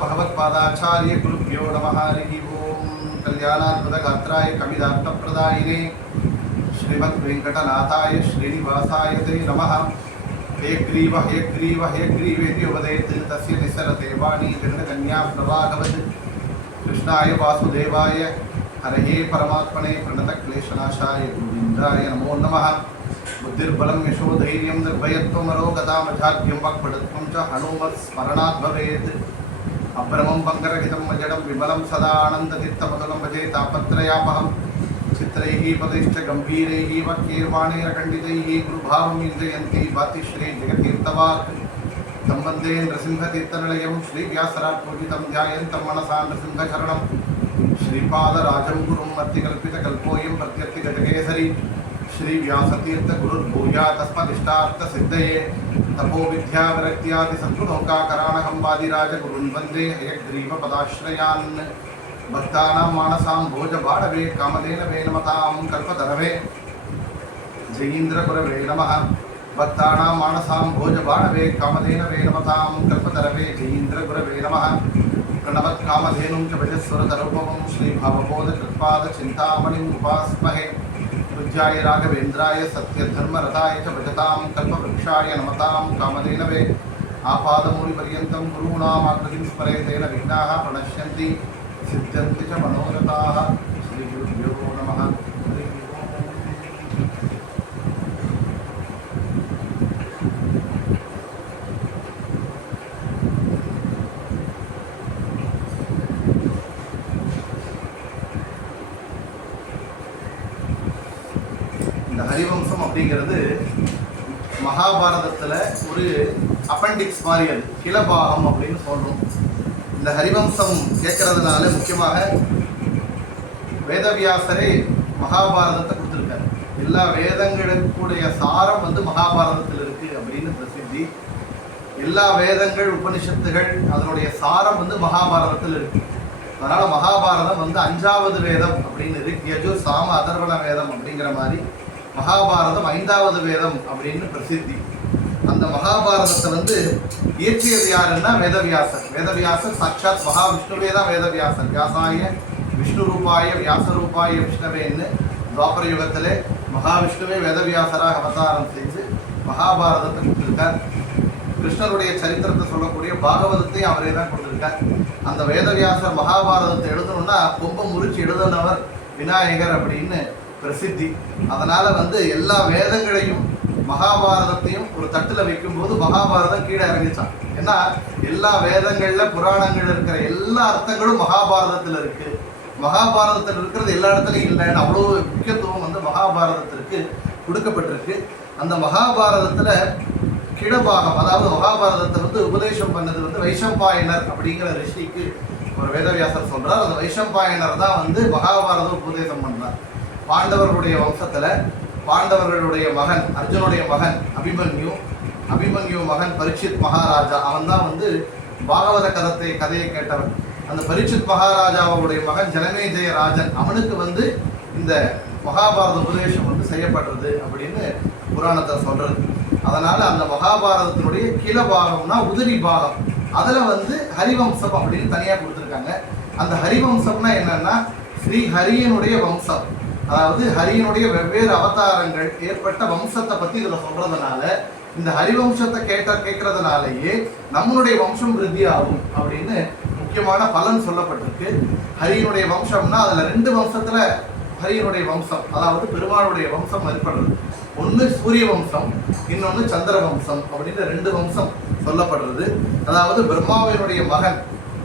भगवत्पादाचार्य गुरुभ्यो नमः। हरि ओम। कल्याणाद्भुतगात्राय कविदार्थप्रदायिने श्रीमद्वेंकटनाथाय श्रीनिवासाय ते नमः। हे ग्रीव हे ग्रीव हे ग्रीवेति उपदेत् तस्य निसरते वाणी गणकन्या प्रवाहवत्। कृष्णाय वासुदेवाय हरये परमात्मने प्रणतक्लेशनाशाय गोविन्दाय नमो नमः। बुद्धिर्बलं यशोधैर्यं निर्भयत्वं अरोगतामजाड्यं वाक्पटुत्वं च हनुमत्स्मरणात् भवेत्। अभ्रमं पङ्करहितं मजडं विमलं सदा आनन्दतीर्थमतुलं भजे तापत्रयापहं। चित्रैः पदैश्च गम्भीरैः वाक्यैर्वाणैरखण्डितैः गुरुभावं युञ्जयन्ति भाति श्रीजगतीर्थवाक्। तं वन्दे नृसिंहतीर्थनिलयं श्रीव्यासराट् पूजितं ध्यायन्तं मनसा नृसिंहचरणं। श्रीपादराजं गुरुं मत्तिकल्पितकल्पोऽयं प्रत्यर्थिगजकेसरी। श्रीव्यासतीर्थ गुरुर्भूया तस्मदिष्टार्थसिद्धये। तपो विद्या विरक्त्यादि सद्गुणौकाकराणहं वादिराजगुरुन् वन्दे हयग्रीवपदाश्रयान्। भक्तानां मानसां भोजबाणवे कामधेनवे नमतां कल्पतरवे जयीन्द्रगुरवे नमः। भक्तानां मानसां भोजबाणवे कामधेनवे नमतां कल्पतरवे जयीन्द्रगुरवे नमः। प्रणवत्कामधेनुं च भजस्वरतरूपं श्रीभावबोधकृत्पादचिन्तामणिम् उपास्महे। पूज्याय राघवेन्द्राय सत्यधर्मरताय च भजतां कल्पवृक्षाय नमतां कामधेनवे। आपादमूलिपर्यन्तं गुरूणामाकृतिं स्मरेत् तेन विघ्नाः प्रणश्यन्ति सिद्ध्यन्ति च मनोरथाः। श्रीगुरुभ्यो नमः। ஹரிவம்சம் அப்படிங்கிறது மகாபாரதத்தில் ஒரு அப்பெண்டிக்ஸ் மாதிரி, அது கிளபாகம் அப்படின்னு சொல்கிறோம். இந்த ஹரிவம்சம் கேட்கறதுனால முக்கியமாக வேதவியாசரே மகாபாரதத்தை கொடுத்துருக்காரு. எல்லா வேதங்களுக்குடைய சாரம் மகாபாரதத்தில் இருக்குது அப்படின்னு பிரசித்தி. எல்லா வேதங்கள் உபனிஷத்துகள் அதனுடைய சாரம் மகாபாரதத்தில் இருக்குது. அதனால் மகாபாரதம் 5வது வேதம் அப்படின்னு இருக்கு. யஜு சாம அதர்வண வேதம் அப்படிங்கிற மாதிரி மகாபாரதம் 5வது வேதம் அப்படின்னு பிரசித்தி. அந்த மகாபாரதத்தை இயற்றியது யாருன்னா வேதவியாசர். வேதவியாசர் சாட்சாத் மகாவிஷ்ணுவே தான் வேதவியாசர். வியாசாய விஷ்ணு ரூபாய வியாசரூபாய விஷ்ணவேன்னு துவாபர யுகத்திலே மகாவிஷ்ணுவே வேதவியாசராக அவதாரம் செஞ்சு மகாபாரதத்தை கொடுத்துருக்கார். கிருஷ்ணருடைய சரித்திரத்தை சொல்லக்கூடிய பாகவதத்தை அவரே தான் கொடுத்துருக்கார். அந்த வேதவியாசர் மகாபாரதத்தை எழுதணும்னா கொம்ப முறிச்சு எழுதினவர் விநாயகர் அப்படின்னு பிரசித்தி. அதனால எல்லா வேதங்களையும் மகாபாரதத்தையும் ஒரு தட்டில் வைக்கும்போது மகாபாரதம் கீழே இறங்கிச்சான். ஏன்னா எல்லா வேதங்கள்ல புராணங்கள் இருக்கிற எல்லா அர்த்தங்களும் மகாபாரதத்தில் இருக்கு. மகாபாரதத்தில் இருக்கிறது எல்லா இடத்துலையும் இல்லைன்னு அவ்வளோ முக்கியத்துவம் மகாபாரதத்திற்கு கொடுக்கப்பட்டிருக்கு. அந்த மகாபாரதத்துல கிடபாகம், அதாவது மகாபாரதத்தை உபதேசம் பண்ணது வைஷம்பாயனர் அப்படிங்கிற ரிஷிக்கு ஒரு வேதவியாசர் சொல்றார். அந்த வைஷம்பாயனர் தான் மகாபாரதம் உபதேசம் பண்றார். பாண்டவர்களுடைய வம்சத்துல பாண்டவர்களுடைய மகன் அர்ஜுனுடைய மகன் அபிமன்யு மகன் பரீட்சித் மகாராஜா, அவன் தான் பாகவத கதையை கேட்டவன். அந்த பரீட்சித் மகாராஜாவுடைய மகன் ஜனமேஜய ராஜன், அவனுக்கு இந்த மகாபாரத உபதேசம் செய்யப்படுறது அப்படின்னு புராணத்தை சொல்றது. அதனால அந்த மகாபாரதத்தினுடைய கிளபாகம்னா உதிரி பாகம், அதில் ஹரிவம்சம் அப்படின்னு தனியாக கொடுத்துருக்காங்க. அந்த ஹரிவம்சம்னா என்னன்னா ஸ்ரீ ஹரியனுடைய வம்சம், அதாவது ஹரியனுடைய வெவ்வேறு அவதாரங்கள் ஏற்பட்ட வம்சத்தை பற்றி இதில் சொல்றதுனால இந்த ஹரிவம்சத்தை கேட்கறதுனாலேயே நம்மளுடைய வம்சம் விருத்தி ஆகும் அப்படின்னு முக்கியமான பலன் சொல்லப்பட்டிருக்கு. ஹரியனுடைய வம்சம்னா அதில் 2 வம்சத்துல ஹரியனுடைய வம்சம், அதாவது பெருமாளுடைய வம்சம் ஏற்படுறது. ஒன்று சூரிய வம்சம், இன்னொன்று சந்திர வம்சம் அப்படின்னு 2 வம்சம் சொல்லப்படுறது. அதாவது பிரம்மாவினுடைய மகன்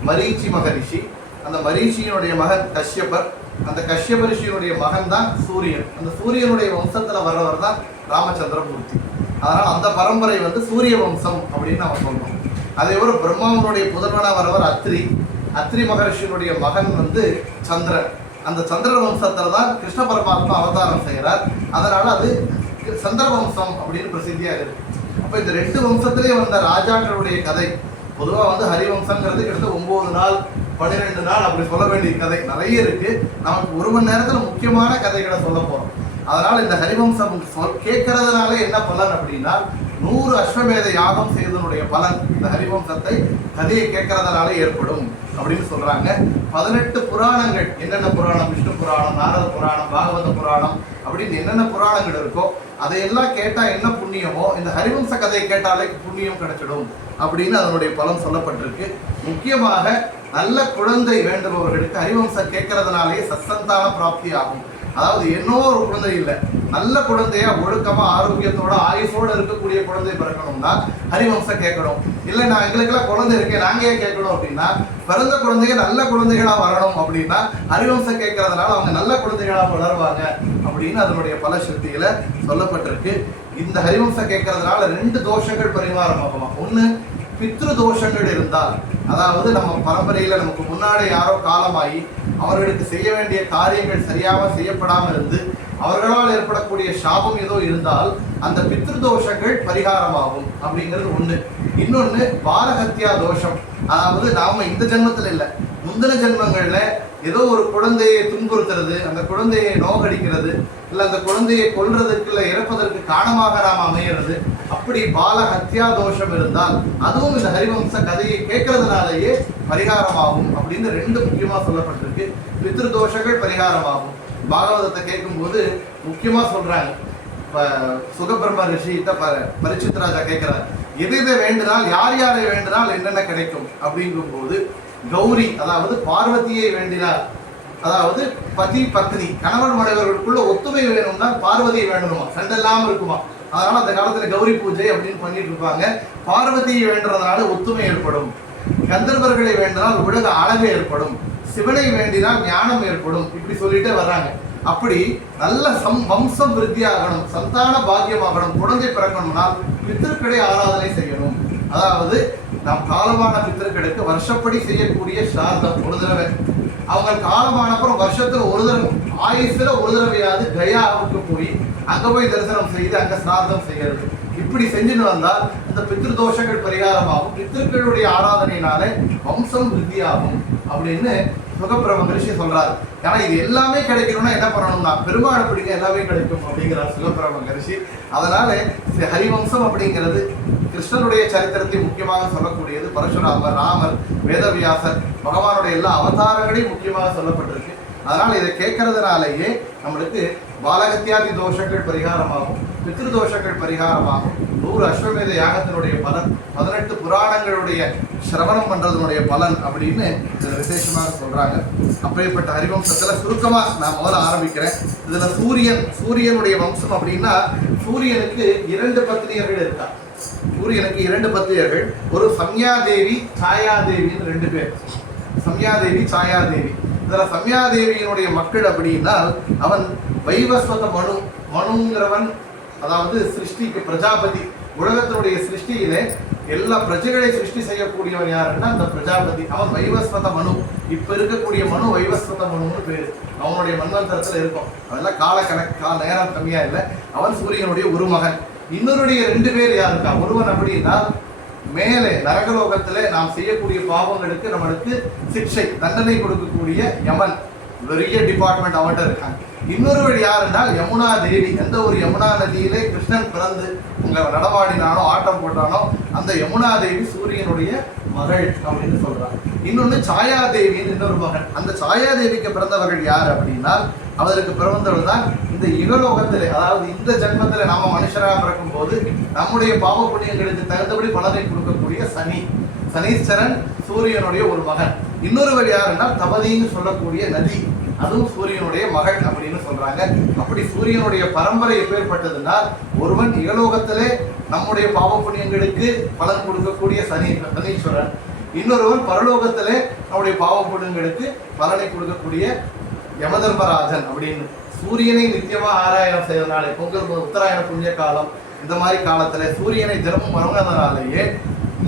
மரீச்சி மகரிஷி, அந்த மரீச்சியினுடைய மகன் கஷ்யபர், அந்த கஷ்யப ரிஷியினுடைய மகன் தான் சூரியன். அந்த சூரியனுடைய வம்சத்துல வர்றவர் தான் ராமச்சந்திரமூர்த்தி. அதனால் அந்த பரம்பரை சூரிய வம்சம் அப்படின்னு நம்ம சொல்றோம். அதே போல பிரம்மாவனுடைய புதல்வனா வரவர் அத்ரி மகரிஷியினுடைய மகன் சந்திரன். அந்த சந்திர வம்சத்துல தான் கிருஷ்ண பரமாத்மா அவதாரம் செய்கிறார். அதனால அது சந்திர வம்சம் அப்படின்னு பிரசித்தியாக இருக்கு. அப்போ இந்த 2 வம்சத்திலே வந்த ராஜாக்களுடைய கதை பொதுவாக ஹரிவம்சங்கிறது கிட்டத்தட்ட 9 நாள் 12 நாள் அப்படி சொல்ல வேண்டிய கதை நிறைய இருக்கு. நமக்கு 1 மணி நேரத்தில் முக்கியமான கதைகளை சொல்ல போறோம். அதனால இந்த ஹரிவம்சம் கேட்கறதுனால என்ன பலன் அப்படின்னா 100 அஸ்வமேத யாகம் செய்ததனுடைய பலன் இந்த ஹரிவம்சத்தை கதையை கேட்கறதுனால ஏற்படும் அப்படின்னு சொல்றாங்க. 18 புராணங்கள், என்னென்ன புராணம், விஷ்ணு புராணம், நாரத புராணம், பாகவத புராணம் அப்படின்னு என்னென்ன புராணங்கள் இருக்கோ அதையெல்லாம் கேட்டா என்ன புண்ணியமோ இந்த ஹரிவம்ச கதையை கேட்டாலே புண்ணியம் கிடைச்சிடும் அப்படின்னு அதனுடைய பலன் சொல்லப்பட்டிருக்கு. முக்கியமாக நல்ல குழந்தை வேண்டுபவர்களுக்கு ஹரிவம்சம் கேட்கறதுனாலே சத்சந்தான பிராப்தி ஆகும். அதாவது என்னோ ஒரு குழந்தை இல்லை, நல்ல குழந்தையா ஒழுக்கமா ஆரோக்கியத்தோட ஆயுசோட இருக்கக்கூடிய குழந்தை பிறக்கணும்னா ஹரிவம்சம் கேட்கணும். இல்லை நான் எங்களுக்கெல்லாம் குழந்தை இருக்கேன் நாங்க ஏன் கேட்கணும் அப்படின்னா, பிறந்த குழந்தைங்க நல்ல குழந்தைகளா வரணும் அப்படின்னா ஹரிவம்சம் கேட்கறதுனால அவங்க நல்ல குழந்தைகளா வளருவாங்க அப்படின்னு அதனுடைய பல ஸ்ருதியில சொல்லப்பட்டிருக்கு. இந்த ஹரிவம்சம் கேட்கறதுனால 2 தோஷங்கள் பரிகாரமாகுமா. ஒண்ணு, பித்ரு தோஷங்கள் இருந்தால், அதாவது நம்ம பரம்பரையில நமக்கு முன்னாடி யாரோ காலமாகி அவர்களுக்கு செய்ய வேண்டிய காரியங்கள் சரியாக செய்யப்படாமல் இருந்து அவர்களால் ஏற்படக்கூடிய சாபம் ஏதோ இருந்தால் அந்த பித்ரு தோஷங்கள் பரிகாரமாகும் அப்படிங்கிறது ஒண்ணு. இன்னொன்னு, பாலஹத்யா தோஷம். அதாவது நாம இந்த ஜென்மத்தில் இல்லை, முந்தின ஜென்மங்கள்ல ஏதோ ஒரு குழந்தையை துன்புறுத்துறது, அந்த குழந்தையை நோகடிக்கிறது, இல்லை அந்த குழந்தையை கொல்றதுக்கு இல்லை இறப்பதற்கு காரணமாக நாம் அமையிறது, அப்படி பால ஹத்யா தோஷம் இருந்தால் அதுவும் இந்த ஹரிவம்ச கதையை கேட்கறதுனாலேயே பரிகாரமாகும் அப்படின்னு 2 முக்கியமா சொல்லப்பட்டிருக்கு. பித்ரு தோஷங்கள் பரிகாரமாகும். பாகவதத்தை கேட்கும்போது முக்கியமா சொல்றாங்க, சுகபிரம்ம ரிஷிகிட்ட பரிச்சித் ராஜா கேட்கிறார், எதை வேண்டினால் யார் யாரை வேண்டினால் என்னென்ன கிடைக்கும் அப்படிங்கும் போது கௌரி அதாவது பார்வதியை வேண்டினார். அதாவது பதி பத்னி கணவன் மனைவர்களுக்குள்ள ஒத்துமை வேணும்னா பார்வதியை வேண்டணுமா, சண்டை இல்லாமல் இருக்குமா. அதனால அந்த காலத்துல கௌரி பூஜை அப்படின்னு பண்ணிட்டு இருப்பாங்க. பார்வதியை வேண்டுறதுனால ஒத்துமை ஏற்படும். கந்தர்வர்களை வேண்டினால் உலக அழகு ஏற்படும். சிவனை வேண்டினால் ஞானம் ஏற்படும். இப்படி சொல்லிட்டே வர்றாங்க. அப்படி நல்ல வம்சம் விருத்தியாகணும், சந்தான பாக்கியமாகணும், குழந்தை பிறக்கணும்னா பித்திருக்களை ஆராதனை செய்யணும். அதாவது நாம் காலமான பித்திருக்களுக்கு வருஷப்படி செய்யக்கூடிய ஸ்ரார்த்தம் ஒரு தடவை, அவங்க காலமான அப்புறம் வருஷத்துல ஒரு தடவை, ஆயுசுல ஒரு தடவையாவது கயாவுக்கு போய் அங்க போய் தரிசனம் செய்து அங்க ஸ்ரார்த்தம் செய்யறது. இப்படி செஞ்சுட்டு வந்தால் இந்த பித்ரு தோஷங்கள் பரிகாரமாகும், பித்திருக்களுடைய ஆராதனையினாலே வம்சம் விருத்தியாகும் அப்படின்னு சுகபிரம்ம ரிஷி சொல்றாரு. ஏன்னா இது எல்லாமே கிடைக்கணும்னா என்ன பண்ணணும்னா பெருமாளை பிடிக்க எல்லாமே கிடைக்கும் அப்படிங்கிறார் சுகபிரம்ம ரிஷி. அதனால ஹரிவம்சம் அப்படிங்கிறது கிருஷ்ணனுடைய சரித்திரத்தை முக்கியமாக சொல்லக்கூடியது. பரசுராமர், ராமர், வேதவியாசர், பகவானுடைய எல்லா அவதாரங்களையும் முக்கியமாக சொல்லப்பட்டிருக்கு. அதனால இதை கேட்கறதுனாலேயே நம்மளுக்கு பாலகத்தியாதி தோஷங்கள் பரிகாரமாகும், பித்ரு தோஷங்கள் பரிகாரமாகும், 100 அஸ்வமேத யாகத்தினுடைய பலன், 18 புராணங்களுடைய சிரவணம் பண்றதனுடைய பலன் அப்படின்னு இதில் விசேஷமாக சொல்றாங்க. அப்பேற்பட்ட ஹரிவம்சத்துல சுருக்கமா நான் முதல்ல ஆரம்பிக்கிறேன். இதுல சூரியனுடைய வம்சம் அப்படின்னா சூரியனுக்கு 2 பத்னியர்கள் இருக்கா. சூரியனுக்கு 2 பத்னியர்கள், ஒரு சம்யாதேவி, சாயாதேவின்னு 2 பேர். சம்யாதேவி, சாயாதேவி. இதுல சம்யாதேவியினுடைய மக்கள் அப்படின்னா அவன் வைவஸ்வத மனுங்கிறவன், அதாவது சிருஷ்டிக்கு பிரஜாபதி. உலகத்தினுடைய சிருஷ்டியிலே எல்லா பிரஜைகளை சிருஷ்டி செய்யக்கூடியவன் யாருன்னா அந்த பிரஜாபதி. அவன் வைவஸ்வத மனு. இப்ப இருக்கக்கூடிய மனு வைவஸ்வத மனுன்னு பேரு. அவனுடைய மன்வந்தரத்துல இருக்கும். அதெல்லாம் கால நேரம் கம்மியா இல்லை. அவன் சூரியனுடைய ஒரு மகன். இன்னொருடைய 2 பேர் யாருக்கா. ஒருவன் அப்படின்னா மேலே நரகலோகத்திலே நாம் செய்யக்கூடிய பாவங்களுக்கு நம்மளுக்கு சிக்ஷை தண்டனை கொடுக்கக்கூடிய யமன், பெரிய டிபார்ட்மெண்ட் அவன்கிட்ட இருக்காங்க. இன்னொருவர் யாருன்னா யமுனா தேவி. எந்த ஒரு யமுனா நதியிலே கிருஷ்ணன் பிறந்து உங்களை நடமாடினானோ ஆட்டம் போட்டானோ அந்த யமுனா தேவி சூரியனுடைய மகள் அப்படின்னு சொல்றாங்க. இன்னொன்னு சாயாதேவின்னு இன்னொரு மகன். அந்த சாயாதேவிக்கு பிறந்தவர்கள் யார் அப்படின்னா அவருக்கு பிறந்தவர்கள் தான் இந்த இகலோகத்திலே, அதாவது இந்த ஜென்மத்திலே நாம மனுஷராக பிறக்கும் போது நம்முடைய பாவ புண்ணியங்களுக்கு தகுந்தபடி பலனை கொடுக்கக்கூடிய சனீஸ்வரன் சூரியனுடைய ஒரு மகன். இன்னொருவர் யாருன்னா தபதின்னு சொல்லக்கூடிய நதி, அதுவும் சூரியனுடைய மகள் அப்படின்னு சொல்றாங்க. அப்படி சூரியனுடைய பரம்பரை எப்பேற்பட்டதுன்னா ஒருவன் இகலோகத்திலே நம்முடைய பாவ புண்ணியங்களுக்கு பலன் கொடுக்கக்கூடிய சனீஸ்வரன், இன்னொருவன் பரலோகத்திலே நம்முடைய பாவ புண்ணியங்களுக்கு பலனை கொடுக்கக்கூடிய யமதர்மராஜன் அப்படின்னு. சூரியனை நித்தியமா ஆராயணம் செய்வதனாலே, பொங்கல் உத்தராயண புண்ணிய காலம் இந்த மாதிரி காலத்துல சூரியனை தினமும் வணங்குறதுனாலேயே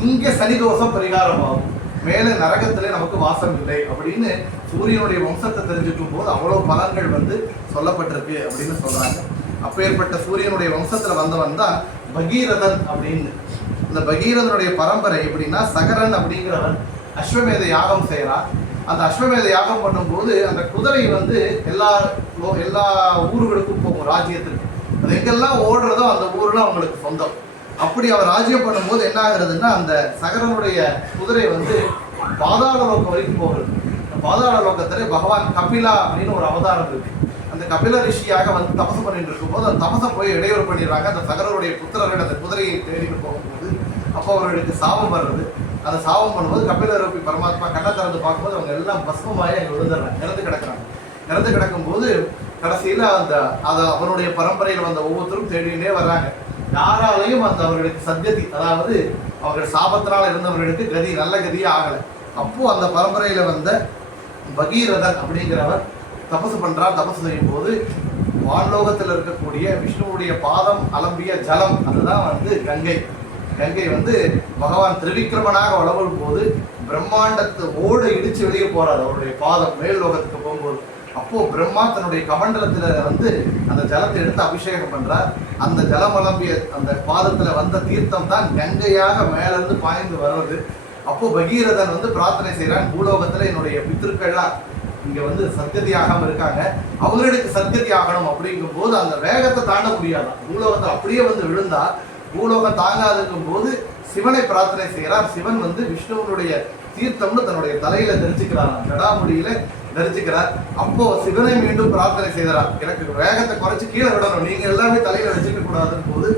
இங்க சனி தோஷம் பரிகாரமாகும். மேலே நரகத்திலே நமக்கு வாசம் இல்லை அப்படின்னு சூரியனுடைய வம்சத்தை தெரிஞ்சுக்கும் போது அவ்வளவு பலன்கள் சொல்லப்பட்டிருக்கு அப்படின்னு சொல்றாங்க. அப்பேற்பட்ட சூரியனுடைய வம்சத்துல வந்தவன் தான் பகீரதன் அப்படின்னு. இந்த பகீரதனுடைய பரம்பரை எப்படின்னா சகரன் அப்படிங்கிறவன் அஸ்வமேத யாகம் செய்யறான். அந்த அஸ்வமேத யாகம் பண்ணும்போது அந்த குதிரை எல்லா ஊர்களுக்கும் போகும் ராஜ்யத்துக்கு. அது எங்கெல்லாம் ஓடுறதோ அந்த ஊர்ல அவங்களுக்கு சொந்தம். அப்படி அவர் ராஜ்யம் பண்ணும்போது என்ன ஆகுறதுன்னா, அந்த சகரனுடைய குதிரை வந்து பாதாள லோகம் வரைக்கும் போகிறது. பாதாள லோகத்திலே பகவான் கபிலா அப்படின்னு ஒரு அவதாரம் இருக்கு. அந்த கபில ரிஷியாக வந்து தபசு பண்ணிட்டு இருக்கும்போது அந்த தபசை போய் இடையூறு பண்ணிடுறாங்க. அந்த சகரனுடைய புத்திரர்கள் அந்த குதிரையை தேடிட்டு போகும்போது அப்போ அவர்களுக்கு சாபம் வர்றது. அந்த சாபம் பண்ணும்போது கபிலரூபி பரமாத்மா கண்ணை திறந்து பார்க்கும்போது அவங்க எல்லாம் பஸ்மமாயி அங்கே விழுந்துடுறாங்க, இறந்து கிடக்குறாங்க. இறந்து கிடக்கும்போது கடைசியில் அதை அவனுடைய பரம்பரையில் வந்த ஒவ்வொருத்தரும் தேடிகிட்டே வர்றாங்க. யாராலையும் அவர்களுக்கு சத்கதி, அதாவது அவர்கள் சாபத்தினால் இருந்தவர்களுக்கு கதி, நல்ல கதியே ஆகலை. அப்போ அந்த பரம்பரையில வந்த பகீரதன் அப்படிங்கிறவர் தபசு பண்றார். தபசு செய்யும் போது வான்லோகத்தில் இருக்கக்கூடிய விஷ்ணுவுடைய பாதம் அலம்பிய ஜலம், அதுதான் வந்து கங்கை. கங்கை வந்து பகவான் திரிவிக்ரமனாக வளரும் போது பிரம்மாண்டத்தை ஓடு இடிச்சு வெளியே போறாரு அவருடைய பாதம் மேல் லோகத்துக்கு போகும்போது. அப்போ பிரம்மா தன்னுடைய கமண்டலத்துல வந்து அந்த ஜலத்தை எடுத்து அபிஷேகம் பண்றார். அந்த ஜலம் அலம்பிய அந்த பாதத்துல வந்த தீர்த்தம் தான் கங்கையாக மேல இருந்து பாய்ந்து வர்றது. அப்போ பகீரதன் வந்து பிரார்த்தனை செய்யறான், பூலோகத்துல என்னுடைய பித்திருக்கள்லாம் இங்க வந்து சத்கதி ஆகாம இருக்காங்க, அவங்களுக்கு சத்கதி ஆகணும். அப்படிங்கும் போது அந்த வேகத்தை தாண்ட முடியாதான். பூலோகத்தை அப்படியே வந்து விழுந்தா பூலோகம் தாங்காதுக்கும் போது சிவனை பிரார்த்தனை செய்யறார். சிவன் வந்து விஷ்ணுவனுடைய தீர்த்தம்னு தன்னுடைய தலையில தரிச்சுக்கிறார், ஜடாமுடியில தரிச்சுக்கிறார். அப்போ சிவனை மீண்டும் பிரார்த்தனை செய்கிறார், எனக்கு வேகத்தை குறைச்சு கீழே விடணும், நீங்க எல்லாமே தலையில வச்சுக்க கூடாதுன்னு போது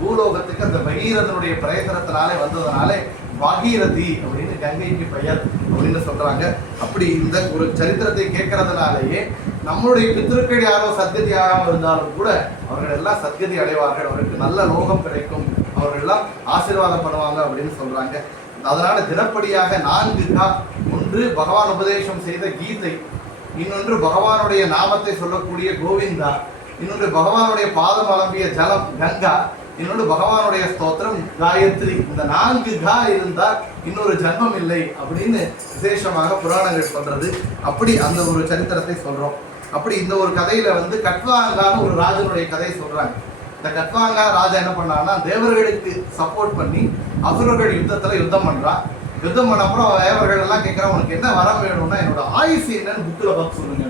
பூலோகத்துக்கு அந்த பகீரதனுடைய பிரயத்தனத்தினாலே வந்ததுனாலே பாகீரதி அப்படின்னு கங்கைக்கு பெயர் அப்படின்னு சொல்றாங்க. அப்படி இந்த ஒரு சரித்திரத்தை கேட்கறதுனாலேயே நம்மளுடைய பித்திருக்கள் யாரோ சத்கதி ஆகாமல் இருந்தாலும் கூட அவர்கள் எல்லாம் சத்கதி அடைவார்கள், அவர்களுக்கு நல்ல லோகம் கிடைக்கும், அவர்கள் எல்லாம் ஆசீர்வாதம் பண்ணுவாங்க அப்படின்னு சொல்றாங்க. அதனால தினப்படியாக 4 ஒன்று பகவான் உபதேசம் செய்த கீதை, இன்னொன்று பகவானுடைய நாமத்தை சொல்லக்கூடிய கோவிந்தா, இன்னொன்று பகவானுடைய பாதம் அலம்பிய ஜலம் கங்கா, இன்னொன்று பகவானுடைய ஸ்தோத்திரம் காயத்ரி. இந்த 4 இருந்தால் இன்னொரு ஜன்மம் இல்லை அப்படின்னு விசேஷமாக புராணங்கள் சொல்றது. அப்படி அந்த ஒரு சரித்திரத்தை சொல்றோம். அப்படி இந்த ஒரு கதையில வந்து கட்வாங்கான்னு ஒரு ராஜனுடைய கதையை சொல்றாங்க. இந்த கட்வாங்கா ராஜா என்ன பண்ணான்னா, தேவர்களுக்கு சப்போர்ட் பண்ணி அசுரர்கள் யுத்தம் பண்றான். யுத்தம் பண்ண அப்புறம் தேவர்கள் எல்லாம் கேட்கறான், உனக்கு என்ன வரம் வேணும்னா என்னோட ஆயுசு என்னன்னு புக்கில் பார்த்து சொல்லுங்க,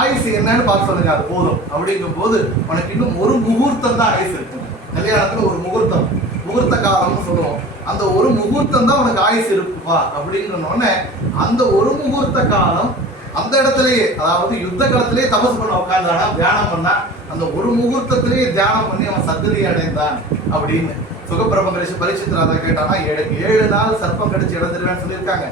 ஆயுசு என்னன்னு பார்த்து சொல்லுங்க, அது போதும். அப்படிங்கும் போது உனக்கு இன்னும் ஒரு முகூர்த்தம் தான் ஆயுசு இருக்கு. கல்யாணத்துல ஒரு முகூர்த்த காலம்னு சொல்லுவோம், அந்த ஒரு முகூர்த்தம் தான் உனக்கு ஆயுசு இருக்குப்பா அப்படின்னோடனே அந்த ஒரு முகூர்த்த காலம் அந்த இடத்துலயே, அதாவது யுத்த காலத்திலேயே தபசு பண்ண உட்கார்ந்தானா, தியானம் பண்ணா, அந்த ஒரு முகூர்த்தத்திலேயே தியானம் பண்ணி அவன் சத்கதி அடைந்தான் அப்படின்னு சுகப்பிரபங்கரிசி பரிசுத்தராத கேட்டானா, 7 நாள் சர்ப்பம் கடிச்சு இழந்துருவேன்னு சொல்லியிருக்காங்க.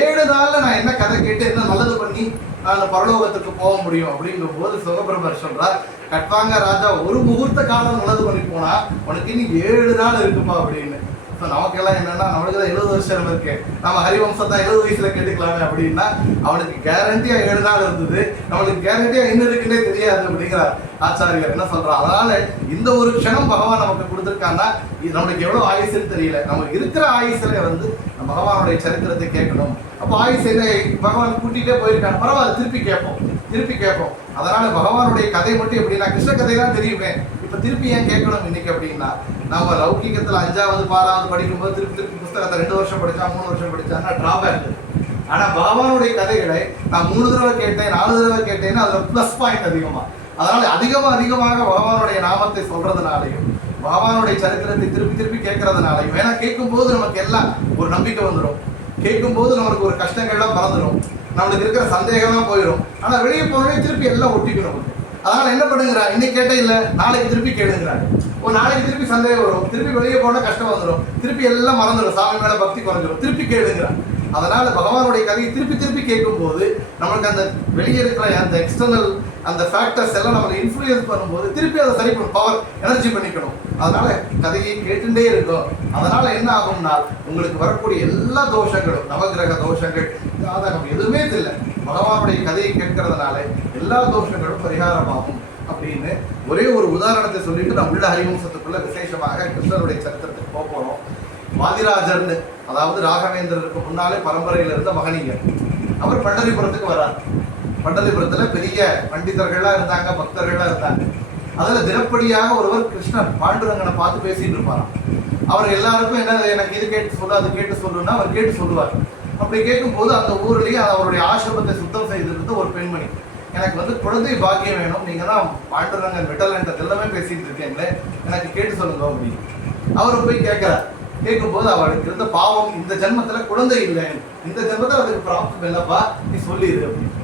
7 நாள்ல நான் என்ன கதை கேட்டு என்ன நல்லது பண்ணி நான் பரலோகத்துக்கு போக முடியும் அப்படிங்கும் போது சுகபிரமர் சொல்றார், கட்வாங்க ராஜா ஒரு முகூர்த்த காலம் நல்லது பண்ணி போனா உனக்கு இன்னும் 7 நாள் இருக்குப்பா அப்படின்னு. ஸோ நமக்கெல்லாம் என்னன்னா, நம்மளுக்கு தான் 70 வருஷம் இருக்கு, நம்ம ஹரிவம்சம் தான் 70 வயசுல கேட்டுக்கலாமே அப்படின்னா, அவனுக்கு கேரண்டியா 7 நாள் இருந்தது, நம்மளுக்கு கேரண்டியா என்ன இருக்குன்னே தெரியாது அப்படிங்கிறார் ஆச்சாரியர். என்ன சொல்றான், அதனால இந்த ஒரு க்ஷணம் பகவான் நமக்கு கொடுத்துருக்கான்னா நம்மளுக்கு எவ்வளவு ஆயுசுன்னு தெரியல, நமக்கு இருக்கிற ஆயுசுல வந்து பகவானுடைய சரித்திரத்தை கேட்கணும். அப்போ ஆயுசை பகவான் கூட்டிகிட்டே போயிருக்காங்க, பரவாயில்ல திருப்பி கேட்போம். அதனால பகவானுடைய கதை மட்டும் எப்படின்னா, கிருஷ்ண கதையெல்லாம் தெரியுமே, இப்போ திருப்பி ஏன் கேட்கணும் இன்னைக்கு அப்படின்னா, நம்ம லௌகிகத்தில் 5வது 6வது படிக்கும்போது திருப்பி புஸ்தகத்தை 2 வருஷம் படித்தா 3 வருஷம் படித்தான்னா டிராபேக். ஆனால் பகவானுடைய கதைகளை நான் 3 தடவை கேட்டேன் 4 தடவை கேட்டேன்னா அதில் ப்ளஸ் பாயிண்ட் அதிகமாக. அதனால அதிகமாக பகவானுடைய நாமத்தை சொல்றதுனாலையும் பகவானுடைய சரித்திரத்தை திருப்பி கேட்கறதுனாலையும், ஏன்னா கேட்கும்போது நமக்கு எல்லாம் ஒரு நம்பிக்கை வந்துடும், கேட்கும்போது நம்மளுக்கு ஒரு கஷ்டங்கள்லாம் பறந்துடும், நம்மளுக்கு இருக்கிற சந்தேகம்லாம் போயிடும். ஆனால் வெளியே போனோடனே திருப்பி எல்லாம் ஒட்டிக்கணும். அதனால என்ன பண்ணுங்கிறா, இன்னைக்கு கேட்டே இல்லை நாளைக்கு திருப்பி கேளுங்கிறாங்க, ஒரு நாளைக்கு திருப்பி சந்தேகம் வரும், திருப்பி வெளியே போனால் கஷ்டம் வந்துடும், திருப்பி எல்லாம் மறந்துடும், சாமி மேலே பக்தி குறைஞ்சிடும், திருப்பி கேளுங்கிறான். அதனால பகவானுடைய கதையை திருப்பி கேட்கும்போது நம்மளுக்கு அந்த வெளியே இருக்கிற அந்த எக்ஸ்டர்னல் அந்த ஃபேக்டர்ஸ் எல்லாம் நம்மளை இன்ஃப்ளூயன்ஸ் பண்ணும்போது திருப்பி அதை சரி பண்ணணும், பவர் எனர்ஜி பண்ணிக்கணும். அதனால கதையை கேட்டுட்டே இருக்கும். அதனால என்ன ஆகும்னா, உங்களுக்கு வரக்கூடிய எல்லா தோஷங்களும், நவகிரக தோஷங்கள், ஜாதகம் எதுவுமே இல்லை, பகவானுடைய கதையை கேட்கறதுனால எல்லா தோஷங்களும் பரிகாரமாகும் அப்படின்னு ஒரே ஒரு உதாரணத்தை சொல்லிட்டு நம்ம உள்ள ஹரிவம்சத்துக்குள்ள விசேஷமாக கிருஷ்ணனுடைய சரித்திரத்துக்கு போகிறோம். வாதிராஜர்னு, அதாவது ராகவேந்திரருக்கு முன்னாலே பரம்பரையில் இருந்த மகனிகர், அவர் பண்டரிபுரத்துக்கு வர்றார். பண்டரிபுரத்தில் பெரிய பண்டிதர்கள்லாம் இருந்தாங்க, பக்தர்கள்லாம் இருந்தாங்க. அதில் தினப்படியாக ஒருவர் கிருஷ்ணன் பாண்டுரங்கனை பார்த்து பேசிட்டு இருப்பாராம். அவர் எல்லாருக்கும் என்ன, எனக்கு இது கேட்டு சொல்லு அது கேட்டு சொல்லுன்னா அவர் கேட்டு சொல்லுவார். அப்படி கேட்கும்போது அந்த ஊர்லேயே அவருடைய ஆசிரமத்தை சுத்தம் செய்திருந்த ஒரு பெண்மணி, எனக்கு வந்து குழந்தை பாக்கியம் வேணும், நீங்கள் தான் பாண்டுரங்கன் விட்டலன்றது எல்லாமே பேசிட்டு இருக்கீங்களே, எனக்கு கேட்டு சொல்லுங்க அப்படின்னு. அவரை போய் கேட்கிறார். கேட்கும்போது அவளுக்கு இருந்த பாவம், இந்த ஜென்மத்துல குழந்தை இல்லை, இந்த ஜென்மத்துல அதுக்கு பிராப்தம் இல்லப்பா, நீ சொல்லிடு அப்படின்னு.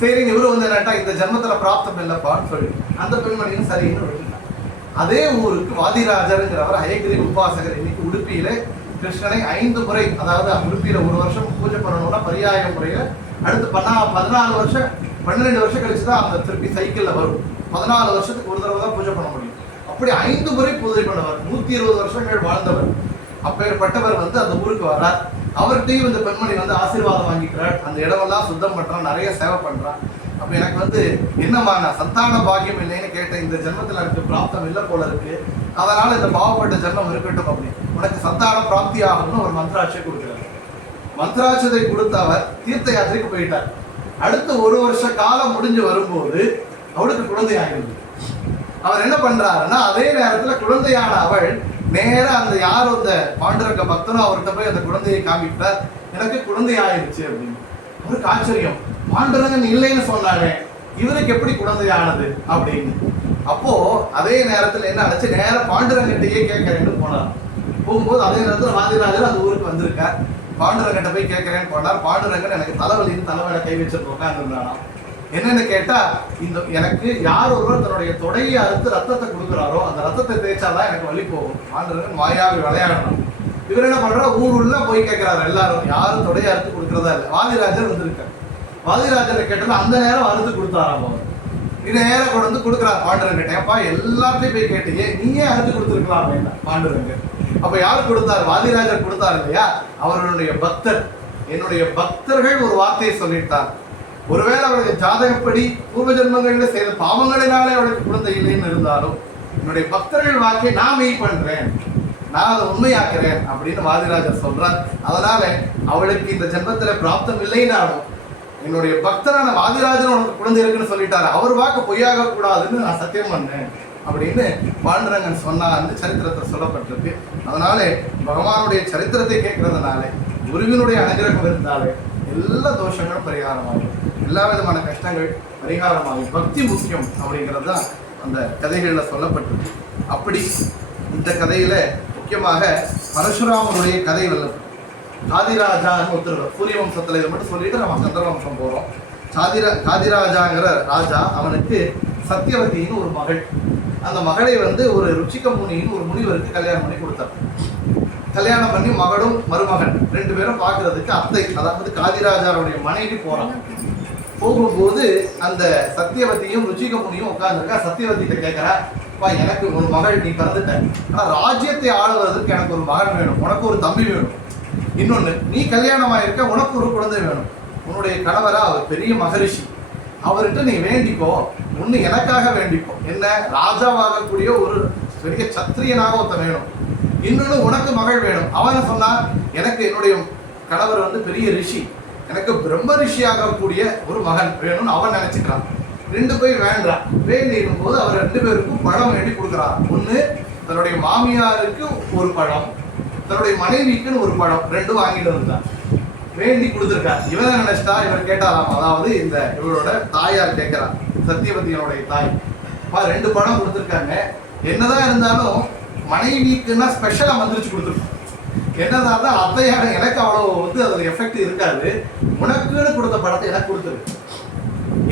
சரி, இவரு வந்து என்னட்டா இந்த ஜென்மத்துல பிராப்தம் இல்லப்பான்னு சொல்லி அந்த பெண்மணியும் சரின்னு விட்டுட்டான். அதே ஊருக்கு வாதிராஜருங்கிறவர் ஹயகிரி உபாசகர் இன்னைக்கு உடுப்பியில கிருஷ்ணனை 5 முறை, அதாவது உடுப்பியில 1 வருஷம் பூஜை பண்ணணும்னா பரியாய முறையில, அடுத்து 14 வருஷம் 12 வருஷம் கழிச்சுதான் அந்த திருப்பி சைக்கிள்ல வரும். 14 வருஷத்துக்கு ஒரு தடவை தான் பூஜை பண்ண முடியும். அப்படி 5 முறை பூஜை பண்ணவர், 120 வருஷங்கள் வாழ்ந்தவர். அப்பேற்பட்டவர் வந்து அந்த ஊருக்கு வர்றார். அவர்கிட்டையும் இந்த பெண்மணி வந்து ஆசீர்வாதம் வாங்கிக்கிறார். அந்த இடமெல்லாம் சுத்தம் பண்றான், நிறைய சேவை பண்றான். அப்ப எனக்கு வந்து என்னம்மா, நான் சந்தான பாக்கியம் இல்லைன்னு கேட்டேன், இந்த ஜென்மத்துல எனக்கு பிராப்தம் இல்லை போல இருக்கு, அதனால இந்த பாவப்பட்ட ஜென்மம் இருக்கட்டும் அப்படி, உனக்கு சந்தான பிராப்தி ஆகும்னு ஒரு மந்திராட்சியை கொடுக்கிறார். மந்திராட்சத்தை கொடுத்த அவர் தீர்த்த யாத்திரைக்கு போயிட்டார். அடுத்த 1 வருஷ காலம் முடிஞ்சு வரும்போது அவளுக்கு குழந்தை ஆகிருது. அவர் என்ன பண்றாருன்னா, அதே நேரத்துல குழந்தையான அவள் நேரா அந்த யாரும் அந்த பாண்டுரங்க பக்தனும் அவர்கிட்ட போய் அந்த குழந்தையை காமிக்கிறார். எனக்கு குழந்தை ஆயிடுச்சு அப்படின்னு. அவருக்கு ஆச்சரியம், பாண்டுரங்கன் இல்லைன்னு சொன்னானே, இவருக்கு எப்படி குழந்தையானது அப்படின்னு. அப்போ அதே நேரத்துல என்ன ஆச்சு, நேரம் பாண்டுரங்கிட்டையே கேட்கறேன்னு போனார். போகும்போது அதே நேரத்துல வாதிராஜர் அந்த ஊருக்கு வந்திருக்கார். பாண்டுரங்கிட்ட போய் கேட்கறேன்னு போனார். பாண்டுரங்கன் எனக்கு தலைவலின்னு தலைவலை கை வச்சுட்டு உட்காந்துருந்தானா. என்னன்னு கேட்டா, இந்த எனக்கு யார் ஒருவர் தன்னுடைய தொடையை அறுத்து ரத்தத்தை கொடுக்குறாரோ அந்த ரத்தத்தை தேய்ச்சாதான் எனக்கு வலி போகும். பாண்டுரங்கன் மாயாவி விளையாடணும். இவர் என்ன பண்றா, ஊருள்ள போய் கேட்கிறாரு எல்லாரும், யாரும் தொடையை அறுத்து கொடுக்கறதா இல்லை. வாதிராஜர் வந்திருக்காரு. வாதிராஜரை கேட்டாலும் அந்த நேரம் அறுத்து கொடுத்தாராம். அவர் இது நேரம் கொண்டு வந்து கொடுக்குறாரு பாண்டுரங்கிட்ட. ஏப்பா எல்லாத்தையும் போய் கேட்டீங்க, நீயே அறுத்து கொடுத்துருக்கலாம் அப்படின்னா பாண்டுரங்கர். அப்ப யார் கொடுத்தாரு? வாதிராஜர் கொடுத்தாரு இல்லையா, அவர்களுடைய பக்தர். என்னுடைய பக்தர்கள் ஒரு வார்த்தையை சொல்லிட்டார். ஒருவேளை அவளுக்கு ஜாதகப்படி பூர்வ ஜென்மங்களில் செய்த பாவங்களினாலே அவளுக்கு குழந்தை இல்லைன்னு இருந்தாலும் என்னுடைய பக்தர்கள் வாக்கை நான் மெய் பண்றேன், நான் அதை உண்மையாக்குறேன் அப்படின்னு வாதிராஜர் சொல்றார். அதனால அவளுக்கு இந்த ஜென்மத்துல பிராப்தம் இல்லைனாலும் என்னுடைய பக்தரான வாதிராஜன் உனக்கு குழந்தை இருக்குன்னு சொல்லிட்டாரு, அவர் வாக்கு பொய்யாக கூடாதுன்னு நான் சத்தியம் பண்ணேன் அப்படின்னு பாண்டுரங்கன் சொன்னார்னு சரித்திரத்தை சொல்லப்பட்டிருக்கு. அதனால பகவானுடைய சரித்திரத்தை கேட்கறதுனால, குருவினுடைய அனுகிரகம் இருந்தாலே எல்லா தோஷங்களும் பரிகாரமாகும், எல்லா விதமான கஷ்டங்கள் பரிகாரமாகும். பக்தி முக்கியம் அப்படிங்கிறது தான் அந்த கதைகளில் சொல்லப்பட்டிருக்கு. அப்படி இந்த கதையில முக்கியமாக பரசுராமனுடைய கதை வெல்லப்படும். காதிராஜான்னு ஒருத்தர், சூரிய வம்சத்துல இதை மட்டும் சொல்லிட்டு நம்ம சந்திர வம்சம் போறோம். காதிராஜாங்கிற ராஜா, அவனுக்கு சத்தியவதின்னு ஒரு மகள். அந்த மகளை வந்து ஒரு ருச்சிக முனின்னு ஒரு முனிவருக்கு கல்யாணம் பண்ணி கொடுத்தார். கல்யாணம் பண்ணி மகளும் மருமகன் 2 பேரும் பார்க்கறதுக்கு அத்தை, அதாவது காதிராஜாவுடைய மனைவி போறாங்க. போகும்போது அந்த சத்தியவதியும் ருச்சிக முனியும் உட்கார்ந்துருக்கா. சத்தியவதிகிட்ட கேட்கிறா, எனக்கு ஒரு மகள், நீ பிறந்துட்ட, ஆனா ராஜ்யத்தை ஆளுவதற்கு எனக்கு ஒரு மகன் வேணும், உனக்கு ஒரு தம்பி வேணும், இன்னொன்னு நீ கல்யாணம் ஆயிருக்க, உனக்கு ஒரு குழந்தை வேணும், உன்னுடைய கணவரா அவர் பெரிய மகரிஷி, அவர்கிட்ட நீ வேண்டிக்கோ, ஒண்ணு எனக்காக வேண்டிக்கோ, என்ன ராஜாவாகக்கூடிய ஒரு பெரிய சத்திரியனாக ஒருத்தன் வேணும், இன்னொன்னு உனக்கு மகள் வேணும். அவன் சொன்னா, எனக்கு என்னுடைய கணவர் வந்து பெரிய ரிஷி, எனக்கு பிரம்ம ரிஷி ஆகக்கூடிய ஒரு மகன் வேணும்னு அவன் நினைச்சுக்கிறான். 2 பேர் வேண்டாம். வேண்டிடும் போது அவர் 2 பேருக்கும் பழம் வேண்டி கொடுக்குறார். ஒண்ணு தன்னுடைய மாமியாருக்கு ஒரு பழம், தன்னுடைய மனைவிக்குன்னு ஒரு பழம், 2 வாங்கிட்டு வந்தார். வேண்டி கொடுத்துருக்கார். இவன் நினைச்சிட்டா, இவர் கேட்டாராம், அதாவது இந்த இவரோட தாயார் கேட்கிறார், சத்தியவதியனுடைய தாய், 2 பழம் கொடுத்துருக்காங்க, என்னதான் இருந்தாலும் மனைவிக்குன்னா ஸ்பெஷலா மந்திரிச்சு கொடுத்துருக்கோம், என்னதான் தான் அத்தையான எனக்கு அவ்வளவு வந்து அதுல எஃபெக்ட் இருக்காது, உனக்குன்னு கொடுத்த பழத்தை எனக்கு கொடுத்துரு,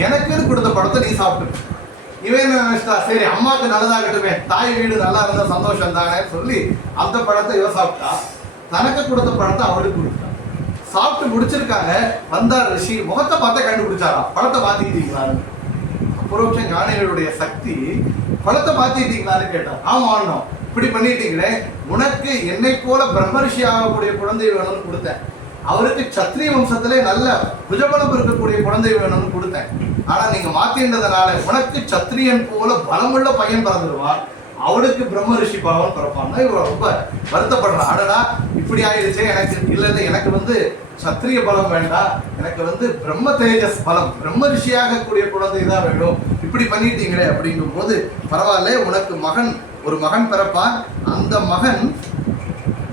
எனக்குன்னு கொடுத்த பழத்தை நீ சாப்பிட்டு. இவன் நினைச்சிட்டா, சரி அம்மாவுக்கு நல்லதாகட்டுமே, தாய் வீடு நல்லா இருந்தா சந்தோஷம் தானே சொல்லி அந்த பழத்தை இவ சாப்பிட்டா, தனக்கு கொடுத்த பழத்தை அவளுக்கு கொடுத்தா. சாப்பிட்டு முடிச்சிருக்காங்க. வந்தார் ரிஷி, முகத்தை பார்த்தா கண்டுபிடிச்சாராம், பழத்தை மாத்திக்கிட்டீங்களான்னு. அப்புறம் ஞானிகளுடைய சக்தி, பழத்தை மாத்திட்டீங்களான்னு கேட்டார். ஆமா ஆனோம், இப்படி பண்ணிட்டீங்களே, உனக்கு என்னை போல பிரம்ம ரிஷி ஆகக்கூடிய குழந்தை வேணும்னு கொடுத்தேன், அவருக்கு சத்திரிய வம்சத்திலே நல்ல புஜபலம் இருக்கக்கூடிய குழந்தை வேணும்னு கொடுத்தேன், ஆனா நீங்க மாத்தின்றதுனால உனக்கு சத்திரியன் போல பலமுள்ள பையன் பிறந்துருவான், அவளுக்கு பிரம்ம ரிஷி பாவம் பிறப்பான்னா இவர் ரொம்ப வருத்தப்படுறான். அடடா இப்படி ஆயிடுச்சே, எனக்கு இல்லை எனக்கு வந்து சத்திரிய பலம் வேண்டாம், எனக்கு வந்து பிரம்ம தேஜஸ் பலம், பிரம்ம ரிஷியாக கூடிய குழந்தை தான் வேணும், இப்படி பண்ணிட்டீங்களே அப்படிங்கும் போது, பரவாயில்ல உனக்கு ஒரு மகன் பிறப்பான், அந்த மகன்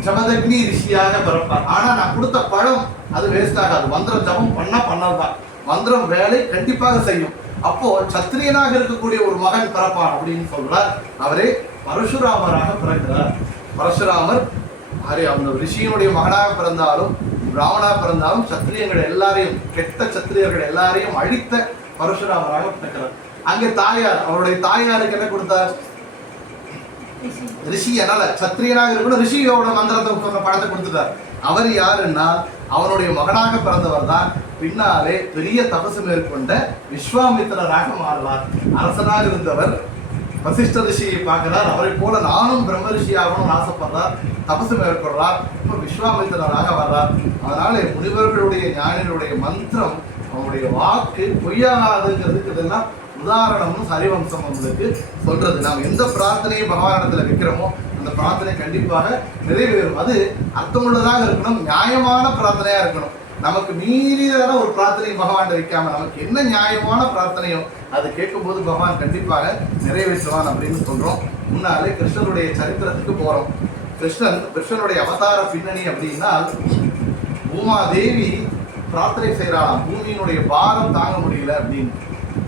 ஜமதக்னி ரிஷியாக பிறப்பான், ஆனா நான் கொடுத்த பழம் அது வேஸ்ட் ஆகாது, மந்திரம் ஜபம் பண்ணதான், மந்திரம் வேலை கண்டிப்பாக செய்யும், அப்போ சத்திரியனாக இருக்கக்கூடிய ஒரு மகன் பிறப்பான் அப்படின்னு சொல்றார். அவரே பரசுராமராக பிறக்கிறார். பரசுராமர் அந்த ரிஷியினுடைய மகனாக பிறந்தாலும் பிராமணா பிறந்தாலும் சத்திரியர்கள் எல்லாரையும், கெட்ட சத்திரியர்கள் எல்லாரையும் அழித்த பரசுராமராக பிறக்கிறார். அங்கே தாயார், அவருடைய தாயாருக்கு என்ன கொடுத்தார்? ரிஷி. அதனால சத்திரியனாக இருக்கணும், ரிஷியோட மந்திரத்தை படத்தை கொடுத்துட்டார். அவர் யாருன்னா அவனுடைய மகனாக பிறந்தவர் தான் பின்னாலே பெரிய தபசு மேற்கொண்ட விஸ்வாமித்திரராக மாறுவார். அரசனாக இருந்தவர் வசிஷ்ட ரிஷியை பார்க்கிறார், அவரை போல நானும் பிரம்ம ரிஷி ஆகணும்னு ஆசைப்படுறார், தபசு மேற்கொள்றார், இப்போ விஸ்வாமித்திரராக வர்றார். அதனால முனிவர்களுடைய ஞானிகளுடைய மந்திரம், அவனுடைய வாக்கு பொய்யாகாதுங்கிறதுக்கு இதெல்லாம் உதாரணமும் ஹரிவம்சம் உங்களுக்கு சொல்றது. நாம் எந்த பிரார்த்தனையை பகவானிடத்துல வைக்கிறோமோ அந்த பிரார்த்தனை கண்டிப்பாக நிறைவேறும். அது அர்த்தமுள்ளதாக இருக்கணும், நியாயமான பிரார்த்தனையா இருக்கணும். நமக்கு மீறியதான ஒரு பிரார்த்தனை பகவான் வைக்காம நமக்கு என்ன நியாயமான பிரார்த்தனையோ அது கேட்கும்போது பகவான் கண்டிப்பாக நிறைவேற்றுவான் அப்படின்னு சொல்றோம். முன்னாலே கிருஷ்ணனுடைய சரித்திரத்துக்கு போறோம். கிருஷ்ணனுடைய அவதார பின்னணி அப்படின்னா, பூமாதேவி பிரார்த்தனை செய்யறாளாம், பூமியினுடைய பாரம் தாங்க முடியல அப்படின்னு.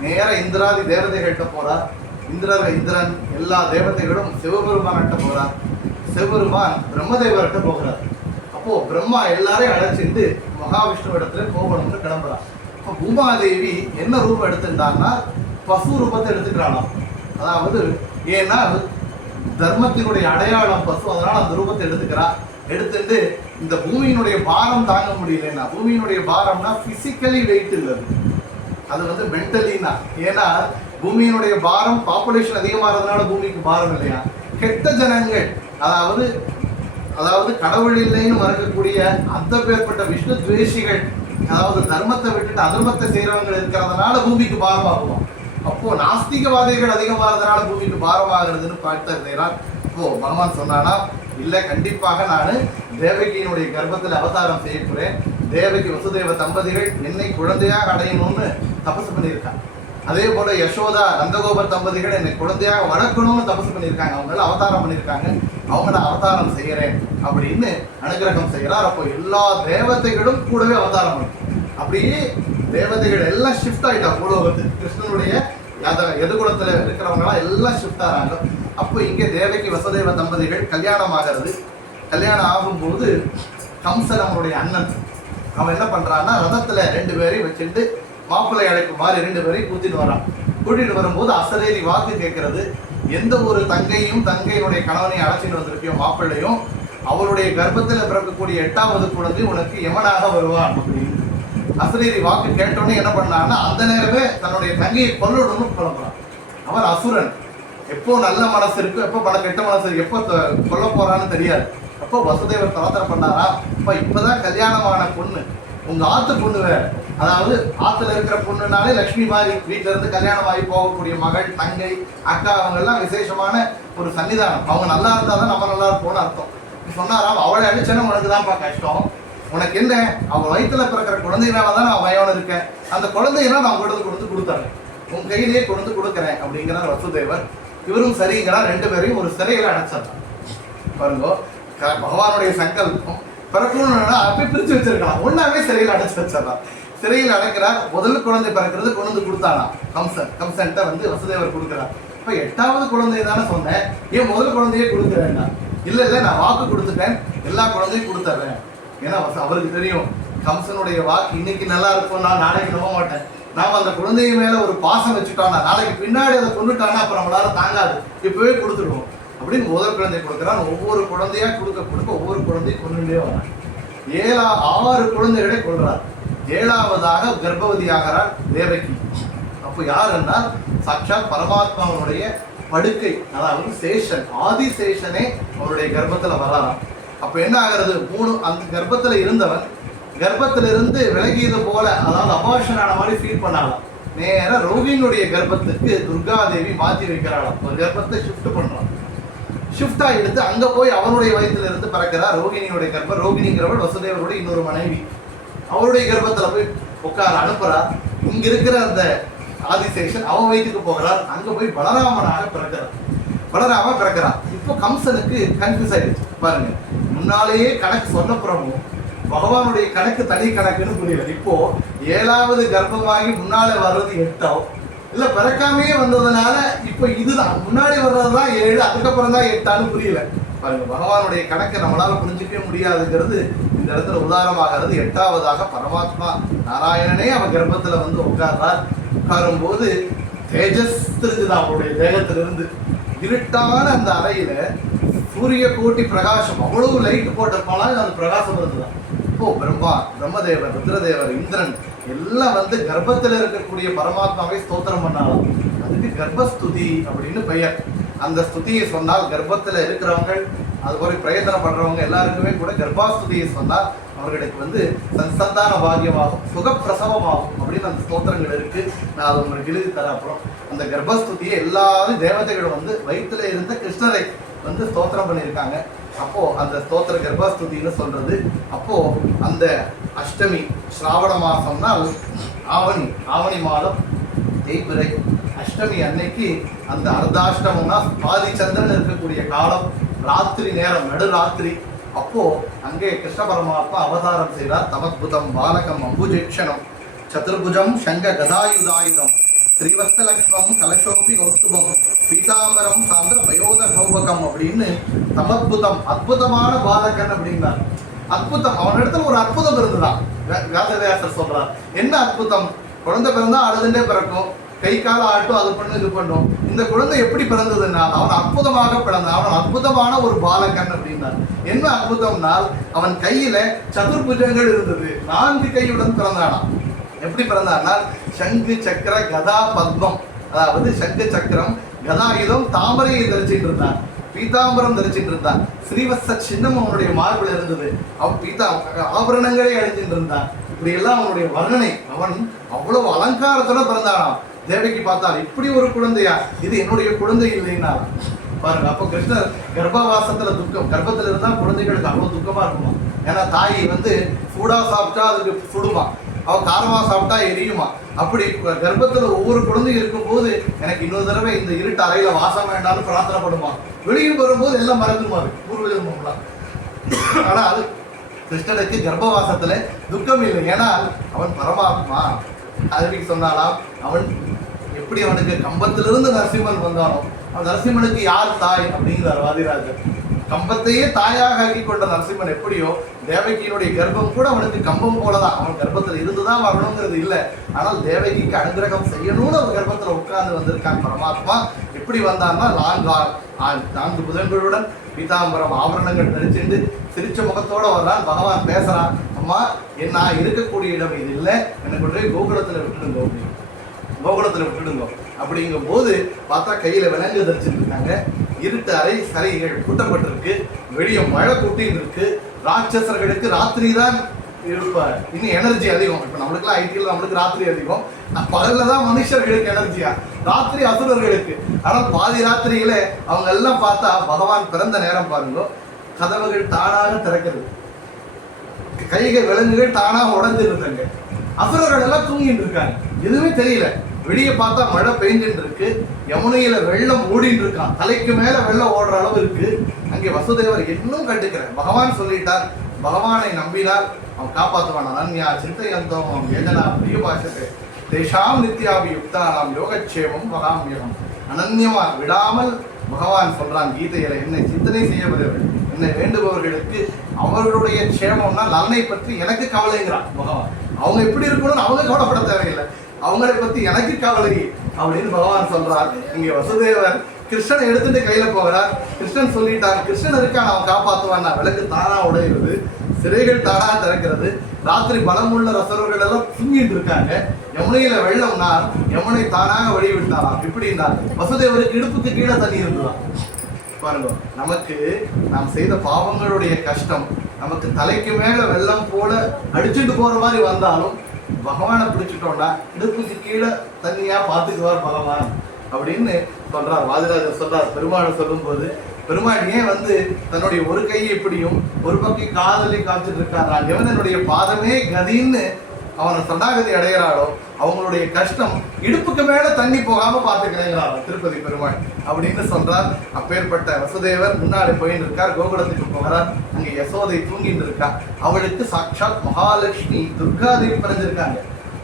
நேர இந்திராதி தேவதைகள்கிட்ட போறார். இந்திரன் எல்லா தேவதைகளும் சிவபெருமான்கிட்ட போறார். சிவபெருமான் பிரம்மதேவர்கிட்ட போகிறார். அப்போ பிரம்மா எல்லாரையும் அழைச்சிட்டு மகாவிஷ்ணு இடத்துல கோவணம்னு கிளம்புறான். இப்போ பூமாதேவி என்ன ரூபம் எடுத்துட்டான்னா பசு ரூபத்தை எடுத்துக்கிறாளாம். அதாவது ஏன்னா தர்மத்தினுடைய அடையாளம் பசு, அதனால அந்த ரூபத்தை எடுத்துக்கிறா. எடுத்துட்டு இந்த பூமியினுடைய பாரம் தாங்க முடியலன்னா, பூமியினுடைய பாரம்னா பிசிக்கலி வெயிட் இல்லை, அது மென்டலினா. ஏன்னா பூமியினுடைய பாரம் பாப்புலேஷன் அதிகமாகிறதுனால பூமிக்கு பாரம் இல்லையா, கெட்ட ஜனங்கள், அதாவது கடவுள் இல்லைன்னு மறக்கக்கூடிய அந்த பேர்பட்ட விஷ்ணு துவேஷிகள், அதாவது தர்மத்தை விட்டுட்டு அதர்மத்தை செய்யறவங்க இருக்கிறதுனால பூமிக்கு பாரம் ஆகுவோம். அப்போ நாஸ்திகவாதிகள் அதிகமாகிறதுனால பூமிக்கு பாரம் ஆகுறதுன்னு பார்த்தார். இப்போ பகவான் சொன்னானா, இல்லை கண்டிப்பாக நான் தேவகியினுடைய கர்ப்பத்தில் அவதாரம் செய்ய போறேன். தேவகி வசுதேவ தம்பதிகள் என்னை குழந்தையாக அடையணும்னு தபசு பண்ணியிருக்காங்க. அதே போல யசோதா நந்தகோபர் தம்பதிகள் என்னை குழந்தையாக வளர்க்கணும்னு தபசு பண்ணியிருக்காங்க. அவங்கள அவதாரம் பண்ணியிருக்காங்க, அவங்கள அவதாரம் செய்யறேன் அப்படின்னு அனுகிரகம் செய்கிறார். அப்போ எல்லா தேவதைகளும் கூடவே அவதாரம் பண்ணும். அப்படியே தேவதைகள் எல்லாம் ஷிஃப்ட் ஆயிட்டா பூலோகத்துக்கு. கிருஷ்ணனுடைய எதிர்குலத்துல இருக்கிறவங்களாம் எல்லாம் ஷிஃப்ட் ஆகிறாங்க. அப்போ இங்கே தேவகி வசுதேவ தம்பதிகள் கல்யாணம் ஆகிறது. கல்யாணம் ஆகும்போது கம்சன் அவனுடைய அண்ணன் அவன் என்ன பண்றான்னா, ரதத்துல 2 பேரையும் வச்சுட்டு மாப்பிள்ளை அழைக்கும் மாதிரி 2 பேரையும் கூட்டிட்டு வரான். கூட்டிட்டு வரும்போது அசரேரி வாக்கு கேட்கறது, எந்த ஒரு தங்கையினுடைய கணவனையும் அழைச்சிட்டு வந்திருக்கியோ மாப்பிள்ளையும், அவருடைய கர்ப்பத்தில் பிறக்கக்கூடிய 8வது குழந்தை உனக்கு யமனாக வருவான் அப்படின்னு. அசரேரி வாக்கு கேட்டோன்னே என்ன பண்ணான்னா, அந்த நேரமே தன்னுடைய தங்கையை கொல்லணும்னு கிளம்புறான். அவன் அசுரன், எப்போ நல்ல மனசு இருக்கு, எப்போ கெட்ட மனசு இருக்கு, எப்போ கொல்ல போறான்னு தெரியாது. அப்போ வசுதேவர் பிரார்த்தனை பண்ணாரா, இப்பதான் கல்யாணமான பொண்ணு, உங்க ஆத்து பொண்ணு வேற, அதாவது ஆத்துல இருக்கிற பொண்ணுனாலே லட்சுமி மாதிரி வீட்டுல இருந்து கல்யாணம் ஆகி போகக்கூடிய மகள், தங்கை, அக்கா, அவங்க எல்லாம் விசேஷமான ஒரு சன்னிதானம். அவங்க நல்லா இருந்தாதான் நம்ம நல்லா இருப்போம்னு அர்த்தம். சொன்னாராம், அவளை அடிச்சேன்னா உனக்கு தான்ப்பா கஷ்டம், உனக்கு என்ன, அவள் வயிற்றுல பிறக்கிற குழந்தையினாலதான் நான் வயோன்னு இருக்கேன், அந்த குழந்தையெல்லாம் நான் கொடுத்துறேன், உன் கையிலேயே கொடுக்குறேன் அப்படிங்கிறார் வசுதேவர். இவரும் சரிங்கிறார். 2 பேரையும் ஒரு சிறையில அடைச்சிடலாம். பாருங்க, பகவானுடைய சங்கல்பம் பிறக்கணும்னா அப்படி பிரிச்சு வச்சிருக்கலாம், ஒன்னாவே சிறையில் அடைச்சு வச்சிடலாம். சிறையில் அடைக்கிறார். முதல் குழந்தை பிறக்கிறது கொண்டு வந்து கொடுத்தானா கம்சன்ட்ட வசுதேவர் கொடுக்குறார். இப்ப 8வது குழந்தை தானே சொன்னேன், ஏன் முதல் குழந்தையே கொடுக்குறேன்னா, இல்ல நான் வாக்கு கொடுத்துட்டேன், எல்லா குழந்தையும் கொடுத்துட்றேன். ஏன்னா அவருக்கு தெரியும் கம்சனுடைய வாக்கு இன்னைக்கு நல்லா இருக்கும், நான் நாளைக்கு நம்ப மாட்டேன். நாம அந்த குழந்தைய மேல ஒரு பாசம் வச்சுட்டோம்னா நாளைக்கு பின்னாடி அதை கொண்டுட்டானா அப்புறம் நம்மளால தாங்காது, இப்பவே கொடுத்துடுவோம் அப்படின்னு முதல் குழந்தை கொடுக்குறான். ஒவ்வொரு குழந்தையா கொடுக்க ஒவ்வொரு குழந்தையும் கொண்டுட்டே வரான். 6 குழந்தைகளை கொள்றார். 7வதாக கர்ப்பவதி ஆகிறார் தேவகி. அப்போ யாருன்னா சாட்சாத் பரமாத்மாவுடைய படுக்கை, அதாவது சேஷன், ஆதிசேஷனே அவருடைய கர்ப்பத்துல வராராம். அப்ப என்ன ஆகிறது, 3 அந்த கர்ப்பத்துல இருந்தவன் கர்ப்பத்திலிருந்து விலகியது போல, அதாவது அபார்ஷனான மாதிரி ஃபீல் பண்ணாலாம். நேர ரோகிணியுடைய கர்ப்பத்துக்கு துர்காதேவி மாற்றி வைக்கிறாளாம். ஒரு கர்ப்பத்தை ஷிஃப்ட் பண்றான். ஷிஃப்ட் ஆகிடுத்து அங்க போய் அவருடைய வயிற்றுல இருந்து பிறக்கிறார் ரோகிணியுடைய கர்ப்பம். ரோகிணிங்கிறவள் வசுதேவருடைய இன்னொரு மனைவி. அவருடைய கர்ப்பத்துல போய் உட்கார அனுப்புறார். இங்க இருக்கிற அந்த ஆதிசேஷன் அவன் வயிற்றுக்கு போகிறார். அங்க போய் பலராமனாக பிறக்கிறார். இப்போ கம்சனுக்கு கன்ஃபியூஸ் ஆயிடுச்சு. பாருங்க, முன்னாலேயே கணக்கு சொல்லப்புறமும் பகவானுடைய கணக்கு தனி கணக்குன்னு புரியல. இப்போ 7வது கர்ப்பமாகி முன்னால வர்றது 8 இல்ல பிறக்காமையே வந்ததுனால இப்போ இதுதான் முன்னாடி வர்றதுதான் 7, அதுக்கப்புறம் தான் 8 புரியல. பாருங்க, பகவானுடைய கணக்கை நம்மளால புரிஞ்சிக்கவே முடியாதுங்கிறது இந்த இடத்துல உதாரணமாகிறது. 8வதாக பரமாத்மா நாராயணனே அவன் கர்ப்பத்துல வந்து உட்கார்றார். உட்காரும் போது தேஜஸ் தெரிஞ்சுதான் அவருடைய தேகத்திலிருந்து. இருட்டான அந்த அறையில சூரிய கோட்டி பிரகாசம், அவ்வளவு லைட் போட்டிருப்பாலும் அது பிரகாசம் இருந்துதான். இப்போ பிரம்மா, பிரம்மதேவர், ருத்ரதேவர், இந்திரன் எல்லாம் வந்து கர்ப்பத்தில் இருக்கக்கூடிய பரமாத்மாவை ஸ்தோத்திரம் பண்ணாலும் அதுக்கு கர்ப்பஸ்துதி அப்படின்னு பெயர். அந்த ஸ்துதியை சொன்னால் கர்ப்பத்தில் இருக்கிறவங்க, அதுபோல பிரயத்தனம் பண்றவங்க எல்லாருக்குமே கூட கர்ப்பாஸ்துதியை சொன்னால் அவர்களுக்கு வந்து சந்தான பாகியமாகும், சுகப்பிரசவமாகும் அப்படின்னு அந்த ஸ்தோத்திரங்கள் இருக்கு. நான் அதை உங்களுக்கு எழுதி தரேன். அப்புறம் அந்த கர்ப்பஸ்துதியை எல்லாரும் தேவதைகள் வந்து வயிற்றுல இருந்த கிருஷ்ணரை வந்து ஸ்தோத்திரம் பண்ணியிருக்காங்க. அப்போ அந்த ஸ்தோத்திர கர்ப்பஸ்துதின்னு சொல்றது. அப்போ அந்த அஷ்டமி ஸ்ராவண மாசம்னால் ஆவணி மாதம் தேய்பிறை அஷ்டமி அன்னைக்கு அந்த அர்த்தாஷ்டமம்னா பாதி சந்திரன் இருக்கக்கூடிய காலம், ராத்திரி நேரம், நடுராத்திரி. அப்போ அங்கே கிருஷ்ண பரமாத்மா அவதாரம் செய்தார். தமத்புதம் பாலகம் அம்புஜேக்ஷணம் சதுர்புஜம் சங்க கதாயுதாயுதம் ஸ்ரீவஸ்தலக்ஷ்மம் கலசோபி கௌஸ்துபம் பீதாம்பரம் சாந்திர வயோத கௌபகம் அப்படின்னு தமத்புதம் அற்புதமான பாலகன் அப்படின்னார். அற்புதம், அவனிடத்துல ஒரு அற்புதம் இருந்துதான். வியாசர் சொல்றார், என்ன அற்புதம்? குழந்தை பிறந்தா அழுதுண்டே பிறக்கும், கை கால ஆட்டும், அது பண்ணும் இது பண்ணும். இந்த குழந்தை எப்படி பிறந்ததுன்னா அவன் அற்புதமாக பிறந்தான். அவன் அற்புதமான ஒரு பாலகன் அப்படின்னார். என்ன அற்புதம்னால் அவன் கையில சதுர்புஜங்கள் இருந்தது, 4 கையுடன் பிறந்தானாம். எப்படி பிறந்தானால் சங்கு சக்கர கதா பத்மம், அதாவது சங்கு சக்கரம் கதாயுதம் தாமரையை தரிச்சிட்டு இருந்தான், பீதாம்பரம் தரிச்சிட்டு இருந்தான், ஸ்ரீவத்ச சின்னம் அவனுடைய மார்பில் இருந்தது, அவன் ஆபரணங்களே அழிஞ்சிட்டு இருந்தான். இப்படி எல்லாம் அவனுடைய வர்ணனை. அவன் அவ்வளவு அலங்காரத்தோட பிறந்தானாம். தேவகி பார்த்தால் இப்படி ஒரு குழந்தையா, இது என்னுடைய குழந்தை இல்லைன்னா பாருங்க. அப்போ கிருஷ்ணர் கர்ப்பவாசத்துல துக்கம், கர்ப்பத்துல இருந்தா குழந்தைகளுக்கு அவ்வளவு துக்கமா இருக்குமா. ஏன்னா தாய் வந்து சூடா சாப்பிட்டா அதுக்கு சுடுமா, அவ காரமா சாப்பிட்டா எரியுமா. அப்படி கர்ப்பத்துல ஒவ்வொரு குழந்தையும் இருக்கும் போது எனக்கு இன்னொரு தடவை இந்த இருட்டு அறையில வாசம் வேண்டாம்னு பிரார்த்தனைப்படுமா. வெளியும் வரும்போது எல்லாம் மறந்துமாறு பூர்வ ஜென்மம்லாம். ஆனா அது கிருஷ்ணனுக்கு கர்ப்பவாசத்துல துக்கம் இல்லை. ஏன்னா அவன் பரமாத்மா. அதுக்கு சொன்னாலாம், அவன் எப்படி அவனுக்கு கம்பத்திலிருந்து நரசிம்மன் வந்தானோ, அவன் நரசிம்மனுக்கு யார் தாய் அப்படிங்கிறார் வாதிராஜர். கம்பத்தையே தாயாக ஆக்கி கொண்ட நரசிம்மன் எப்படியோ, தேவகியினுடைய கர்ப்பம் கூட அவனுக்கு கம்பம் போலதான். அவன் கர்ப்பத்தில் இருந்துதான் வரணுங்கிறது இல்லை, ஆனால் தேவகிக்கு அனுகிரகம் செய்யணும்னு அவன் கர்ப்பத்தில் உட்கார்ந்து வந்திருக்கான் பரமாத்மா. எப்படி வந்தான்னா 4 புதன்களுடன் பீதாம்பரம் ஆபரணங்கள் தரிச்சுட்டு சிரிச்ச முகத்தோட வர்றான். பகவான் பேசுறான், அம்மா நான் இருக்கக்கூடிய இடம் இது இல்லை, என்னை கொண்டு போய் கோகுலத்தில் விட்டுடுங்க அப்படிங்கும் போது பார்த்தா கையில விலங்கு தரிச்சுட்டு இருக்காங்க. இருட்டு அறை சரைகள் கூட்டப்பட்டிருக்கு, வெளியே மழை கூட்டின்னு இருக்கு. ராட்சசர்களுக்கு ராத்திரி தான் இருப்பார், இன்னும் எனர்ஜி அதிகம். இப்போ நம்மளுக்குலாம் ஐடியில் நம்மளுக்கு ராத்திரி அதிகம், பகல்ல தான் மனுஷர்களுக்கு எனர்ஜியா, ராத்திரி அசுரர்களுக்கு. ஆனால் பாதி ராத்திரியில அவங்க எல்லாம் பார்த்தா பகவான் பிறந்த நேரம் பாருங்க, கதவுகள் தானாக திறக்கிறது, கைகள் விலங்குகள் தானாக உடஞ்சிருந்தாங்க. அசுரர்கள் எல்லாம் தூங்கிட்டு இருக்காங்க, எதுவுமே தெரியல. வெளியே பார்த்தா மழை பெய்ஞ்சிட்டு இருக்கு, யமுனையில வெள்ளம் ஓடிட்டு இருக்கான், தலைக்கு மேல வெள்ளம் ஓடுற அளவு இருக்கு. அங்கே வசுதேவர் இன்னும் கண்டுக்கிறேன், பகவான் சொல்லிட்டார், பகவானை நம்பினால் அவன் காப்பாற்றுவான். அனன்யா சிந்தையந்தோம் அவன் வேதனா பிரிய பாஷத்தை தேஷாம் நித்யாபி யுக்தானாம் யோகக்ஷேமம் மகாமியகம். அனன்யமா விடாமல் பகவான் சொல்றான் கீதையில, என்னை சிந்தனை செய்யப்படுவர், என்னை வேண்டுபவர்களுக்கு அவர்களுடைய க்ஷேமம்னா நலனை பற்றி எனக்கு கவலைங்கிறான் பகவான். அவங்க எப்படி இருக்கணும்னு அவங்க கவலைப்பட தேவையில்லை, அவங்களை பத்தி எனக்கு கவலை அப்படின்னு பகவான் சொல்றார். இங்க வசுதேவர் கிருஷ்ணனை எடுத்துட்டு கையில போகிறார். கிருஷ்ணன் சொல்லிட்டான், கிருஷ்ணன் இருக்கான், அவன் காப்பாற்றுவான். விளக்கு தானா உடையிறது, சிறைகள் தானா திறக்கிறது, ராத்திரி பலமுள்ள ரசர்கள் எல்லாம் தூங்கிட்டு இருக்காங்க. யமுனையில வெள்ளம்னா யமுனை தானாக வழிவிட்டாராம். இப்படின்னா வசுதேவருக்கு இடுப்புக்கு கீழே தண்ணி இருந்துதான். பாருங்க, நமக்கு நாம் செய்த பாவங்களுடைய கஷ்டம் நமக்கு தலைக்கு மேல வெள்ளம் போல அடிச்சுட்டு போற மாதிரி வந்தாலும் பகவானை பிடிச்சிட்டோம்னா இடுப்புக்கு கீழே தண்ணியா பார்த்துக்குவார் பகவான் அப்படின்னு சொல்றார் வாதிராஜர் சொல்றார். பெருமாள் சொல்லும் போது, பெருமாள் ஏன் வந்து தன்னுடைய ஒரு கையை இப்படியும் ஒரு பக்கம் காதலி காய்ச்சிட்டு இருக்காரா, எவன் என்னுடைய பாதமே கதின்னு அவனை சரணாகதி அடைகிறாளோ அவங்களுடைய கஷ்டம் இடுப்புக்கு மேல தண்ணி போகாம பார்த்துக்கிறேங்கிறார் திருப்பதி பெருமாள் அப்படின்னு சொல்றார். அப்பேற்பட்ட வசுதேவர் முன்னாடி போயிட்டு இருக்கார், கோகுலத்துக்கு போகிறார். அங்க யசோதை தூங்கிட்டு இருக்கா. அவளுக்கு சாட்சாத் மகாலட்சுமி துர்காதேவி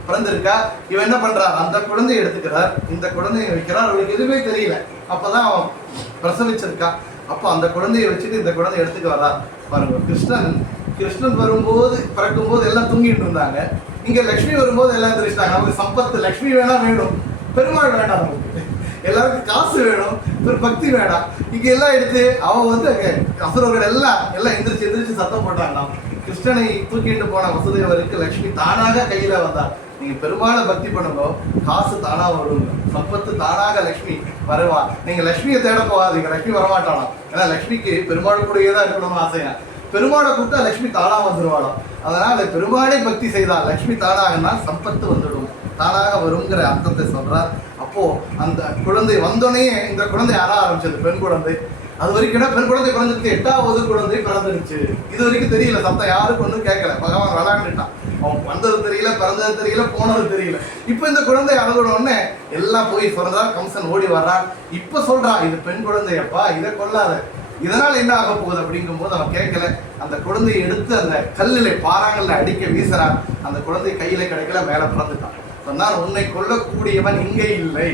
பிறந்திருக்கா. இவன் என்ன பண்றார், அந்த குழந்தையை எடுத்துக்கிறார், இந்த குழந்தையை வைக்கிறார். அவளுக்கு எதுவுமே தெரியல, அப்பதான் அவன் பிரசவிச்சிருக்கா. அப்போ அந்த குழந்தையை வச்சுட்டு இந்த குழந்தை எடுத்துக்க வர்றார் பாருங்க. கிருஷ்ணன் வரும்போது பிறக்கும்போது எல்லாம் தூங்கிட்டு இருந்தாங்க. இங்க லட்சுமி வரும்போது எல்லாம் தெரிஞ்சிட்டாங்க. நமக்கு சம்பத்து லட்சுமி வேணும், பெருமாள் வேண்டாம், நமக்கு எல்லாருக்கும் காசு வேணும், ஒரு பக்தி வேண்டாம். இங்க எல்லாம் எடுத்து அவன் வந்து அசுரர்கள் எல்லாம் எந்திரிச்சு சத்தம் போட்டாங்களாம். கிருஷ்ணனை தூக்கிட்டு போன வசுதேவருக்கு லட்சுமி தானாக கையில வந்தார். நீங்க பெருமாளை பக்தி பண்ணுங்க, காசு தானா வருங்க, சம்பத்து தானாக லட்சுமி வருவா. நீங்க லட்சுமியை தேட போகாதீங்க, லட்சுமி வரமாட்டாளாம். ஏன்னா லட்சுமிக்கு பெருமாள் கூடயே தான் இருக்கணும்னு ஆசையா. பெருமாளை கூப்பிட்டா லட்சுமி தானா வந்துருவாளாம். அதனால பெருமாளை பக்தி செய்தா லட்சுமி தானாகனா சம்பத்து வந்துடும், தானாக வருங்கிற அர்த்தத்தை சொல்றார். அப்போ அந்த குழந்தை வந்தோடனே இந்த குழந்தை ஆற ஆரம்பிச்சது, பெண் குழந்தை. அது வரைக்கும் பெண் குழந்தை பிறந்துருக்கு, 8வது குழந்தை பிறந்துருச்சு. இது வரைக்கும் தெரியல, சத்தம் யாருக்கும் ஒன்றும் கேட்கல. பகவான் விளையாண்டுட்டான். அவன் வந்தது தெரியல, பிறந்தது தெரியல, போனது தெரியல. இப்ப இந்த குழந்தை அழுதுடனே எல்லாம் போய் சொல்றார். கம்சன் ஓடி வர்றான். இப்ப சொல்றான், இது பெண் குழந்தையப்பா, இதை கொள்ளாத, இதனால என்ன ஆக போகுது அப்படிங்கும் போது அவன் கேட்கல. அந்த குழந்தையை எடுத்து அந்த கல்லில பாறாங்கல்ல அடிக்க வீசுறான். அந்த குழந்தை கையில கிடைக்கல, மேல பிறந்துட்டான். சொன்னார், உன்னை கொல்லக்கூடியவன் இங்கே இல்லை,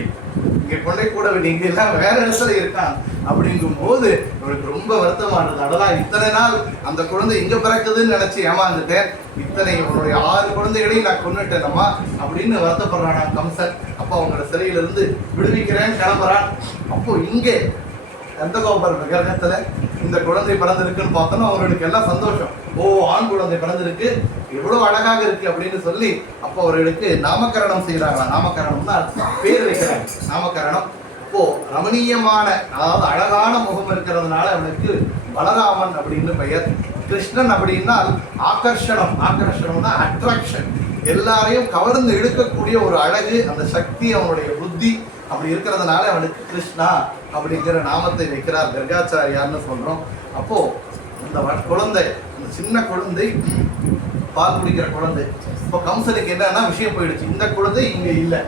இங்க கொண்டை கூட வேண்டிய இங்க எல்லாம் வேற இடத்துல இருக்கான். அப்படிங்கும் போது இவருக்கு ரொம்ப வருத்தமானது. அதெல்லாம் இத்தனை நாள் அந்த குழந்தை இங்க பிறக்குதுன்னு நினைச்சு ஏமாந்துட்டேன், இத்தனை உன்னுடைய 6 குழந்தைகளையும் நான் கொன்னுட்டேனம்மா அப்படின்னு வருத்தப்படுறான் கம்சன். அப்போ அவங்களோட சிறையிலிருந்து விடுவிக்கிறேன்னு கிளம்புறான். அப்போ இங்கே நந்தகோபர் விக்கிரகத்துல இந்த குழந்தை பிறந்திருக்குன்னு பார்த்தோன்னா அவர்களுக்கு எல்லாம் சந்தோஷம். ஓ, ஆண் குழந்தை பிறந்திருக்கு, எவ்வளவு அழகாக இருக்கு அப்படின்னு சொல்லி அப்போ அவர்களுக்கு நாமகரணம் செய்யறாங்களா. நாமகரணம்னா பேர் வைக்கிறாங்க, நாமகரணம். இப்போ ரமணீயமான, அதாவது அழகான முகம் இருக்கிறதுனால அவனுக்கு பலராமன் அப்படின்னு பெயர். கிருஷ்ணன் அப்படின்னா ஆகர்ஷணம், ஆகர்ஷணம்னா அட்ராக்ஷன், எல்லாரையும் கவர்ந்து இழுக்கக்கூடிய ஒரு அழகு, அந்த சக்தி, அவனுடைய புத்தி அப்படி இருக்கிறதுனால அவனுக்கு கிருஷ்ணா அப்படிங்கிற நாமத்தை வைக்கிறார் கர்காச்சாரியார்னு சொல்றோம். அப்போ அந்த குழந்தை, அந்த சின்ன குழந்தை, பால் குடிக்கிற குழந்தை. இப்போ கம்சனுக்கு என்னன்னா விஷயம் போயிடுச்சு, இந்த குழந்தை இங்க இல்லை.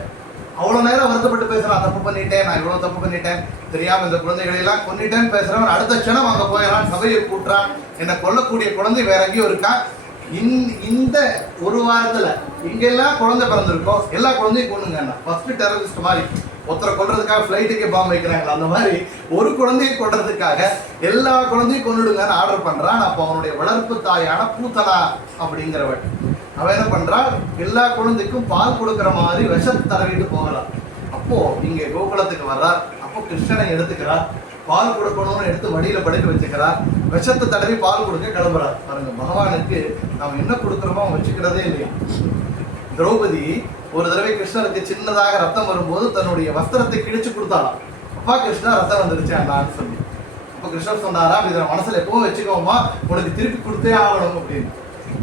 அவ்வளவு நேரம் வருத்தப்பட்டு பேசுறான், தப்பு பண்ணிட்டேன், நான் இவ்வளவு தப்பு பண்ணிட்டேன், தெரியாம இந்த குழந்தைகளை எல்லாம் கொன்னிட்டேன்னு பேசுறவன் அடுத்த க்ஷணம் அங்க போயிடறான், சபையை கூட்டுறான். என்னை கொல்லக்கூடிய குழந்தை வேற எங்கேயும் இருக்கான். இந்த ஒரு வாரத்துல இங்கெல்லாம் குழந்தை பிறந்திருக்கோம், எல்லா குழந்தையும் கொண்டுங்க. ஃபர்ஸ்ட் டெரரிஸ்ட் மாதிரி ஒருத்தரை கொள்றதுக்காக ஃப்ளைட்டுக்கே பாம்பு வைக்கிறாங்களா, அந்த மாதிரி ஒரு குழந்தையை கொள்றதுக்காக எல்லா குழந்தையும் கொண்டுடுங்கன்னு ஆர்டர் பண்றான். அப்போ அவனுடைய வளர்ப்பு தாயான பூத்தனா அப்படிங்கிறவன் அவன் என்ன பண்றான், எல்லா குழந்தைக்கும் பால் கொடுக்குற மாதிரி விஷத்தை தடவிட்டு போகலாம். அப்போ இங்க கோகுலத்துக்கு வர்றார். அப்போ கிருஷ்ணனை எடுத்துக்கிறார், பால் கொடுக்கணும்னு எடுத்து மடியில படுக்க வச்சுக்கிறார். விஷத்தை தடவி பால் கொடுக்க கிளம்புறார். பாருங்க, பகவானுக்கு நாம் என்ன கொடுக்குறோமோ அவன் வச்சுக்கிறதே இல்லையா. திரௌபதி ஒரு தடவை கிருஷ்ணருக்கு சின்னதாக ரத்தம் வரும்போது தன்னுடைய வஸ்திரத்தை கிழிச்சு கொடுத்தாலாம். அப்பா கிருஷ்ணா, ரத்தம் வந்துருச்சு அண்ணான்னு சொல்லி. அப்ப கிருஷ்ணர் சொன்னாராம், இதை மனசுல எப்பவும் வச்சுக்கோமா, உனக்கு திருப்பி கொடுத்தே ஆகணும் அப்படின்னு.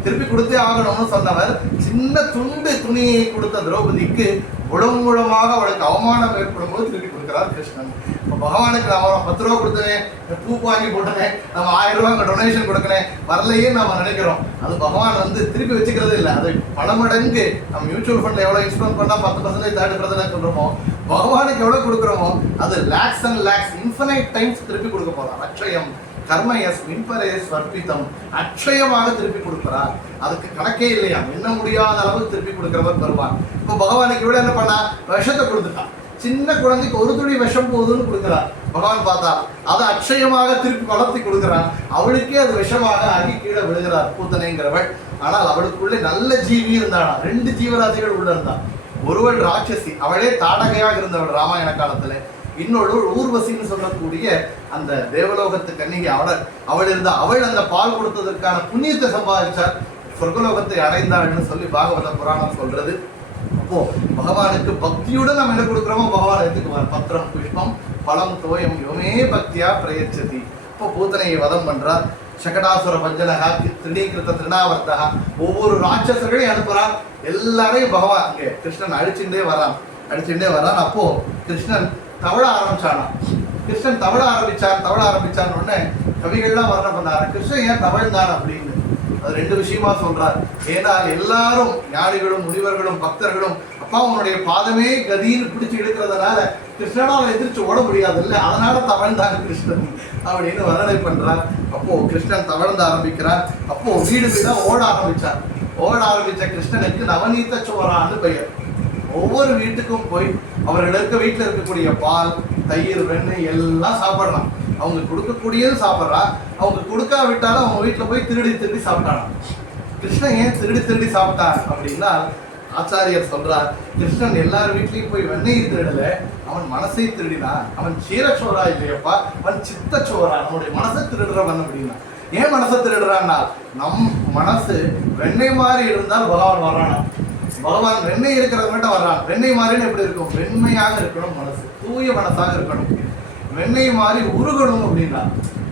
திருப்பி கொடுத்தே ஆகணும்னு சொன்னவர் சின்ன துண்டு துணியை கொடுத்த திரௌபதிக்கு முழமாக அவளுக்கு அவமானம் ஏற்படும் போது திருப்பி கொடுக்கிறார் கிருஷ்ணன். இப்போ பகவானுக்கு நான் 10 ரூபா கொடுத்தேன், பூ வாங்கி போட்டேன், நம்ம 1000 ரூபா டொனேஷன் கொடுக்கணேன், வரலையே நம்ம நினைக்கிறோம். அது பகவான் வந்து திருப்பி வச்சுக்கிறது இல்லை. அது பல மடங்கு நம்ம மியூச்சுவல் ஃபண்ட்ல எவ்வளவு இன்வெஸ்ட்மெண்ட் பண்ணா 10% 30% சொல்றோமோ, பகவானுக்கு எவ்வளவு கொடுக்குறோமோ அது lakhs and lakhs infinite times திருப்பி கொடுக்க போறான். அக்ஷயம் கர்மயஸ் வின்பரேஸ் வர்ப்பித்தம், அக்ஷயமாக திருப்பி கொடுக்கிறார். அதுக்கு கணக்கே இல்லையா, என்ன முடியாத அளவுக்கு திருப்பி கொடுக்கிறவர் பெறுவார். இப்போ பகவானுக்கு விட என்ன பண்ணா, விஷத்தை கொடுத்துட்டான். சின்ன குழந்தைக்கு ஒரு துளி விஷம் போகுதுன்னு கொடுக்கிறார். பகவான் பார்த்தா அதை அக்ஷயமாக திருப்பி வளர்த்தி கொடுக்கிறான். அவளுக்கே அது விஷமாக ஆகி கீழே விழுகிறார் பூத்தனைங்கிறவள். ஆனால் அவளுக்குள்ளே நல்ல ஜீவி இருந்தானா, 2 ஜீவராசிகள் உள்ள இருந்தான். ஒருவள் ராட்சசி, அவளே தாடகையாக இருந்தவள் ராமாயண காலத்துல. இன்னொரு ஊர்வசின்னு சொல்லக்கூடிய அந்த தேவலோகத்து கன்னிகை அவள் இருந்தா. அவள் அந்த பால் கொடுத்ததற்கான புண்ணியத்தை சம்பாதிச்சார், சொர்க்கலோகத்தை அடைந்தாள்னு சொல்லி பாகவத புராணம் சொல்றது. அப்போ பகவானுக்கு பக்தியுடன் நம்ம என்ன கொடுக்குறோமோ பகவான் எடுத்துக்குவார். பத்திரம் புஷ்பம் பழம் தோயம் யோமே பக்தியா பிரயச்சதி. இப்போ பூத்தனையை வதம் பண்றார். சகடாசுர பஞ்சனகா திடீகிருத்த திருநாவர்த்தகா, ஒவ்வொரு ராட்சசர்களையும் அனுப்புறான். எல்லாரையும் பகவான் அங்கே கிருஷ்ணன் அழிச்சுட்டே வரான். அப்போ கிருஷ்ணன் தவழ ஆரம்பிச்சானா. கிருஷ்ணன் தவழ ஆரம்பிச்சான்னு உடனே கவிகள்லாம் வர்ணம் பண்ணாரு, கிருஷ்ணன் ஏன் தவழ்ந்தான் அப்படின்னு. அது 2 விஷயமா சொல்றார். ஏனால் எல்லாரும் ஞானிகளும் முனிவர்களும் பக்தர்களும் அப்பா உன்னுடைய பாதமே கதின்னு பிடிச்சு இழுக்கிறதுனால கிருஷ்ணனால எதிர்த்து ஓட முடியாது இல்லை, அதனால தவழ்ந்தாங்க கிருஷ்ணன் அப்படின்னு வர்ணனை பண்றார். அப்போ கிருஷ்ணன் தவழ்ந்து ஆரம்பிக்கிறார். அப்போ வீடு வீடா ஓட ஆரம்பிச்ச கிருஷ்ணனுக்கு நவநீத சோரான்னு பெயர். ஒவ்வொரு வீட்டுக்கும் போய் அவர்கள் வீட்டில் இருக்கக்கூடிய பால், தயிர், வெண்ணெய் எல்லாம் சாப்பிடலாம். அவங்க கொடுக்கக்கூடியது சாப்பிட்றான், அவங்க கொடுக்காவிட்டாலும் அவங்க வீட்டில் போய் திருடி திருடி சாப்பிட்டானா. கிருஷ்ணன் ஏன் திருடி திருடி சாப்பிட்டான் அப்படின்னா, ஆச்சாரியர் சொல்றார், கிருஷ்ணன் எல்லார் வீட்லையும் போய் வெண்ணெய் திருடல, அவன் மனசை திருடினான். அவன் சீரச்சோரா இல்லையப்பா, அவன் சித்தச்சோரா, நம்முடைய மனசை திருடுறவன் அப்படின்னா. ஏன் மனசை திருடுறான்னா, நம் மனசு வெண்ணெய் மாதிரி இருந்தால் பகவான் வர்றானா. பகவான் வெண்ணெய் இருக்கிறது மட்டும் வர்றான். வெண்ணெய் மாதிரின்னு எப்படி இருக்கும்? வெண்மையாக இருக்கணும் மனசு, தூய மனசாக இருக்கணும். வெண்ணெய் மாதிரி உருகணும் அப்படின்னா,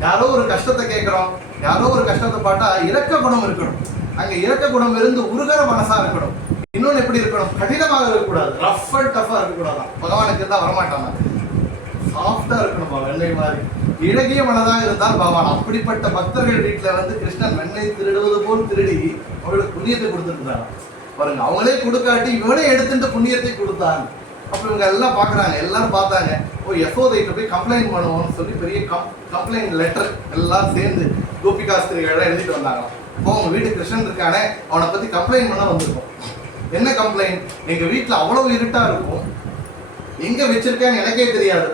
யாரோ ஒரு கஷ்டத்தை கேட்கிறோம், யாரோ ஒரு கஷ்டத்தை பார்த்தா இரக்க குணம் இருக்கணும். அங்க இரக்க குணம் இருந்து உருகிற மனசா இருக்கணும். இன்னொன்னு எப்படி இருக்கணும்? கடினமாக இருக்கக்கூடாது, ரஃப் அண்ட் டஃபா இருக்கக்கூடாதான். பகவானுக்கு தான் வரமாட்டாங்க, சாஃப்டா இருக்கணுமா வெண்ணெய் மாதிரி. இழகிய மனதாக இருந்தால் பகவான். அப்படிப்பட்ட பக்தர்கள் வீட்டுல வந்து கிருஷ்ணன் வெண்ணெய் திருடுவது போல் திருடி அவர்களுக்கு புண்ணியத்தை கொடுத்துருந்தாங்க பாருங்க. அவங்களே கொடுக்காட்டி இவனே எடுத்துட்டு புண்ணியத்தை கொடுத்தாங்க. அப்ப இவங்க எல்லாம் பாக்குறாங்க, எல்லாரும் பார்த்தாங்க. ஓ, யசோதைகிட்ட போய் கம்ப்ளைண்ட் பண்ணுவோம்னு சொல்லி பெரிய கம்ப்ளைண்ட் லெட்டர் எல்லாம் சேர்ந்து கோபிகாஸ்திரிகள் எழுதிட்டு வந்தாங்க. இப்போ உங்க வீட்டு கிருஷ்ணன் இருக்கானே, அவனை பத்தி கம்ப்ளைண்ட் பண்ண வந்திருக்கோம். என்ன கம்ப்ளைண்ட்? எங்க வீட்டுல அவ்வளவு இருட்டா இருக்கும், எங்க வச்சிருக்கேன்னு எனக்கே தெரியாது.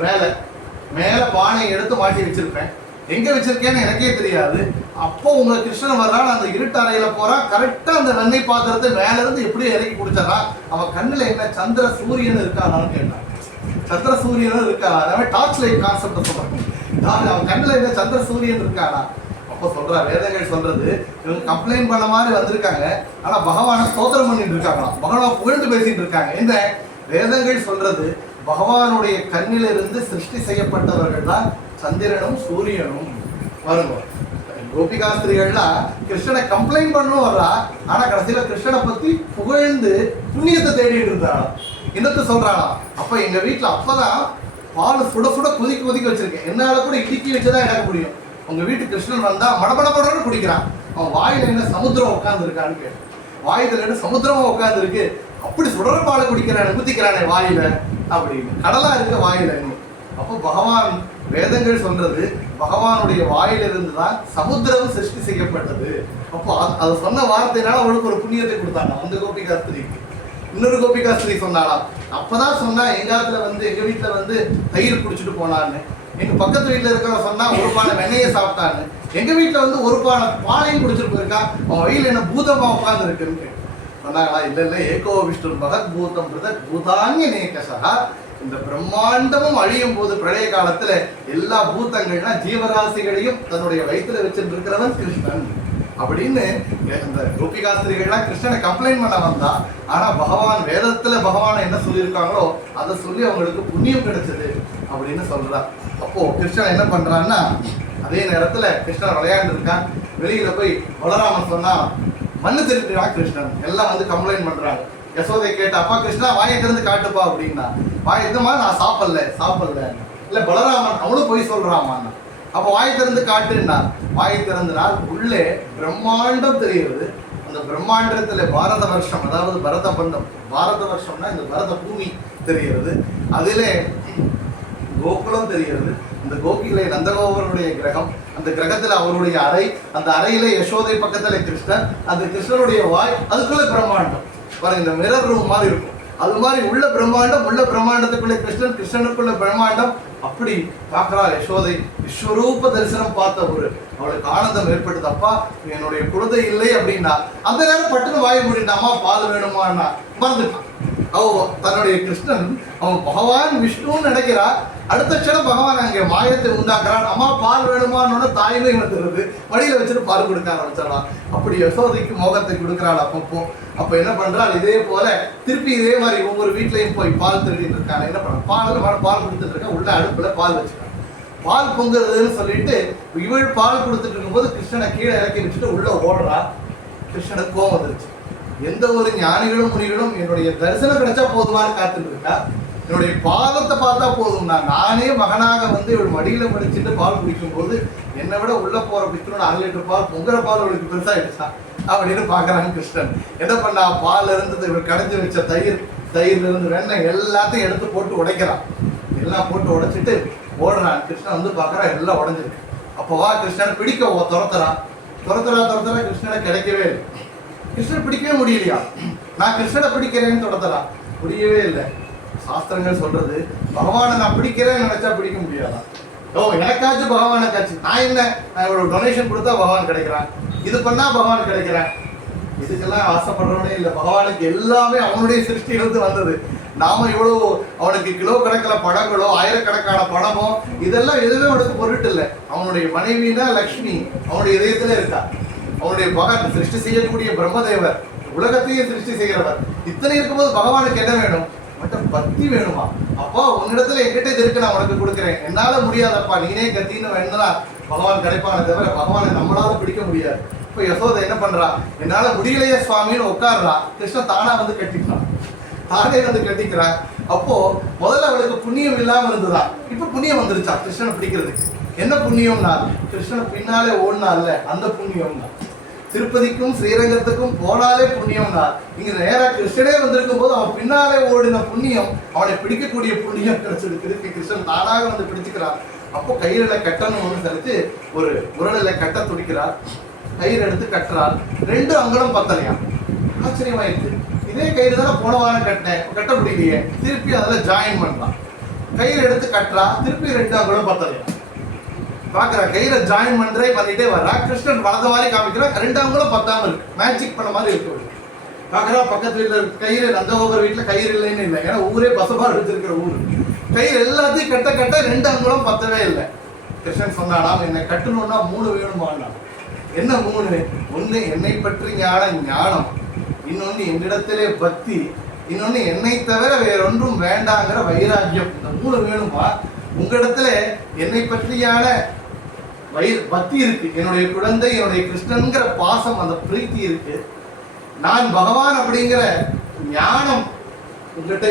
மேல பானை எடுத்து மாட்டி வச்சிருப்பேன், எங்க வச்சிருக்கேன்னு எனக்கே தெரியாது. அப்போ உங்க கிருஷ்ணன் வர்றான், அந்த இருட்டு அறையில போறான், கரெக்டா அந்த வெண்ணெய் பாத்திரத்தை மேல இருந்து எப்படியும் இறக்கி குடிச்சிடறான். அவன் கண்ணுல என்ன சந்திர சூரியன் இருக்கானான்னு கேட்டான். சந்திர சூரியனும் இருக்கா? டார்ச் லைட் கான்செப்ட் சொல்றாங்க. அவன் கண்ணுல என்ன சந்திர சூரியன் இருக்கானா? அப்போ சொல்ற வேதங்கள் சொல்றது, இவங்க கம்ப்ளைண்ட் பண்ண மாதிரி வந்திருக்காங்க, ஆனா பகவானை ஸ்தோத்திரம் பண்ணிட்டு இருக்காங்களாம், பகவான் புகழ்ந்து பேசிட்டு இருக்காங்க. இந்த வேதங்கள் சொல்றது, பகவானுடைய கண்ணிலிருந்து சிருஷ்டி செய்யப்பட்டவர்கள் தான் சந்திரனும் சூரியனும். வருங்க, கோபிகாஸ்திரிகள்லாம் கிருஷ்ணனை கம்ப்ளைண்ட் பண்ணணும் வர்றா, ஆனா கடைசியில கிருஷ்ணனை பத்தி புகழ்ந்து புண்ணியத்தை தேடிட்டு இருந்தாளா. என்னத்தை சொல்றாளா? அப்ப எங்க வீட்டுல அப்பதான் பால் சுட சுட கொதிக்க வச்சிருக்கேன், என்னால கூட இடுக்கி வச்சுதான் எனக்கு முடியும். உங்க வீட்டு கிருஷ்ணன் வந்தா மடபடபடன்னு குடிக்கிறான். அவன் வாயில என்ன சமுத்திரம் உட்கார்ந்து இருக்கான்னு கேட்டு, வாயில என்ன சமுத்திரமா உட்கார்ந்து இருக்கு, அப்படி சுடற பாலை குடிக்கிறானே, குத்திக்கிறானே வாயில அப்படின்னு, கடலா இருக்க வாயில. அப்போ பகவான், வேதங்கள் சொல்றது, பகவானுடைய வாயிலிருந்து தான் சமுத்திரம் சிருஷ்டி செய்யப்பட்டது. அப்போ அது சொன்ன வார்த்தையினால அவளுக்கு ஒரு புண்ணியத்தை கொடுத்தாங்க அந்த கோபிகாஸ்திரிக்கு. இன்னொரு கோபிகாஸ்திரி சொன்னாலாம், அப்பதான் சொன்னா எங்க வீட்டுல வந்து தயிர் குடிச்சிட்டு போனான்னு, எங்க பக்கத்து வீட்டுல இருக்கிறவங்க சொன்னா ஒரு பானை வெண்ணையை சாப்பிட்டான்னு, எங்க வீட்டுல வந்து ஒரு பானை பாலையும் குடிச்சிட்டு போயிருக்கா, அவன் வயல என்ன பூதமா உட்கார்ந்து இருக்குன்னு சொன்னாங்களா. இல்ல ஏகோ விஷ்ணு பகத் பூதம் பூதாங்க நேகசா. இந்த பிரம்மாண்டமும் அழியும் போது பிரளய காலத்துல எல்லா பூதங்கள்னா ஜீவராசிகளையும் தன்னுடைய வயிற்றுல வச்சுட்டு இருக்கிறவன் கிருஷ்ணன் அப்படின்னு இந்த கோபிகாஸ்திரிகள்லாம் கிருஷ்ணனை கம்ப்ளைண்ட் பண்ண வந்தா. ஆனா பகவான் வேதத்துல பகவான் என்ன சொல்லியிருக்காங்களோ அதை சொல்லி அவங்களுக்கு புண்ணியம் கிடைச்சது அப்படின்னு சொல்றா. அப்போ கிருஷ்ணன் என்ன பண்றான்னா, அதே நேரத்துல கிருஷ்ணன் விளையாண்டு இருக்கான். வெளியில போய் பலராமன் சொன்னா மண்ணு திருட்டுறான் கிருஷ்ணன். எல்லாம் வந்து கம்ப்ளைண்ட் பண்றாங்க. யசோதை கேட்ட, அப்பா கிருஷ்ணா வாயை திறந்து காட்டுப்பா அப்படின்னா, வாய் இந்த மாதிரி நான் சாப்பிடல இல்ல பலராமன் அவனும் போய் சொல்றான். அப்ப வாய் திறந்து காட்டுன்னா, வாய் திறந்துனால் உள்ளே பிரம்மாண்டம் தெரிகிறது. அந்த பிரம்மாண்டத்துல பாரத வருஷம், அதாவது பரத பந்தம், பாரத வருஷம்னா இந்த பரத பூமி தெரிகிறது. அதிலே கோகுலம் தெரிகிறது. இந்த கோகிலை நந்தகோபருடைய கிரகம், அந்த கிரகத்துல அவருடைய அறை, அந்த அறையில யசோதை பக்கத்துல கிருஷ்ணன், அந்த கிருஷ்ணனுடைய வாய், அதுக்குள்ள பிரம்மாண்டம் பாருங்க, இந்த மிரர் ரூம் மாதிரி இருக்கும். அது மாதிரி உள்ள பிரம்மாண்டம், உள்ள பிரம்மாண்டத்துக்குள்ள கிருஷ்ணன், கிருஷ்ணனுக்குள்ள பிரம்மாண்டம். அப்படி பார்க்கிறா யசோதை. விஸ்வரூப தரிசனம் பார்த்த ஒரு அவளுக்கு ஆனந்தம் ஏற்பட்டது. அப்பா என்னுடைய குழந்தை இல்லை அப்படின்னா, அந்த நேரம் பட்டுன்னு வாய முடியும், அம்மா பால் வேணுமான்னா மறந்துட்டான். தன்னுடைய கிருஷ்ணன் அவன் பகவான் விஷ்ணுன்னு நினைக்கிறா. அடுத்த க்ஷணம் பகவான் அங்கே மாயத்தை உண்டாக்குறான். அம்மா பால் வேணுமான்னு தாய்மை வந்துடுறது, வழியில வச்சுட்டு பால் கொடுக்க ஆரம்பிச்சிடலாம். அப்படி யசோதைக்கு மோகத்தை கொடுக்குறாள். அப்ப என்ன பண்றாள், இதே போல திருப்பி இதே மாதிரி ஒவ்வொரு வீட்லயும் போய் பால் திருடிட்டு இருக்காங்க. என்ன பண்ண, பால் கொடுத்துட்டு இருக்க, உள்ள அடுப்புல பால் வச்சுக்காங்க. பால் பொங்குறதுன்னு சொல்லிட்டு இவள் பால் கொடுத்துட்டு இருக்கும்போது கிருஷ்ணனை கீழே இறக்கி வச்சுட்டு உள்ள ஓடுறா. கிருஷ்ணனுக்கு கோவம் வந்துருச்சு. எந்த ஒரு ஞானிகளும் முனிகளும் என்னுடைய தரிசனம் கிடைச்சா போதுமானு காத்துட்டு இருக்கா, என்னுடைய பாதத்தை பார்த்தா போதும், நானே மகனாக வந்து இவள் மடியில மடிச்சுட்டு பால் குடிக்கும் போது என்னை விட உள்ள போற பித்தனோட 1 லிட்டர் பால், பொங்குற பால் அவளுக்கு பெருசாயிடுச்சா அப்படின்னு பாக்குறாங்க கிருஷ்ணன். என்ன பண்ணா, பால் இருந்தது இவள் கடைஞ்சி வச்ச தயிர்ல இருந்து வெண்ணெய் எல்லாத்தையும் எடுத்து போட்டு உடைக்கிறான். எல்லாம் போட்டு உடைச்சிட்டு ஓடுறான். கிருஷ்ணன் வந்து பாக்குறா, எல்லாம் உடஞ்சிருக்கு. அப்போ வா கிருஷ்ணனை பிடிக்க துரத்துறா. கிருஷ்ணனை கிடைக்கவே இல்லை. கிருஷ்ணன் பிடிக்கவே முடியலையா, நான் கிருஷ்ணனை பிடிக்கிறேன்னு தொடர்றா, முடியவே இல்லை. சாஸ்திரங்கள் சொல்றது, பகவானை நான் பிடிக்கிறேன்னு நினைச்சா பிடிக்க முடியாதான், ஓ எனக்காச்சும் பகவானை காட்சி, நான் என்ன ஒரு டொனேஷன் கொடுத்தா பகவான் கிடைக்கிறான், இது பண்ணா பகவான் கிடைக்கிறான், இதுக்கெல்லாம் ஆசைப்படுறவனே இல்லை. பகவானுக்கு எல்லாமே அவனுடைய சிருஷ்டியிலிருந்து வந்தது. நாம இவ்வளவு அவனுக்கு கிலோ கணக்கில் பழங்களோ ஆயிரக்கணக்கான பணமோ இதெல்லாம் எதுவுமே அவனுக்கு பொருட்டு இல்லை. அவனுடைய மனைவி தான் லக்ஷ்மி அவனுடைய இதயத்துல இருக்கா. அவனுடைய பகவான் சிருஷ்டி செய்யக்கூடிய பிரம்மதேவர், உலகத்தையே சிருஷ்டி செய்கிறவர். இத்தனை இருக்கும்போது பகவானுக்கு என்ன வேணும்? மட்டும் பக்தி வேணுமா? அப்போ உன்னிடத்துல என்கிட்ட இது இருக்கு, நான் உனக்கு கொடுக்குறேன், என்னால முடியாதப்பா நீனே கத்தின்னு வேணும்னா பகவான் கிடைப்பானே தவிர பகவானை நம்மளால பிடிக்க முடியாது. இப்போ யசோதை என்ன பண்றா? என்னால முடியலையே சுவாமின்னு உட்கார்றா. கிருஷ்ணன் தானா வந்து கட்டிக்கிறான், தானே வந்து கட்டிக்கிறான். அப்போ முதல்ல அவளுக்கு புண்ணியம் இல்லாம இருந்ததா, இப்ப புண்ணியம் வந்துருச்சா கிருஷ்ணனை பிடிக்கிறதுக்கு. என்ன புண்ணியம்னா கிருஷ்ணன் பின்னாலே ஓடினால அந்த புண்ணியம் தான். திருப்பதிக்கும் ஸ்ரீரங்கத்துக்கும் போனாலே புண்ணியம் தான். இங்க நேரா கிருஷ்ணனே வந்திருக்கும் போது அவன் பின்னாலே ஓடின புண்ணியம், அவனை பிடிக்கக்கூடிய புண்ணியம் கிடைச்சிருக்கு. கிருஷ்ணன் தானாக வந்து பிடிச்சுக்கிறான். அப்போ கயிறுல கட்டணும்னு சொல்லிட்டு ஒரு உரலில் கட்ட துடிக்கிறார். கயிறு எடுத்து கட்டுறார். 2 அங்குலம் பத்தலையா. ஆச்சரியமாயிடுச்சு. இதே கயிறு தானே போன வாரம் கட்டினேன், கட்ட முடியலையே. திருப்பி அதில் ஜாயின் பண்ணலாம். கயிறு எடுத்து கட்டுறா. திருப்பி 2 அங்குலம் பத்தலையா. பார்க்குறா கயிறை ஜாயின் பண்ணிட்டே வர்றா. கிருஷ்ணன் வளர்ந்த மாதிரி காமிக்கிறா. 2 அங்குலம் பத்தாம இருக்கு. மேஜிக் பண்ண மாதிரி இருக்கு. பார்க்குறா பக்கத்து வீட்டில் கயிறு, நந்தகோபர் வீட்டில் கயிறு இல்லைன்னு இல்லை. ஏன்னா ஊரே பசுபாடு வச்சிருக்கிற ஊர். கயிறு எல்லாத்தையும் கட்ட 2 அங்குலம் பத்தவே இல்லை. கிருஷ்ணன் சொன்னானா என்னை கட்டணும்னா 3 வேணுமானா. என்ன 3? ஒன்று என்னை பற்றி ஞானம், இன்னொன்று என்னிடத்திலே பக்தி, இன்னொன்று என்னை தவிர வேறொன்றும் வேண்டாங்கிற வைராக்கியம். இந்த 3 வேணுமா? உங்களிடத்துல என்னை பற்றியான பக்தி இருக்கு, என்னுடைய குழந்தை என்னுடைய கிருஷ்ணன்கிற பாசம், அந்த பிரீத்தி இருக்கு. நான் பகவான் அப்படிங்கிற ஞானம் உங்ககிட்ட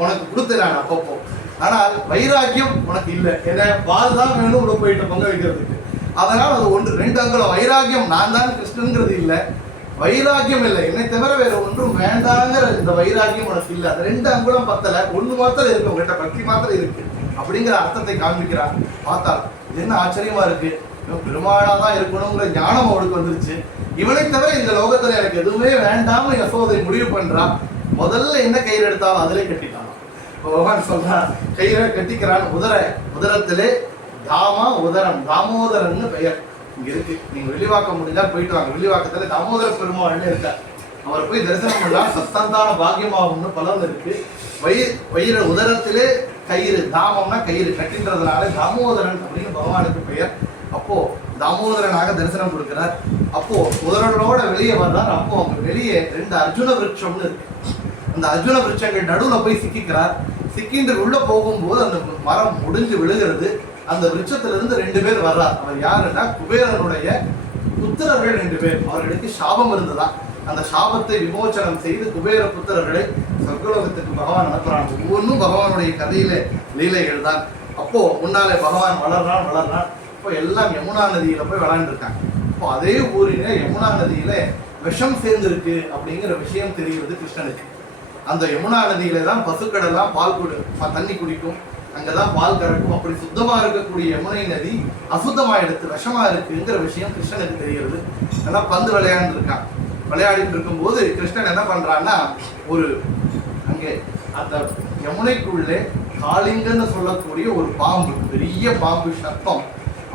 உனக்கு கொடுத்துறான் அப்பப்போ. ஆனால் வைராக்கியம் உனக்கு இல்லை. என்ன பால் தான் வேணும் உள்ள போயிட்டு பொங்க வைக்கிறதுக்கு. அதனால் அது 2 அங்குலம் வைராக்கியம். நான் தான் கிருஷ்ணன்கிறது இல்லை, வைராக்கியம் இல்லை, என்னை தவிர வேற ஒன்றும் வேண்டாங்கிற இந்த வைராக்கியம் உனக்கு இல்லை. அது 2 அங்குலம் பத்தலை, 1 மாத்திரம் இருக்கு, உங்ககிட்ட பக்தி மாத்திரம் இருக்கு அப்படிங்கிற அர்த்தத்தை காண்பிக்கிறார். பார்த்தால் இது என்ன ஆச்சரியமா இருக்கு. இவன் பெருமாளா தான் இருக்கணுங்கிற ஞானம் அவனுக்கு வந்துருச்சு. இவனை தவிர இந்த லோகத்துல எனக்கு எதுவுமே வேண்டாம்னு யசோதை முடிவு பண்றான். முதல்ல என்ன கயிறு எடுத்தாலும் அதிலே கட்டிட்டான். பகவான் சொல்றான் கயிறை கட்டிக்கிறான். உதரத்திலே தாமா உதரம், தாமோதரன்னு பெயர் இங்க இருக்கு. நீங்க வெளிவாக்கம் முடிஞ்சா போயிட்டு வாங்க. வெளிவாக்கத்துல தாமோதர பெருமாள்னு இருக்கார். அவரை போய் தரிசனம் பண்ணலாம். சத்தந்தான பாக்கியமாகும்னு பலன் இருக்கு. வயிறு உதரத்திலே கயிறு, தாமம்னா கயிறு கட்டின்றதுனால தாமோதரன் அப்படின்னு பகவானுக்கு பெயர். அப்போ தாமோதரனாக தரிசனம் கொடுக்கிறார். அப்போ உதரனோட வெளியே வர்றார். அப்போ அவங்க வெளியே 2 அர்ஜுன விருட்சம்னு இருக்கு. அந்த அர்ஜுன விருட்சங்கள் நடுவுல போய் சிக்கிக்கிறார். சிக்கின்று உள்ள போகும்போது அந்த மரம் முடிஞ்சு விழுகிறது. அந்த விருட்சத்திலிருந்து 2 பேர் வர்றார். அவர் யாருன்னா குபேரனுடைய புத்திரர்கள் 2 பேர். அவர்களுக்கு சாபம் இருந்ததா. அந்த சாபத்தை விமோச்சனம் செய்து குபேர புத்திரர்களை சொர்க்கலோகத்துக்கு பகவான் அனுப்புறான். ஒவ்வொன்றும் பகவானுடைய கதையில லீலைகள் தான். அப்போ முன்னாலே பகவான் வளர்றான். இப்போ எல்லாம் யமுனா நதியில போய் விளையாண்டுருக்காங்க. இப்போ அதே ஊரில யமுனா நதியில விஷம் சேர்ந்திருக்கு அப்படிங்கிற விஷயம் தெரிகிறது கிருஷ்ணனுக்கு. அந்த யமுனா நதியில தான் பசுக்கள் எல்லாம் தண்ணி குடிக்கும், அங்கதான் பால் கறக்கும். அப்படி சுத்தமா இருக்கக்கூடிய யமுனை நதி அசுத்தமா எடுத்து விஷமா இருக்குங்கிற விஷயம் கிருஷ்ணனுக்கு தெரிகிறது. எல்லாம் பந்து விளையாண்டுருக்கான். விளையாடிட்டு இருக்கும்போது கிருஷ்ணன் என்ன பண்றான்னா, ஒரு அங்கே அந்த யமுனைக்குள்ளே காளிங்கன்னு சொல்லக்கூடிய ஒரு பாம்பு, பெரிய பாம்பு சத்தம்,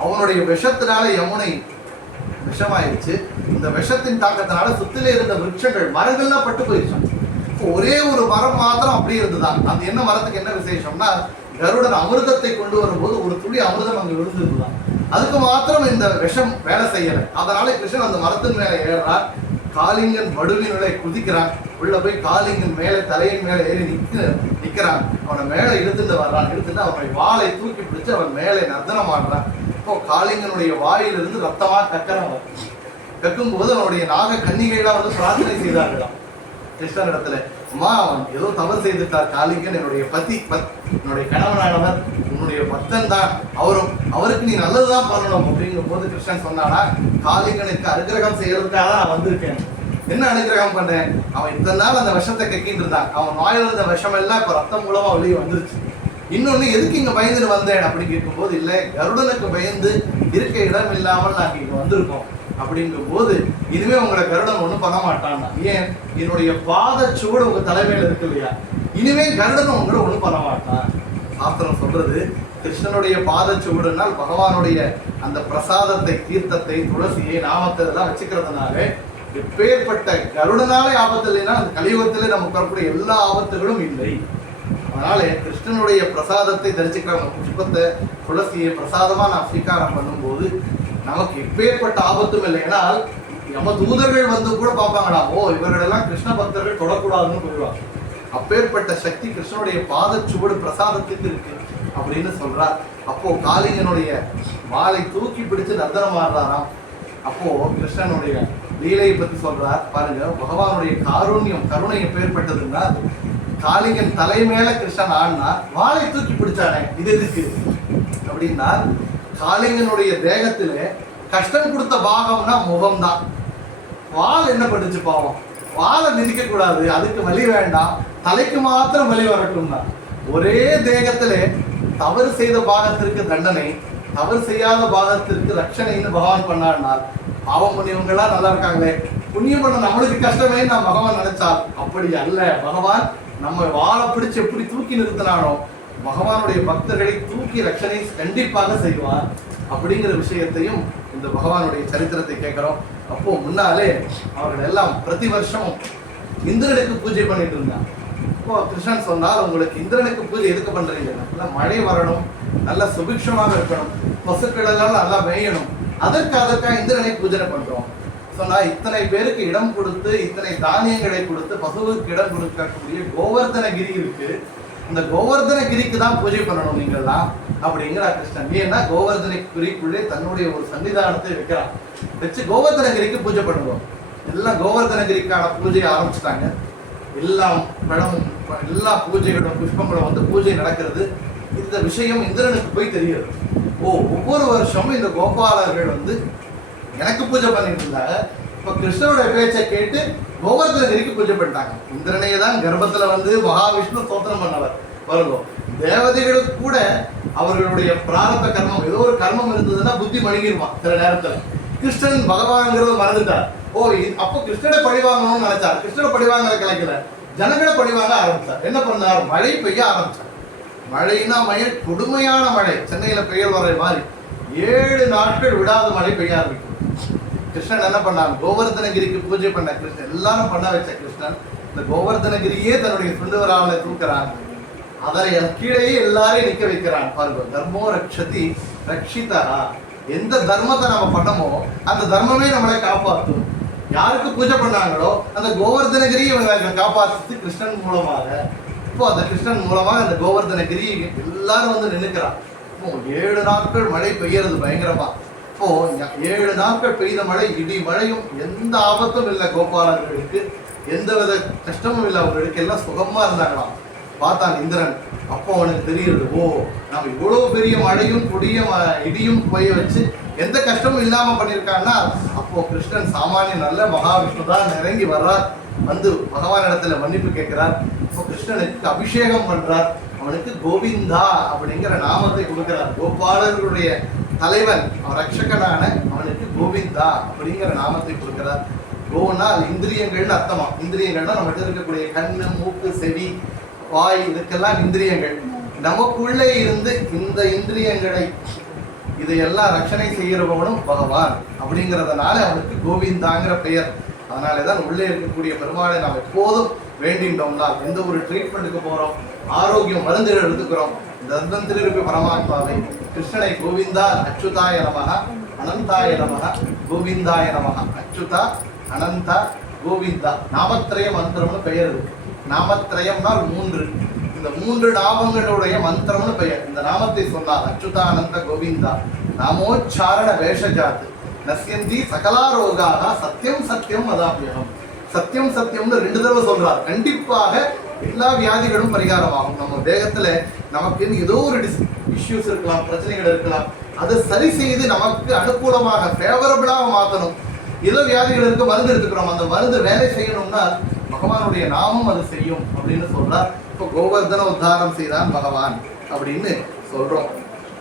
அவனுடைய விஷத்தினால யமுனை விஷமாயிருச்சு. இந்த விஷத்தின் தாக்கத்தினால சுத்திலே இருந்த விருட்சங்கள் மரங்கள்லாம் பட்டு போயிடுச்சான். ஒரே ஒரு மரம் மாத்திரம் அப்படி இருந்துதான். அந்த என்ன மரத்துக்கு என்ன விசேஷம்னா, கருடன் அமிர்தத்தை கொண்டு வரும்போது ஒரு துளி அமிர்தம் அங்கே விழுந்துருந்துதான். அதுக்கு மாத்திரம் இந்த விஷம் வேலை செய்யலை. அதனால கிருஷ்ணன் அந்த மரத்தின் மேலே ஏறார். காளிங்கன் வடுவினுடைய குதிக்கிறான். உள்ள போய் காளிங்கன் மேலே தலையின் மேலே ஏறி நிற்கிறான். அவனை மேலே இழுத்துட்டு வர்றான். இழுத்துட்டு அவனை வாளை தூக்கி பிடிச்சு அவன் மேலே நர்த்தனம் ஆடுறான். இப்போ காளிங்கனுடைய வாயிலிருந்து ரத்தமா கக்கிறான். கக்கும் போது அவனுடைய நாக கன்னிகைலாம் வந்து பிரார்த்தனை செய்தார்களாம் கிருஷ்ணன் இடத்துல. அம்மா, அவன் ஏதோ தவறு செய்துட்டார் காளிங்கன், என்னுடைய என்னுடைய கணவனானவர், உன்னுடைய பக்தன் தான், அவருக்கு நீ நல்லதுதான் பண்ணணும் அப்படிங்கும் போது கிருஷ்ணன் சொன்னானா, காளிங்கனுக்கு அனுகிரகம் செய்யறதுக்காக தான் நான் வந்திருக்கேன். என்ன அனுகிரகம் பண்ணேன்? அவன் இத்தனை நாள் அந்த விஷத்தை கக்கிட்டு இருந்தான். அவன் வாயில இருந்த விஷம் எல்லாம் இப்ப ரத்தம் மூலமா வெளியே வந்துருச்சு. இன்னொன்னு, எதுக்கு இங்க பயந்துன்னு வந்தேன் அப்படின்னு கேட்கும்போது, இல்லை கருடனுக்கு பயந்து இருக்க இடம் இல்லாமல் நாங்க இங்க வந்திருக்கோம் அப்படிங்கும் போது, இனிமே உங்களை கருடன் ஒண்ணும் பண்ண மாட்டான். ஏன்? என்னுடைய பாதச்சுவடு உங்க தலைமையில இருக்கு இல்லையா, இனிமே கருடன் உங்களை ஒண்ணும் பண்ண மாட்டான். சாஸ்திரம் சொல்றது. கிருஷ்ணனுடைய பாதச்சுவடுனால் பகவானுடைய அந்த பிரசாதத்தை, தீர்த்தத்தை, துளசியை, நாமத்தை எல்லாம் வச்சுக்கிறதுனால எப்பேற்பட்ட கருடனாலே ஆபத்து இல்லைன்னா அந்த கலியுகத்திலே நமக்கு வரக்கூடிய எல்லா ஆபத்துகளும் இல்லை. அதனால கிருஷ்ணனுடைய பிரசாதத்தை தரிசிக்கிற புஷ்பத்தை, துளசியை பிரசாதமா நான் ஸ்வீகாரம் பண்ணும்போது நமக்கு எப்பேற்பட்ட ஆபத்தும் இல்லை. ஏன்னால் நம்ம தூதர்கள் வந்து கூட பார்ப்பாங்கடா, ஓ இவர்களெல்லாம் கிருஷ்ண பக்தர்கள் தொடக்கூடாதுன்னு சொல்லுவாங்க. அப்பேற்பட்ட சக்தி கிருஷ்ணனுடைய பாதச்சுவடு பிரசாதத்துக்கு இருக்கு அப்படின்னு சொல்றார். அப்போ காளிங்கனுடைய வாளை தூக்கி பிடிச்சு நர்த்தனம் ஆடுறாராம். அப்போ கிருஷ்ணனுடைய லீலையை பத்தி சொல்றார் பாருங்க. பகவானுடைய காருண்யம், கருணை எப்பேற்பட்டதுன்னா, காளிங்கன் தலை மேல கிருஷ்ணன் ஆடினா வாளை தூக்கி பிடிச்சானே, இது எதுக்கு அப்படின்னா, காளிங்கனுடைய தேகத்துல கஷ்டம் கொடுத்த பாகம்னா முகம்தான். வால் என்ன பண்ணுச்சு பாவம், வாழை மிதிக்க கூடாது, அதுக்கு வலி வேண்டாம், தலைக்கு மாத்திரம் வலி வரட்டும் தான். ஒரே தேகத்துல தவறு செய்த பாகத்திற்கு தண்டனை, தவறு செய்யாத பாகத்திற்கு ரட்சணைன்னு பகவான் பண்ணாடினார். பாவம் புண்ணியவங்களாம் நல்லா இருக்காங்களே, புண்ணியம் பண்ண நம்மளுக்கு கஷ்டமே நான் பகவான் நினைச்சால் அப்படி அல்ல. பகவான் நம்ம வாழை பிடிச்சு எப்படி தூக்கி நிறுத்தினானோ பகவானுடைய பக்தர்களை தூக்கி ரட்சணை கண்டிப்பாக செய்வார் அப்படிங்கிற விஷயத்தையும் இந்த பகவானுடைய சரித்திரத்தை கேட்கிறோம். அப்போ முன்னாலே அவர்கள் எல்லாம் பிரதி வருஷமும் இந்திரனுக்கு பூஜை பண்ணிட்டு இருந்தாங்க. இப்போ கிருஷ்ணன் சொன்னால், உங்களுக்கு இந்திரனுக்கு பூஜை எதுக்கு பண்றீங்க, நல்லா மழை வரணும், நல்ல சுபிக்ஷமாக இருக்கணும், பசுக்களெல்லாம் நல்லா மேயணும், அதற்காக இந்திரனை பூஜனை பண்றோம் சொன்னா, இத்தனை பேருக்கு இடம் கொடுத்து, இத்தனை தானியங்களை கொடுத்து, பசுவுக்கு இடம் கொடுக்கக்கூடிய கோவர்தனகிரி இருக்கு, இந்த கோவர்தனகிரிக்கு தான் பூஜை பண்ணணும் நீங்கள்லாம் அப்படிங்கிற கிருஷ்ணன். ஏன்னா கோவர்தனகிரிக்குள்ளே தன்னுடைய ஒரு சன்னிதானத்தை வைக்கிறான், வச்சு கோவர்தனகிரிக்கு பூஜை பண்ணுவோம். எல்லாம் கோவர்தனகிரிக்கான பூஜையை ஆரம்பிச்சுட்டாங்க. எல்லாம் பழமும் எல்லா பூஜைகளும் புஷ்பங்களும் வந்து பூஜை நடக்கிறது. இந்த விஷயம் இந்திரனுக்கு போய் தெரியுது. ஓ, ஒவ்வொரு வருஷமும் இந்த கோபாலர்கள் வந்து எனக்கு பூஜை பண்ணிட்டு இருந்தாங்க, இப்ப கிருஷ்ணனுடைய பேச்சை கேட்டு கோவர்தனகிரிக்கு பூஜை பண்ணிட்டாங்க. இந்திரனையே தான் கர்ப்பத்துல வந்து மகாவிஷ்ணு ஸ்தோத்திரம் பண்ணவர். வருவோம் தேவதைகளுக்கு கூட அவர்களுடைய பிராரத்த கர்மம், ஏதோ ஒரு கர்மம் இருந்ததுன்னா புத்தி மணிங்கிருவான் சில நேரத்துல. கிருஷ்ணன் பகவான்கிறத மறந்துட்டார். ஓ, அப்போ கிருஷ்ணனை பழிவாங்கணும்னு நினைச்சார். கிருஷ்ணனை பழிவாங்க கிடைக்கல, ஜனங்களை பழிவாங்க ஆரம்பிச்சார். என்ன பண்ணார், மழை பெய்ய ஆரம்பிச்சார். மழைனா மழை, கொடுமையான மழை, சென்னையில பெயர் வர மாதிரி 7 நாட்கள் விடாத மழை பெய்ய ஆரம்பிக்கும். கிருஷ்ணன் என்ன பண்ணான், கோவர்தனகிரிக்கு பூஜை பண்ண கிருஷ்ணன், எல்லாரும் பண்ண வச்ச கிருஷ்ணன் இந்த கோவர்தனகிரியே தன்னுடைய சுண்டுவராவனை தூக்குறான். அதனை கீழேயே எல்லாரையும் நிக்க வைக்கிறான். பாருங்க, தர்மோ ரக்ஷதி ரக்ஷிதா. எந்த தர்மத்தை நம்ம பண்ணமோ அந்த தர்மமே நம்மளை காப்பாற்றும். யாருக்கு பூஜை பண்ணாங்களோ அந்த கோவர்தனகிரியை இவங்க காப்பாற்று கிருஷ்ணன் மூலமாக. இப்போ அந்த கிருஷ்ணன் மூலமாக அந்த கோவர்தனகிரி எல்லாரும் வந்து நின்னுக்கிறான். இப்போ 7 நாட்கள் மழை பெய்யறது பயங்கரமா. இப்போ 7 நாட்கள் பெய்த மழை, இடி மழையும், எந்த ஆபத்தும் இல்லை கோபாலர்களுக்கு, எந்தவித கஷ்டமும் இல்லை, அவர்களுக்கு எல்லாம் சுகமா இருந்தாங்களாம். பார்த்தான் இந்திரன். அப்போ அவனுக்கு தெரியுது, ஓ நம்ம இவ்வளவு பெரிய மழையும் கொடிய இடியும் பெய்ய வச்சு எந்த கஷ்டமும் இல்லாம பண்ணியிருக்காங்கன்னா, அப்போ கிருஷ்ணன் சாமானியன் நல்ல, மகாவிஷ்ணு தான் இறங்கி வர்றார். வந்து பகவான் இடத்துல மன்னிப்பு கேட்கிறார். இப்போ கிருஷ்ணனுக்கு அபிஷேகம் பண்றார். அவனுக்கு கோவிந்தா அப்படிங்கிற நாமத்தை கொடுக்கிறார். கோபாலர்களுடைய தலைவன், அவன் ரட்சகனான அவனுக்கு கோவிந்தா அப்படிங்கிற நாமத்தை கொடுக்கிறார். கோனால் இந்திரியங்கள்னு அர்த்தமா. இந்திரியங்கள்னா நம்மகிட்ட இருக்கக்கூடிய கண்ணு, மூக்கு, செவி, வாய், இதுக்கெல்லாம் இந்திரியங்கள். நமக்குள்ளே இருந்து இந்த இந்திரியங்களை இதையெல்லாம் ரட்சணை செய்கிறவனும் பகவான் அப்படிங்கிறதுனால அவனுக்கு கோவிந்தாங்கிற பெயர். அதனாலதான் உள்ளே இருக்கக்கூடிய பெருமாளை நாம் எப்போதும் வேண்டின்றோம்னா, எந்த ஒரு ட்ரீட்மெண்ட்டுக்கு போறோம், ஆரோக்கியம் மருந்துகள் எடுத்துக்கிறோம், தந்தந்திரிருப்பி பரமாத்மாவை கிருஷ்ணனை கோவிந்தா அச்சுதாய நமக அனந்தாய நமக கோவிந்தாய நமக. அச்சுதா, அனந்தா, கோவிந்தா நாமத்திரய மந்திரம்னு பெயர் இருக்கு. நாமத்திரயம்னால் 3. இந்த 3 நாமங்களுடைய மந்திரம்னு பெயர். இந்த நாமத்தை சொன்னார் அச்சுதா அனந்த கோவிந்தா நாமோச்சாரண வேஷஜாத்து நஸ்யந்தி சகலாரோகாக சத்தியம் சத்தியம் அதாபியம். சத்தியம் சத்தியம்னு 2 தடவை சொல்றார். கண்டிப்பாக எல்லா வியாதிகளும் பரிகாரமாகும். நம்ம தேகத்துல நமக்கு ஏதோ ஒரு இஷ்யூஸ் இருக்கலாம், பிரச்சனைகள் இருக்கலாம், அதை சரி செய்து நமக்கு அனுகூலமாக ஃபேவரபிளாக மாற்றணும். ஏதோ வியாதிகள் இருக்கு, மருந்து எடுத்துக்கிறோம், அந்த மருந்து வேலை செய்யணும்னா பகவானுடைய நாமம் அது செய்யும் அப்படின்னு சொல்றார். இப்போ கோவர்தன உத்தாரம் செய்தான் பகவான் அப்படின்னு சொல்றோம்.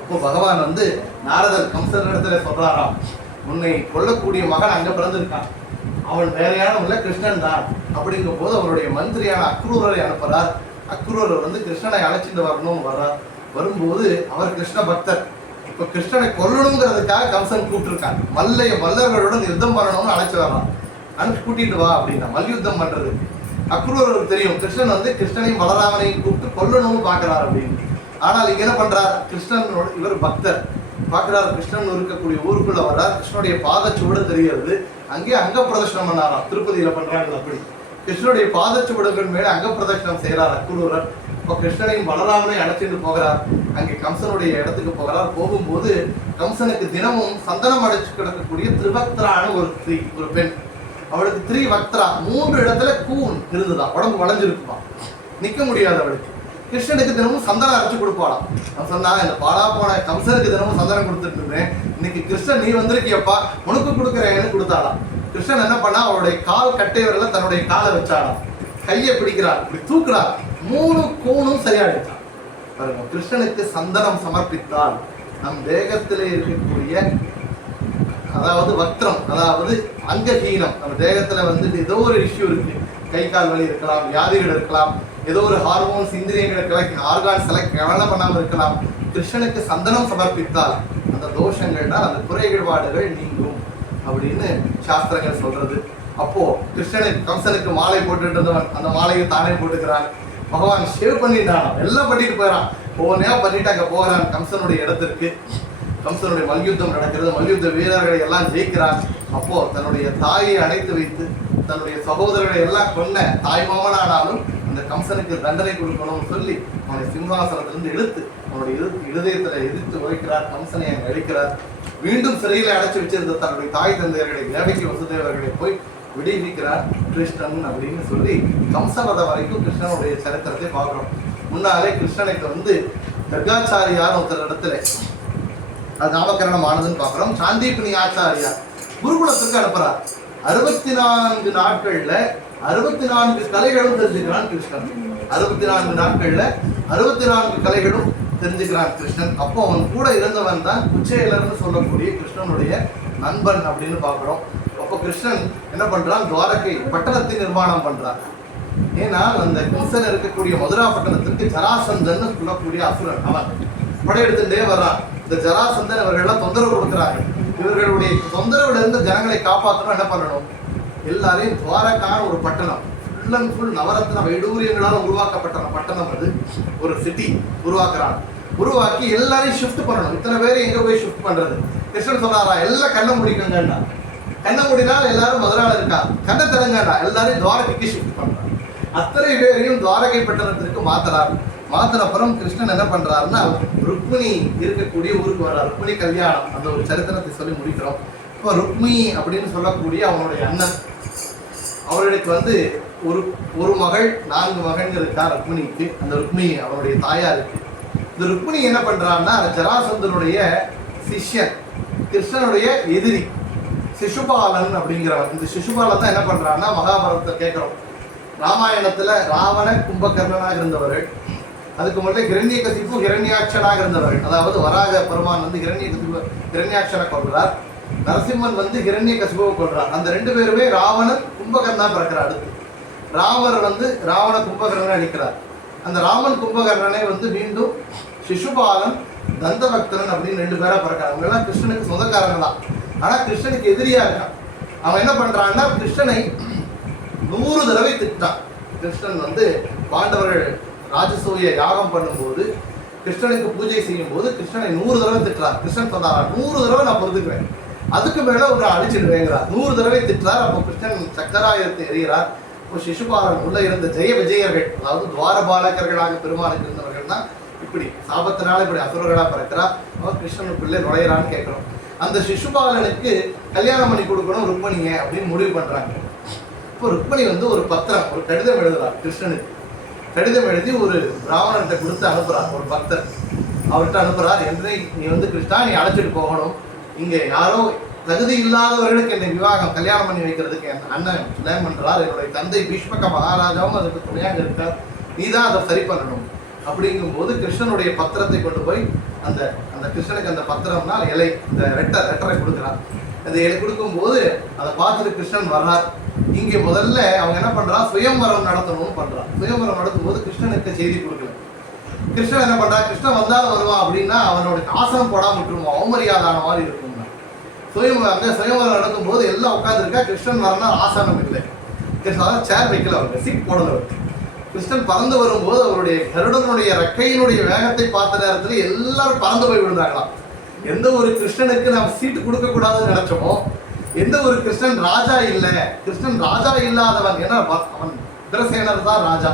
இப்போ பகவான் வந்து நாரதர் கம்சன் இடத்துல சொல்றாராம், உன்னை கொல்லக்கூடிய மகன் அங்க பிறந்திருக்கான், அவன் வேற யாரும் இல்லை, கிருஷ்ணன் தான். அப்படிங்கும் போது அவருடைய மந்திரியான அக்ரூரரை அனுப்புறார். அக்ரூரர் வந்து கிருஷ்ணனை அழைச்சிட்டு வரணும்னு வர்றார். வரும்போது அவர் கிருஷ்ண பக்தர். இப்ப கிருஷ்ணனை கொல்லணுங்கிறதுக்காக கம்சன் கூப்பிட்டுருக்காங்க. மல்லர்களுடன் யுத்தம் பண்ணணும்னு அழைச்சு வர்றான். அனுப்பிச்சு கூட்டிட்டு வா அப்படின்னா மல்யுத்தம் பண்றது. அக்ரூரருக்கு தெரியும் கிருஷ்ணன் வந்து கிருஷ்ணனையும் பலராமனையும் கூப்பிட்டு கொல்லணும்னு பாக்குறாரு அப்படின்னு. ஆனால் இங்க என்ன பண்றார், கிருஷ்ணனோட இவர் பக்தர் பாக்குறாரு. கிருஷ்ணன் இருக்கக்கூடிய ஊருக்குள்ள வர்றார். கிருஷ்ணனுடைய பாதச்சுவடு தெரிகிறது. அங்கே அங்க பிரதர்ஷனம் பண்ணாராம். திருப்பதியில பண்றாங்க அப்படி. கிருஷ்ணனுடைய பாதச்சுவடுகள் மேல அங்க பிரதர்ஷனம் செய்யறார் அக்ரூரர். இப்போ கிருஷ்ணனையும் பலராமனையும் அழைச்சிட்டு போகிறார். அங்கே கம்சனுடைய இடத்துக்கு போகிறார். போகும்போது கம்சனுக்கு தினமும் சந்தனம் அடைச்சு கிடக்கக்கூடிய திரிபக்திரான ஒரு பெண். அவளுக்கு திரிவக்திரா 3 இடத்துல கூன் இருந்துதான், உடம்பு வளைஞ்சிருக்குமா, நிக்க முடியாது அவளுக்கு. கிருஷ்ணனுக்கு தினமும் சந்தனம் அரைச்சு கொடுப்பாளாம். நான் சொன்னா இந்த பாலா போன கம்சனுக்கு தினமும் சந்தனம் கொடுத்துட்டு இருந்தேன், இன்னைக்கு கிருஷ்ணன் நீ வந்திருக்கியப்பா உனக்கு கொடுக்குறேன்னு கொடுத்தாளாம். கிருஷ்ணன் என்ன பண்ணா அவருடைய கால் கட்டைவரில் தன்னுடைய காலை வச்சாளாம். கையை பிடிக்கிறார், இப்படி தூக்குறார். 3 கூணும் சரியாயிட்டான். பாருங்க, கிருஷ்ணனுக்கு சந்தனம் சமர்ப்பித்தால் நம் தேகத்திலே இருக்கக்கூடிய அதாவது வக்திரம், அதாவது அங்கஹீனம், நம்ம தேகத்துல வந்து ஏதோ ஒரு இஷ்யூ இருக்கு, கை கால் வலி இருக்கலாம், வியாதிகள் இருக்கலாம், ஏதோ ஒரு ஹார்மோன்ஸ் இந்திரியங்களுக்கு ஆர்கான்ஸ் எல்லாம் கவனம் பண்ணாமல் இருக்கலாம். கிருஷ்ணனுக்கு சந்தனம் சமர்ப்பித்தால் அந்த தோஷங்கள்னா அந்த குறைபாடுகள் நீங்கும் அப்படின்னு சாஸ்திரங்கள் சொல்றது. அப்போ கிருஷ்ணனுக்கு கம்சனுக்கு மாலை போட்டுட்டு இருந்தவன் அந்த மாலையை தானே போட்டுக்கிறான். பகவான் ஷேவ் பண்ணிட்டான், எல்லாம் பண்ணிட்டு போயிடான். ஒவ்வொன்றையா பண்ணிட்டு அங்க போகிறான் கம்சனுடைய இடத்திற்கு. கம்சனுடைய மல்யுத்தம் நடக்கிறது. மல்யுத்த வீரர்களை எல்லாம் ஜெயிக்கிறான். அப்போ தன்னுடைய தாயை அடைத்து வைத்து தன்னுடைய சகோதரர்களை எல்லாம் கொன்ன தாய் மாமனானாலும் அந்த கம்சனுக்கு தண்டனை கொடுக்கணும்னு சொல்லி அவனை சிம்ஹாசனத்திலிருந்து எடுத்து அவனுடைய இருதயத்துல எதிர்த்து உரைக்கிறார். கம்சனை அங்கே அழிக்கிறார். மீண்டும் சிறையில அடைச்சு வச்சிருந்த தன்னுடைய தாய் தந்தையர்களை தேவகி வசுதேவர்களை போய் விடுவிக்கிறார் கிருஷ்ணன் அப்படின்னு சொல்லி கம்சவதம் வரைக்கும் கிருஷ்ணனுடைய சரித்திரத்தை பார்க்கிறோம். முன்னாலே கிருஷ்ணனுக்கு வந்து கர்காச்சாரியார் ஒருத்தர் இடத்துல அது நாமகரணம் ஆனதுன்னு பார்க்குறோம். சாந்தீபினி ஆச்சாரியா குருகுலத்துக்கு அனுப்புறார். 64 நாட்கள்ல 64 கலைகளும் தெரிஞ்சுக்கிறான் கிருஷ்ணன். 64 நாட்கள்ல 64 கலைகளும் தெரிஞ்சுக்கிறான் கிருஷ்ணன். அப்போ அவன் கூட இருந்தவன் தான் குச்சேலர்னு சொல்லக்கூடிய கிருஷ்ணனுடைய நண்பன் அப்படின்னு பார்க்குறோம். அப்போ கிருஷ்ணன் என்ன பண்றான், துவாரகை பட்டணத்தை நிர்மாணம் பண்றான். ஏன்னா அந்த கம்சன் இருக்கக்கூடிய மதுரா பட்டணத்திற்கு ஜராசந்தன் சொல்லக்கூடிய அசுரன் அவன் படையெடுத்துட்டே வர்றான். இந்த ஜராசந்தன் இவர்கள்லாம் தொந்தரவு கொடுக்குறாங்க. இவர்களுடைய தொந்தரவுல இருந்து ஜனங்களை காப்பாற்றணும் என்ன பண்ணணும், எல்லாரையும் துவாரகான ஒரு பட்டணம் ஃபுல் அண்ட் ஃபுல் நவரத்ன வைடூரியங்களால் உருவாக்கப்பட்ட பட்டணம், அது ஒரு சிட்டி உருவாக்கி எல்லாரையும் ஷிஃப்ட் பண்ணணும். இத்தனை பேர் எங்க போய் ஷிஃப்ட் பண்றது? கிருஷ்ணன் சொன்னாரா, எல்லாம் கண்ணை முடிக்கங்கண்ணா. கண்ணை முடினால் எல்லாரும் மதுரால இருக்கா, கண்ணை திறங்கண்ணா, எல்லாரையும் துவாரகைக்கு ஷிஃப்ட் பண்றாங்க. அத்தனை பேரையும் துவாரகை பட்டணத்திற்கு மாத்துறாரு. மாத்திரப்புறம் கிருஷ்ணன் என்ன பண்றாருன்னா ருக்மிணி இருக்கக்கூடிய ஊருக்கு வர்றார். ருக்மிணி கல்யாணம் அந்த ஒரு சரித்திரத்தை சொல்லி முடிக்கிறோம். இப்போ ருக்மிணி அப்படின்னு சொல்லக்கூடிய அவனுடைய அண்ணன், அவர்களுக்கு வந்து ஒரு மகள் 4 மகன்கள் இருக்கா ருக்மிணிக்கு. அந்த ருக்மிணி அவனுடைய தாயா இருக்கு. இந்த ருக்மிணி என்ன பண்றான்னா ஜராசந்தனுடைய சிஷ்யன், கிருஷ்ணனுடைய எதிரி சிசுபாலன் அப்படிங்கிறவன். இந்த சிசுபாலன் தான் என்ன பண்றான்னா மகாபாரதத்தை கேட்கிறோம். ராமாயணத்துல ராவண கும்பகர்ணனாக இருந்தவர்கள், அதுக்கு முதல்ல ஹிரண்யகசிப்பு ஹிரண்யாட்சனாக இருந்தவர்கள். அதாவது வராக பெருமான் வந்து ஹிரண்யாட்சனை கொள்றார், நரசிம்மன் வந்து ஹிரண்யகசிப்புவை கொள்றார். அந்த 2 பேருமே ராவணன் கும்பகர்ணா பிறக்கிறார். அடுத்து ராமர் வந்து ராவண கும்பகர்ணனை அழிக்கிறார். அந்த ராமன் கும்பகர்ணனை வந்து மீண்டும் சிசுபாலன் தந்தபக்தரன் அப்படின்னு 2 பேரா பிறக்கிறார். அவங்க எல்லாம் கிருஷ்ணனுக்கு சொந்தக்காரங்க தான், ஆனா கிருஷ்ணனுக்கு எதிரியா இருக்கான். அவன் என்ன பண்றான்னா கிருஷ்ணனை 100 தடவை திட்டான். கிருஷ்ணன் வந்து பாண்டவர்கள் ராஜசூய யாகம் பண்ணும்போது கிருஷ்ணனுக்கு பூஜை செய்யும் போது கிருஷ்ணனை 100 தடவை திட்டுறார். கிருஷ்ணன் சொன்னாரா 100 தடவை நான் பொறுத்துக்குவேன், அதுக்கு மேல ஒரு அழிச்சிடுவேங்கிறார். 100 தடவை திட்டுறார். அப்போ கிருஷ்ணன் சக்கராயுதத்தை எறிகிறார். இப்போ சிசுபாலன் உள்ள இருந்த ஜெய விஜயர்கள், அதாவது துவாரபாலகர்களாக பெருமாளுக்கு இருந்தவர்கள் தான் இப்படி சாபத்தினால இப்படி அசுரர்களா பிறக்கிறார். அவர் கிருஷ்ணனுக்குள்ளே நுழையிறான்னு கேட்கிறோம். அந்த சிசுபாலனுக்கு கல்யாணம் பண்ணி கொடுக்கணும் ருக்மணியை அப்படின்னு முடிவு பண்றாங்க. இப்போ ருக்மணி வந்து ஒரு பத்திரம், ஒரு கடிதம் எழுதுறார் கிருஷ்ணனுக்கு. கடிதம் எழுதி ஒரு பிராமணர்கிட்ட கொடுத்து அனுப்புறார். ஒரு பக்தர் அவர்கிட்ட அனுப்புறார். என்று நீ வந்து கிருஷ்ணா நீ அழைச்சிட்டு போகணும், இங்க யாரோ தகுதி இல்லாதவர்களுக்கு என்னை விவாகம் கல்யாணம் பண்ணி வைக்கிறதுக்கு என் அண்ணன் பிளான் பண்றார். என்னுடைய தந்தை பீஷ்மக மகாராஜாவும் அதுக்கு துணையாக இருக்கார், நீ தான் அதை சரி பண்ணணும் அப்படிங்கும்போது கிருஷ்ணனுடைய பத்திரத்தை கொண்டு போய் அந்த அந்த கிருஷ்ணனுக்கு அந்த பத்திரம்னா இலை, இந்த லெட்டரை கொடுக்குறார். அந்த இலை கொடுக்கும்போது அதை பார்த்துட்டு கிருஷ்ணன் வர்றார். இங்கே முதல்ல அவங்க என்ன பண்றா, சுயம்வரம் நடத்தணும்னு பண்றான். சுயம்வரம் நடத்தும் போது கிருஷ்ணனுக்கு செய்தி கொடுக்கல. கிருஷ்ணன் என்ன பண்றா, கிருஷ்ணன் வந்தாலும் வருவான் அப்படின்னா அவனோட ஆசனம் போடாம விட்டுருவான், அவமரியாதான மாதிரி இருக்கும். சுயம்பரம் நடக்கும் போது எல்லாம் உட்காந்துருக்கா, கிருஷ்ணன் வரனா ஆசனம் இல்லை, கிருஷ்ணன் சேர் வைக்கல, அவருக்கு சீட் போடல. கிருஷ்ணன் பறந்து வரும்போது அவருடைய கருடனுடைய ரெக்கையினுடைய வேகத்தை பார்த்த நேரத்துல எல்லாரும் பறந்து போய் விழுந்தாங்களாம். எந்த ஒரு கிருஷ்ணனுக்கு நம்ம சீட்டு கொடுக்க கூடாதுன்னு நினைச்சோமோ, எந்த ஒரு கிருஷ்ணன் ராஜா இல்லை, கிருஷ்ணன் ராஜா இல்லாதவன், ஏன்னா அவன் உக்ரசேனர் தான் ராஜா,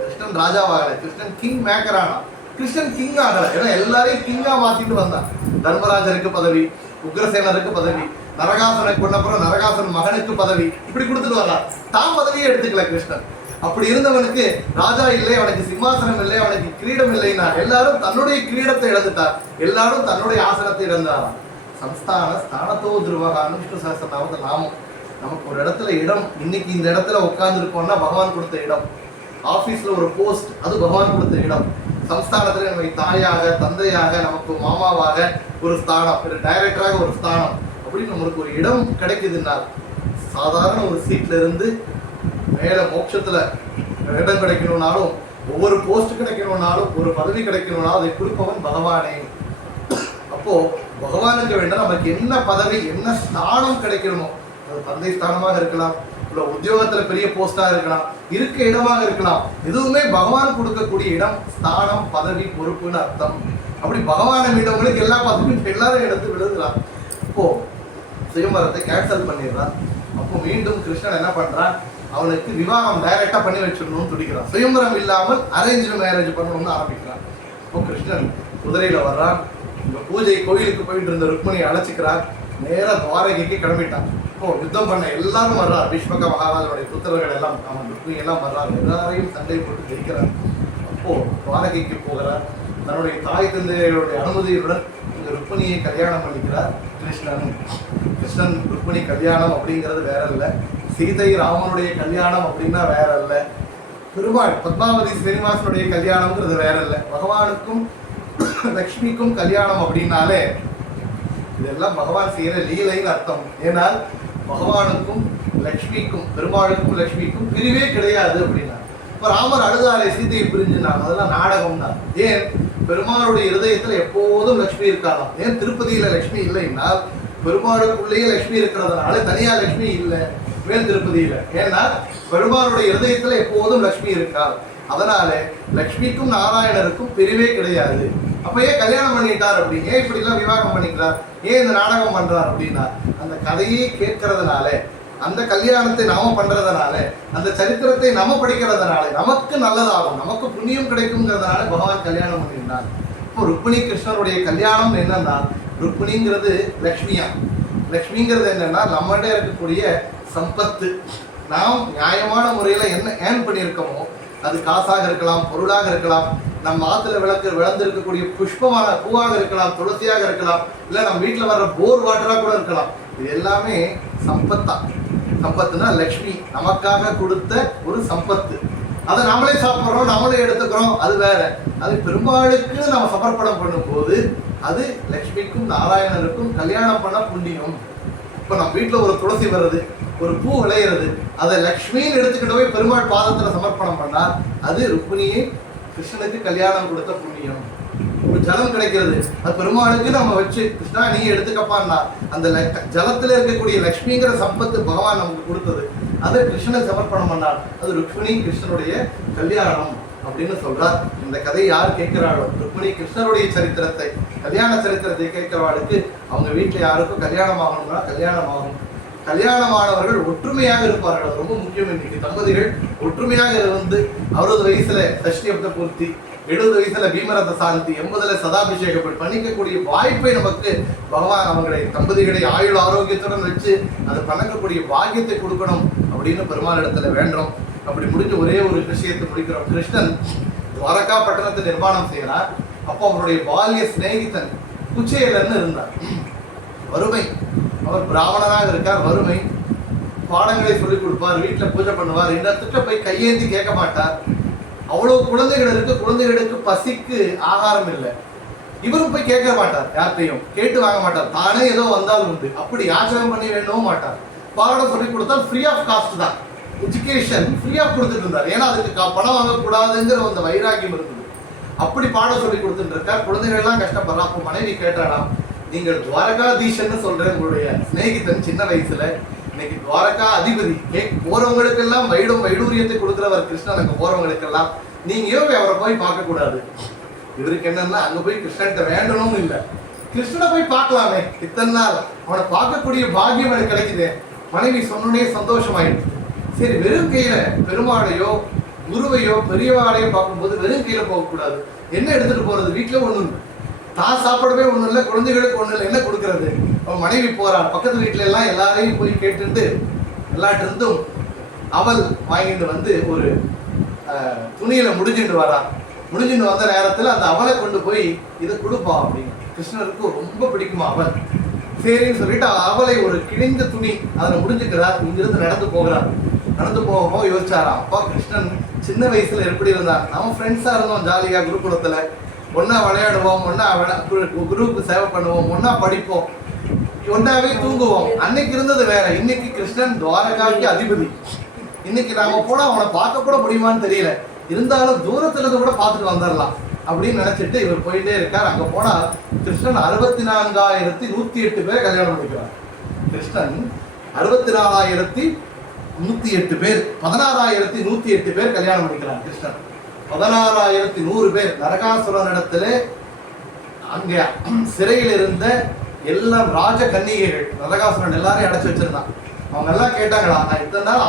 கிருஷ்ணன் ராஜாவாகல, கிருஷ்ணன் கிங் மேக்கர் ஆனா, கிருஷ்ணன் கிங் ஆகல. ஏன்னா எல்லாரையும் கிங்கா மாத்திட்டு வந்தான். தர்மராஜருக்கு பதவி, உக்ரசேனருக்கு பதவி, நரகாசனை கொண்டப்புறம் நரகாசன் மகனுக்கு பதவி, இப்படி கொடுத்துட்டு வர்றான். தான் பதவியே எடுத்துக்கல கிருஷ்ணன். அப்படி இருந்தவனுக்கு ராஜா இல்லை, அவனுக்கு சிம்மாசனம் இல்லை, அவனுக்கு கிரீடம் இல்லைன்னா எல்லாரும் தன்னுடைய கிரீடத்தை இழந்துட்டார், எல்லாரும் தன்னுடைய ஆசனத்தை இழந்தாராம். சம்ஸ்தான ஸ்தானத்தோ துருவகான்னு விஷ்ணு சஹஸ்ரநாமத்தை நாமம். நமக்கு ஒரு இடத்துல இடம், இன்னைக்கு இந்த இடத்துல உட்கார்ந்து இருக்கோம்னா பகவான் கொடுத்த இடம். ஆபீஸ்ல ஒரு போஸ்ட், அது பகவான் கொடுத்த இடம். சம்ஸ்தானத்துல நம்ம தாயாக, தந்தையாக, நமக்கு மாமாவாக ஒரு ஸ்தானம், ஒரு டைரக்டராக ஒரு ஸ்தானம், அப்படின்னு நம்மளுக்கு ஒரு இடம் கிடைக்குதுன்னா, சாதாரண ஒரு சீட்ல இருந்து மேல மோட்சத்துல இடம் கிடைக்கணும்னாலும், ஒவ்வொரு போஸ்ட் கிடைக்கணும்னாலும், ஒரு பதவி கிடைக்கணும்னாலும் அதை கொடுப்பவன் பகவானே. அப்போ பகவானுக்கு வேண்டாம் நமக்கு என்ன பதவி, என்ன ஸ்தானம் கிடைக்கணுமோ, அது தந்தை ஸ்தானமாக இருக்கலாம், இல்ல உத்தியோகத்துல பெரிய போஸ்டா இருக்கலாம், இருக்க இடமாக இருக்கலாம், எதுவுமே பகவான் கொடுக்கக்கூடிய இடம், ஸ்தானம், பதவி, பொறுப்புன்னு அர்த்தம். அப்படி பகவானை மீட்டவங்களுக்கு எல்லா பதவியும் எல்லாரும் எடுத்து விழுதுலாம். அப்போ சுயம்பரத்தை கேன்சல் பண்ணிடுறான். அப்போ மீண்டும் கிருஷ்ணன் என்ன பண்றான், அவனுக்கு விவாகம் டைரக்டா பண்ணி வச்சிடணும்னு துடிக்கிறான். சுயம்பரம் இல்லாமல் அரேஞ்ச் மேரேஜ் பண்ணணும்னு ஆரம்பிக்கிறான். அப்போ கிருஷ்ணன் குதிரையில வர்றான். இந்த பூஜை கோயிலுக்கு போயிட்டு இருந்த ருக்மணியை அழைச்சிக்கிறார். நேரா துவாரகைக்கு கிளம்பிட்டான். இப்போ யுத்தம் பண்ண எல்லாரும் வர்றார். பீஷ்மக மகாராஜனுடைய புத்திரர்கள் எல்லாம், அவன் ருக்மிணி எல்லாம் வர்றார். எல்லாரையும் சண்டை போட்டு ஜெயிக்கிறார். அப்போ துவாரகைக்கு போகிறார். தன்னுடைய தாய் தந்தையருடைய அனுமதியுடன் இந்த ருக்மிணியை கல்யாணம் பண்ணிக்கிறார் கிருஷ்ணன். கிருஷ்ணன் ருக்மிணி கல்யாணம் அப்படிங்கிறது வேற இல்லை, சீதை ராமனுடைய கல்யாணம் அப்படின்னா வேற இல்லை, பெருமாள் பத்மாவதி ஸ்ரீனிவாசனுடைய கல்யாணம்ங்கிறது வேற இல்லை. பகவானுக்கும் லக்ஷ்மிக்கும் கல்யாணம் அப்படின்னாலே இதெல்லாம் பகவான் செய்யற லீலைன்னு அர்த்தம். ஏனால் பகவானுக்கும் லக்ஷ்மிக்கும், பெருமாளுக்கும் லக்ஷ்மிக்கும் பிரிவே கிடையாது அப்படின்னா. இப்ப ராமர் அழுதாரே சீதையை பிரிஞ்சுனாங்க, அதெல்லாம் நாடகம் தான். ஏன், பெருமாளுடைய இருதயத்துல எப்போதும் லக்ஷ்மி இருக்காராம். ஏன் திருப்பதியில லக்ஷ்மி இல்லைன்னா, பெருமாளுக்குள்ளேயே லக்ஷ்மி இருக்கிறதுனால தனியா லக்ஷ்மி இல்லை மேல் திருப்பதியில. ஏன்னா பெருமாளுடைய இருதயத்துல எப்போதும் லக்ஷ்மி இருக்கார். அதனால லக்ஷ்மிக்கும் நாராயணருக்கும் பிரிவே கிடையாது. அப்ப ஏன் கல்யாணம் பண்ணிட்டார் அப்படி, ஏன் இப்படி எல்லாம் விவாகம் பண்ணிக்கிறார், ஏன் இந்த நாடகம் பண்றார் அப்படின்னா, அந்த கதையை கேட்கறதுனால, அந்த கல்யாணத்தை நாம பண்றதுனால, அந்த சரித்திரத்தை நாம படிக்கிறதுனால நமக்கு நல்லதாகும், நமக்கு புண்ணியம் கிடைக்கும்ங்கிறதுனால பகவான் கல்யாணம் பண்ணியிருந்தார். இப்போ ருக்மிணி கிருஷ்ணனுடைய கல்யாணம் என்னன்னா, ருக்மிணிங்கிறது லக்ஷ்மியா, லக்ஷ்மிங்கிறது என்னன்னா நம்மகிட்ட இருக்கக்கூடிய சம்பத்து. நாம் நியாயமான முறையில என்ன ஏர்ன் பண்ணியிருக்கோமோ, அது காசாக இருக்கலாம், பொருளாக இருக்கலாம், நம்ம ஆத்துல விளந்து இருக்கக்கூடிய புஷ்பமாக, பூவாக இருக்கலாம், துளசியாக இருக்கலாம், இல்லை நம்ம வீட்டில் வர்ற போர் வாட்டராக கூட இருக்கலாம். இது எல்லாமே சம்பத்தா. சம்பத்துனா லக்ஷ்மி நமக்காக கொடுத்த ஒரு சம்பத்து. அதை நம்மளே சாப்பிட்றோம், நம்மளே எடுத்துக்கிறோம், அது வேற. அது பெருமாளுக்கு நம்ம சமர்ப்பணம் பண்ணும்போது அது லக்ஷ்மிக்கும் நாராயணனுக்கும் கல்யாணம் பண்ண புண்ணியம். இப்போ நம்ம வீட்டில் ஒரு துளசி வருது, ஒரு பூ விளையிறது, அதை லக்ஷ்மின்னு எடுத்துக்கிட்டு போய் பெருமாள் பாதத்தில் சமர்ப்பணம் பண்ணால் அது ருக்மிணியை கிருஷ்ணனுக்கு கல்யாணம் கொடுத்த புண்ணியம். ஒரு ஜலம் கிடைக்கிறது, அது பெருமாளுக்கு நம்ம வச்சு கிருஷ்ணா நீ எடுத்துக்கப்பான்னா, அந்த ஜலத்துல இருக்கக்கூடிய லக்ஷ்மிங்கிற சம்பத்து பகவான் நமக்கு கொடுத்தது, அதை கிருஷ்ணனுக்கு சமர்ப்பணம் பண்ணால் அது ருக்மிணி கிருஷ்ணனுடைய கல்யாணம் அப்படின்னு சொல்றார். இந்த கதையை யார் கேட்கிறாளோ, ருக்மிணி கிருஷ்ணனுடைய சரித்திரத்தை, கல்யாண சரித்திரத்தை கேட்கிறவாளுக்கு அவங்க வீட்டில் யாருக்கும் கல்யாணம் ஆகணும்னா கல்யாணம் ஆகும். கல்யாணமானவர்கள் ஒற்றுமையாக இருப்பார்கள், ரொம்ப முக்கியம். இன்னைக்கு தம்பதிகள் ஒற்றுமையாக இருந்து 60 வயசுல சஷ்டி அப்த பூர்த்தி, 70 வயசுல பீமரத சாந்தி, 80ல சதாபிஷேகம் பண்ணிக்கக்கூடிய வாய்ப்பை நமக்கு பகவான் அவங்களை தம்பதிகளை ஆயுள் ஆரோக்கியத்துடன் வச்சு அதை பண்ணக்கூடிய பாக்கியத்தை கொடுக்கணும் அப்படின்னு பெருமாள் இடத்துல வேண்டோம். அப்படி முடிஞ்ச ஒரே ஒரு விஷயத்தை முடிக்கிறோம். கிருஷ்ணன் துவாரகா பட்டணத்தை நிர்மாணம் செய்யறார். அப்போ அவருடைய பால்ய சிநேகிதன் குச்சேலன்னு இருந்தார். வறுமை, அவர் பிராமணனாக இருக்கார், வறுமை, பாடங்களை சொல்லிக் கொடுப்பார், வீட்டில் பூஜை பண்ணுவார், இன்னத்துக்கிட்ட போய் கையேந்தி கேட்க மாட்டார். அவ்வளவு குழந்தைகள் இருக்கு, குழந்தைகளுக்கு பசிக்கு ஆகாரம் இல்லை, இவரும் போய் கேட்க மாட்டார், யார்கிட்டையும் கேட்டு வாங்க மாட்டார், தானே ஏதோ வந்தாலும் உண்டு, அப்படி யாச்சகம் பண்ணி வேண்டவும் மாட்டார். பாடம் சொல்லிக் கொடுத்தால் ஃப்ரீ ஆஃப் காஸ்ட் தான், எஜுகேஷன் ஃப்ரீயா கொடுத்துட்டு இருந்தார். ஏன்னா அதுக்கு பணம் வாங்கக்கூடாதுங்கிற அந்த வைராக்கியம் இருந்தது. அப்படி பாடம் சொல்லி கொடுத்துட்டு இருக்கார். குழந்தைகள் எல்லாம் கஷ்டப்படுறா. அப்போ மனைவி கேட்டாராம், நீங்கள் துவாரகாதீஷன்னு சொல்ற உங்களுடைய சிநேகிதன் சின்ன வயசுல இன்னைக்கு துவாரகா அதிபதி போறவங்களுக்கெல்லாம் வைடூரியத்தை கொடுக்கிறவர் கிருஷ்ணன். அங்க போறவங்களுக்கெல்லாம் நீங்க அவரை போய் பார்க்க கூடாது. இவருக்கு என்னன்னா அங்க போய் கிருஷ்ணன்கிட்ட வேண்டணும் இல்லை, கிருஷ்ணனை போய் பார்க்கலாமே, இத்தனை நாள் அவனை பார்க்கக்கூடிய பாக்கியம் எனக்கு கிடைக்குது. மனைவி சொன்னே சந்தோஷமாயிடுச்சு. சரி, வெறும் கையில பெருமாளையோ குருவையோ பெரியவாளையோ பார்க்கும்போது வெறும் கையில போகக்கூடாது. என்ன எடுத்துட்டு போறது? வீட்டுல ஒண்ணும் இல்லை, தான் சாப்பிடவே ஒண்ணும் இல்லை, குழந்தைகளுக்கு ஒண்ணும் இல்லை, என்ன கொடுக்கறது? அவன் மனைவி போறாள். பக்கத்து வீட்டுல எல்லாம் எல்லாரையும் போய் கேட்டுட்டு எல்லாட்டிருந்தும் அவள் வாங்கிட்டு வந்து ஒரு துணியில முடிஞ்சுட்டு வரான். முடிஞ்சுட்டு வந்த நேரத்துல அந்த அவளை கொண்டு போய் இதை கொடுப்பா அப்படின்னு. கிருஷ்ணருக்கு ரொம்ப பிடிக்குமா அவள். சரின்னு சொல்லிட்டு அவளை ஒரு கிழிந்த துணி அதில் முடிஞ்சுக்கிறார். இங்கிருந்து நடந்து போகிறார். நடந்து போகும்போது யோசிச்சாராம், அப்பா கிருஷ்ணன் சின்ன வயசுல எப்படி இருந்தான், நம்ம ஃப்ரெண்ட்ஸா இருந்தோம், ஜாலியா குருகுலத்துல ஒன்னா விளையாடுவோம், ஒன்னா குருவுக்கு சேவை பண்ணுவோம், ஒன்னா படிப்போம், ஒன்னாவே தூங்குவோம். அன்னைக்கு இருந்தது வேற. இன்னைக்கு கிருஷ்ணன் துவாரகாவுக்கு அதிபதி. இன்னைக்கு நாம போனா அவனை பார்க்க கூட முடியுமான்னு தெரியல. இருந்தாலும் தூரத்துல இருந்து கூட பார்த்துட்டு வந்துடலாம் அப்படின்னு நினைச்சிட்டு இவர் போயிட்டே இருக்கார். அங்க போனா கிருஷ்ணன் 64,108 பேர் கல்யாணம் பண்ணிக்கிறார். கிருஷ்ணன் 64,108 பேர், 16,108 பேர் கல்யாணம் பண்ணிக்கிறார். கிருஷ்ணன் 16,100 பேர் நரகாசுரனிடத்துல அங்க சிறையில் இருந்த எல்லாம் ராஜ கன்னிகைகள், நரகாசுரன் எல்லாரையும் அடைச்சு வச்சிருந்தான். அவங்க எல்லாம் கேட்டாங்களா, நான் இத்தனை நாள்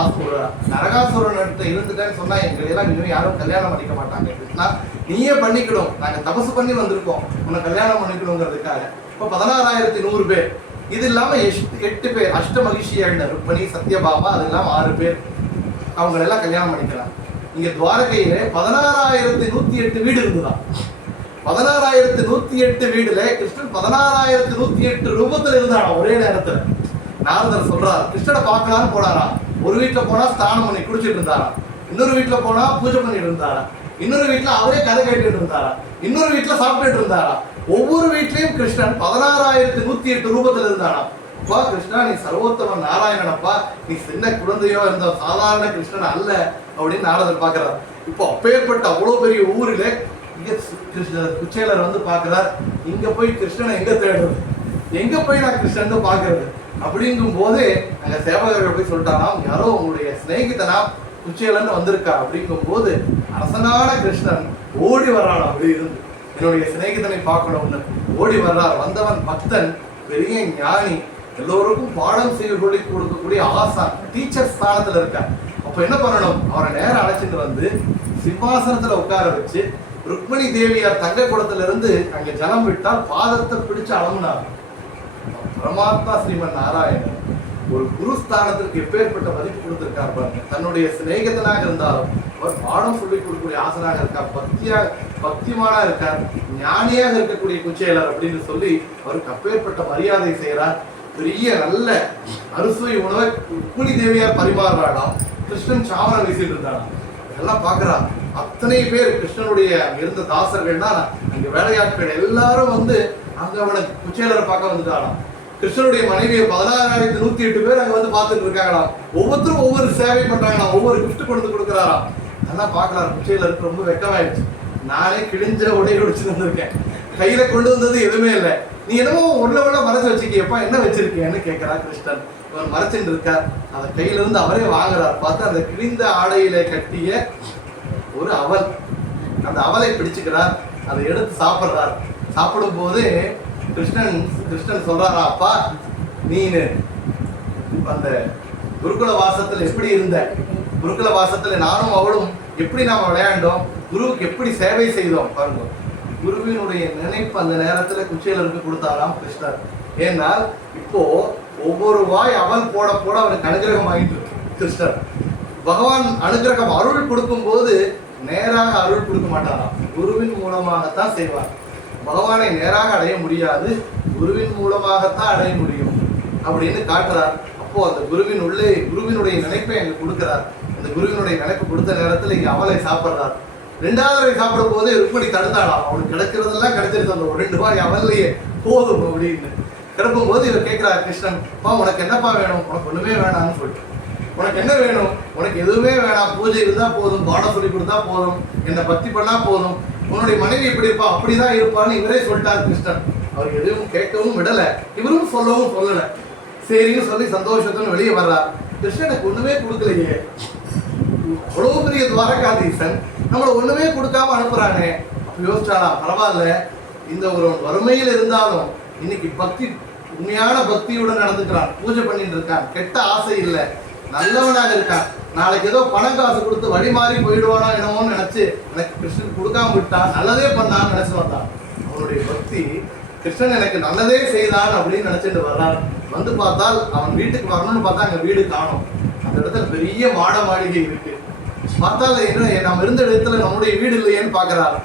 நரகாசுரன்கிட்ட இருந்துட்டேன்னு சொன்னா எங்களை எல்லாம் இன்னும் யாரும் கல்யாணம் பண்ணிக்க மாட்டாங்க கிருஷ்ணா, நீயே பண்ணிக்கணும், நாங்க தபசு பண்ணி வந்திருக்கோம் உன்னை கல்யாணம் பண்ணிக்கணுங்கிறதுக்காக. இப்போ 16,100 பேர். இது இல்லாம 8 பேர் அஷ்ட மகிழ்ச்சியாள் ருக்மணி சத்யபாமா, அது இல்லாம 6 பேர் அவங்களெல்லாம் கல்யாணம் பண்ணிக்கிறாங்க. இங்க துவாரகையில 16,108 வீடு இருந்துதான். 16,108 வீடுல கிருஷ்ணன் 16,108 ரூபத்துல இருந்தாராம் ஒரே நேரத்துல. நாரதர் சொல்றாரு, கிருஷ்ணனை பார்க்கலான்னு போனாரா. ஒரு வீட்டுல போனா ஸ்நானம் பண்ணி குடிச்சிட்டு இருந்தாரா, இன்னொரு வீட்டுல போனா பூஜை பண்ணிட்டு இருந்தாரா, இன்னொரு வீட்டுல அவரே கதை கேட்டுட்டு இருந்தாரா, இன்னொரு வீட்டுல சாப்பிட்டுட்டு இருந்தாரா. ஒவ்வொரு வீட்லயும் கிருஷ்ணன் 16,108 ரூபத்துல இருந்தாரா. அப்பா கிருஷ்ணா, நீ சர்வோத்தமன் நாராயணனப்பா, நீ சின்ன குழந்தையோ இருந்த சாதாரண கிருஷ்ணன் அல்ல அப்படின்னு நாரதர் பாக்குறார். இப்போ அப்பேற்பட்ட அவ்வளவு பெரிய ஊரில இங்க குச்சேலர் வந்து பாக்குறார். இங்க போய் கிருஷ்ணனை எங்க தேடுறது, எங்க போய் நான் கிருஷ்ணன் பாக்குறது அப்படிங்கும் போது அங்க சேவகர்கள் போய் சொல்லிட்டாராம், யாரோ உங்களுடைய சிநேகிதனா குச்சேலன்னு வந்திருக்கா அப்படிங்கும் போது அரசனான கிருஷ்ணன் ஓடி வர்றான். அப்படி இருந்து என்னுடைய சிநேகிதனை பார்க்கணும்னு ஓடி வர்றார். வந்தவன் பக்தன், பெரிய ஞானி, எல்லோருக்கும் பாடம் செய்து கொடுக்கக்கூடிய ஆசான், டீச்சர் ஸ்தானத்துல இருக்கார். அப்ப என்ன பண்ணணும், அவரை நேரம் அழைச்சிட்டு வந்து சிம்மாசனத்துல உட்கார வச்சு ருக்மணி தேவியார் தங்க குடத்துல இருந்து அங்க ஜலம் விட்டால் பாதத்தை பிடிச்சு அளமுனார். பரமாத்மா ஸ்ரீமன் நாராயணன் ஒரு குருஸ்தானத்திற்கு எப்பேற்பட்ட மதிப்பு கொடுத்திருக்கார் பாருங்க. தன்னுடைய சிநேகிதனாக இருந்தாலும் அவர் பாடம் சொல்லி கொடுக்கக்கூடிய ஆசனாக இருக்கார், பக்திமானா இருக்கார், ஞானியாக இருக்கக்கூடிய குச்சேலர் அப்படின்னு சொல்லி அவருக்கு அப்பேற்பட்ட மரியாதை செய்யறார். பெரிய நல்ல அறுசுவை உணவை ருக்மிணி தேவியார் பரிமாறுறாளாம். கிருஷ்ணன் சாமரம் வீசிட்டு இருந்தாராம். எல்லாம் பாக்குறான். அத்தனை பேர் கிருஷ்ணனுடைய இருந்த தாசர்கள்னா அங்க வேலையாட்கள் எல்லாரும் வந்து அங்க அவனை குச்சேலரை பார்க்க வந்துட்டாராம். கிருஷ்ணனுடைய மனைவியை 16,108 பேர் அங்க வந்து பார்த்துட்டு இருக்காங்களாம். ஒவ்வொருத்தரும் ஒவ்வொரு சேவை பண்றாங்களாம், ஒவ்வொரு கிஃப்ட் கொண்டு கொடுக்குறாராம். அதெல்லாம் பாக்குறாரு. குச்சேலருக்கு ரொம்ப வெக்கமாயிடுச்சு. நானே கிழிஞ்ச உடைய குடிச்சு வந்திருக்கேன், கையில கொண்டு வந்தது எதுவுமே இல்லை, நீ என்னமோ உள்ள மறைச்சு வச்சுக்கியப்பா, என்ன வச்சிருக்கேன்னு கேட்கிறா கிருஷ்ணன். இவர் மறைச்சுட்டு இருக்கார். அந்த கையில இருந்து அவரே வாங்குறார். பார்த்து அந்த கிழிந்த ஆடையில கட்டிய ஒரு அவல், அந்த அவலை பிடிச்சுக்கிறார், அதை எடுத்து சாப்பிடுறார். சாப்பிடும் போது கிருஷ்ணன் சொல்றாரா, அப்பா நீனு அந்த குருகுல வாசத்துல எப்படி இருந்த, குருகுல வாசத்துல நானும் அவளும் எப்படி நாம விளையாண்டோம், குருவுக்கு எப்படி சேவை செய்தோம் பாருங்க. குருவினுடைய நினைப்பு அந்த நேரத்துல குச்சேலருக்கு கொடுத்தாராம் கிருஷ்ணர். ஏன்னால் இப்போ ஒவ்வொரு வாய் அவல் போட போட அவனுக்கு அனுகிரகம் ஆகிட்டு இருக்கு. கிருஷ்ணர் பகவான் அனுகிரகம் அருள் கொடுக்கும் போது நேராக அருள் கொடுக்க மாட்டாராம், குருவின் மூலமாகத்தான் செய்வார். பகவானை நேராக அடைய முடியாது, குருவின் மூலமாகத்தான் அடைய முடியும் அப்படின்னு காட்டுறார். அப்போ அந்த குருவின் உள்ளே குருவினுடைய நினைப்பை அங்க கொடுக்கிறார். அந்த குருவினுடைய நினைப்பு கொடுத்த நேரத்துல இங்க அவளை சாப்பிடுறார். 2வது சாப்பிடும் போது ருக்மணி தடுத்தாளாம். அவனுக்கு கிடைக்கிறதெல்லாம் கிடைச்சிருச்சு, அந்த 2 வாய் அவல்லையே போதும் அப்படின்னு கிடக்கும் போது இவர் கேட்கிறார் கிருஷ்ணன், உனக்கு என்னப்பா வேணும், உனக்கு ஒண்ணுமே வேணாம்னு சொல்லிட்டு உனக்கு என்ன வேணும்? உனக்கு எதுவுமே வேணாம், பூஜை இருந்தா போதும், பாடம் சொல்லி கொடுத்தா போதும், என்னை பக்தி பண்ணா போதும், உன்னுடைய மனைவி எப்படி இருப்பா அப்படிதான் இருப்பான்னு இவரே சொல்லிட்டார் கிருஷ்ணன். அவர் எதுவும் கேட்கவும் விடல, இவரும் சொல்லவும் சொல்லல. சரின்னு சொல்லி சந்தோஷத்துன்னு வெளியே வர்றார். கிருஷ்ணனுக்கு ஒண்ணுமே கொடுக்கலையே, அவ்வளவு பெரிய துவாரகாதீசன் நம்மளை ஒண்ணுமே கொடுக்காம அனுப்புறானே. அப்ப யோசிச்சாலாம், பரவாயில்ல, இந்த ஒரு வறுமையில் இருந்தாலும் இன்னைக்கு பக்தி, உண்மையான பக்தியுடன் நடந்துக்கிறான், பூஜை பண்ணிட்டு இருக்கான், கெட்ட ஆசை இல்லை, நல்லவனாக இருக்கான். நாளைக்கு ஏதோ பணம் காசு கொடுத்து வழி மாறி போயிடுவானோ என்னமோன்னு நினைச்சு எனக்கு கிருஷ்ணன் கொடுக்காம விட்டான், நல்லதே பண்ணான்னு நினைச்சு வந்தான். அவனுடைய பக்தி, கிருஷ்ணன் எனக்கு நல்லதே செய்தான் அப்படின்னு நினைச்சிட்டு வர்றான். வந்து பார்த்தால் அவன் வீட்டுக்கு வரணும்னு பார்த்தா அங்க வீடு காணும். அந்த இடத்துல பெரிய மாட மாளிகை இருக்கு. பார்த்தால் என்ன, நம்ம இருந்த இடத்துல நம்முடைய வீடு இல்லையேன்னு பாக்குறாரு.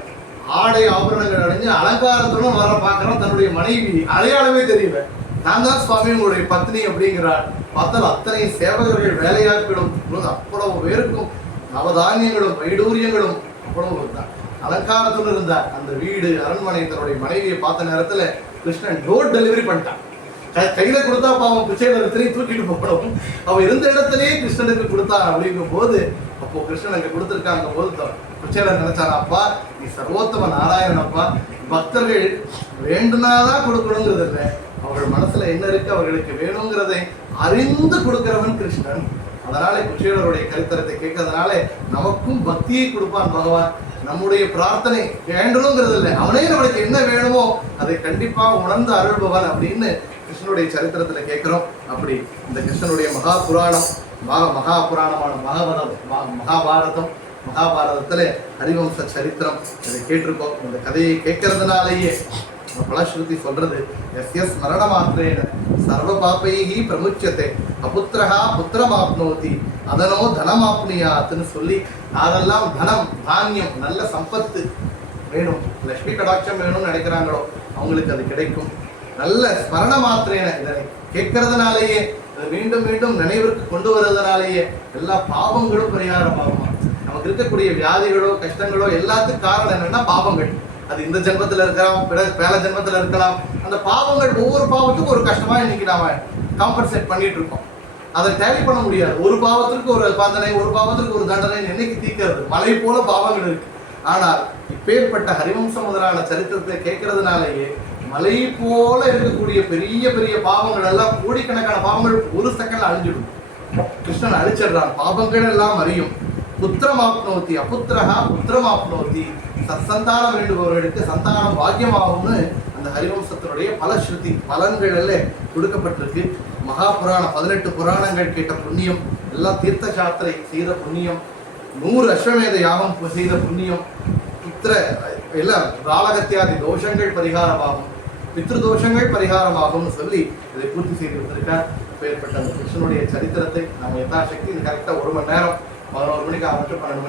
ஆடை ஆபரணங்கள் அடைஞ்சு அலங்காரத்துடன் வர பார்க்கிறோம். தன்னுடைய மனைவி அடையாளமே தெரியல. நான் தான் சுவாமி உங்களுடைய பத்னி அப்படிங்கிறார். பார்த்தால் அத்தனை சேவகர்கள் வேலையாட்களும் அவ்வளவு பேருக்கும் நவதானியங்களும் வைடூரியங்களும் அவ்வளவு அலங்காரத்துடன் இருந்தார். அந்த வீடு அரண்மனை தன்னுடைய மனைவியை பார்த்த நேரத்துல கிருஷ்ணன் டோர் டெலிவரி பண்ணிட்டான். கையில கொடுத்தா பாவம் பிச்சையில இடத்துலையும் தூக்கிட்டு போகணும், அவ இருந்த இடத்துலயே கிருஷ்ணனுக்கு கொடுத்தான். அப்படிங்கும் போது அப்போ கிருஷ்ணன் அங்க கொடுத்துருக்காங்க போது பிச்சையில நினைச்சானா, அப்பா நீ சர்வோத்தம நாராயணப்பா, பக்தர்கள் வேண்டுனாதான் கொடுக்கணுங்கிறது இல்லை, அவர்கள் மனசுல என்ன இருக்கு அவர்களுக்கு வேணுங்கிறதை அறிந்து கொடுக்கிறவன் கிருஷ்ணன். அதனால குச்சேலருடைய கருத்தரத்தை கேட்கறதுனால நமக்கும் பக்தியை கொடுப்பான் பகவான். நம்முடைய பிரார்த்தனை வேண்டணுங்கிறது இல்லை, அவனே நம்மளுக்கு என்ன வேணுமோ அதை கண்டிப்பா உணர்ந்து அருள்பவன் அப்படின்னு கிருஷ்ணனுடைய சரித்திரத்துல கேட்கிறோம். அப்படி இந்த கிருஷ்ணனுடைய மகாபுராணமான மகாபாரதத்துல ஹரிவம்ச சரித்திரம் இதை கேட்டிருக்கோம். இந்த கதையை கேட்கறதுனாலேயே பலஸ்ருதி சொல்றது, எஸ் மரண மாத்திரேன சர்வ பாப்பைஹி பிரமுச்சத்தை அபுத்திரஹா புத்திரமாப்னோதி அதனோ தனமாப்னியாத்துன்னு சொல்லி, அதெல்லாம் தனம் தானியம் நல்ல சம்பத்து வேணும், லட்சுமி கடாட்சம் வேணும்னு நினைக்கிறாங்களோ அவங்களுக்கு அது கிடைக்கும். நல்ல ஸ்மரண மாத்திரேன இதனை கேட்கறதுனாலேயே, அதை மீண்டும் மீண்டும் நினைவிற்கு கொண்டு வருவதனாலேயே எல்லா பாவங்களும் பரிகாரமாகுமா. நமக்கு இருக்கக்கூடிய வியாதிகளோ கஷ்டங்களோ எல்லாத்துக்கும் காரணம் என்னன்னா பாவங்கள். அது இந்த ஜென்மத்துல இருக்கலாம், வேலை ஜென்மத்துல இருக்கலாம். அந்த பாவங்கள் ஒவ்வொரு பாவத்துக்கும் ஒரு கஷ்டமா இன்னைக்கு நாம காம்பன்சேட் பண்ணிட்டு இருக்கோம். அதை டேலி பண்ண முடியாது. ஒரு பாவத்திற்கு ஒரு பாதனை, ஒரு பாவத்திற்கு ஒரு தண்டனை என்னைக்கு தீர்க்கிறது? மலை போல பாவங்கள் இருக்கு. ஆனால் இப்பேற்பட்ட ஹரிவம்சம் முதலான சரித்திரத்தை கேட்கறதுனாலேயே மலை போல இருக்கக்கூடிய பெரிய பெரிய பாவங்கள் எல்லாம், கோடிக்கணக்கான பாவங்கள் ஒரு செகண்ட்ல அழிஞ்சிடும். கிருஷ்ணன் அழிச்சிடுறான், பாவங்கள் எல்லாம் அறியும். புத்திரமாப்னோதி அபுத்திரஹா புத்திரமாப்னோதி, சந்தானம் வேண்டுபவர்களுக்கு சந்தானம் பாக்கியமாகும்னு அந்த ஹரிவம்சத்தினுடைய பலஸ்ருதி பலன்கள் எல்லாம் கொடுக்கப்பட்டிருக்கு. மகாபுராணம் 18 புராணங்கள் கேட்ட புண்ணியம், எல்லாம் தீர்த்த சாத்திரை செய்த புண்ணியம், 100 அஸ்வமேத யாகம் செய்த புண்ணியம், புத்திர எல்லாம் ராலகத்தியாதி தோஷங்கள் பரிகாரமாகும், பித்ருதோஷங்கள் பரிகாரமாகும்னு சொல்லி இதை பூர்த்தி செய்து விட்டிருக்கார். ஏற்பட்ட அந்த கிருஷ்ணனுடைய சரித்திரத்தை நம்ம யதாசக்தி கரெக்டாக 1 மணி நேரம் 11 மணிக்கு ஆரம்பிச்சு 12 மணி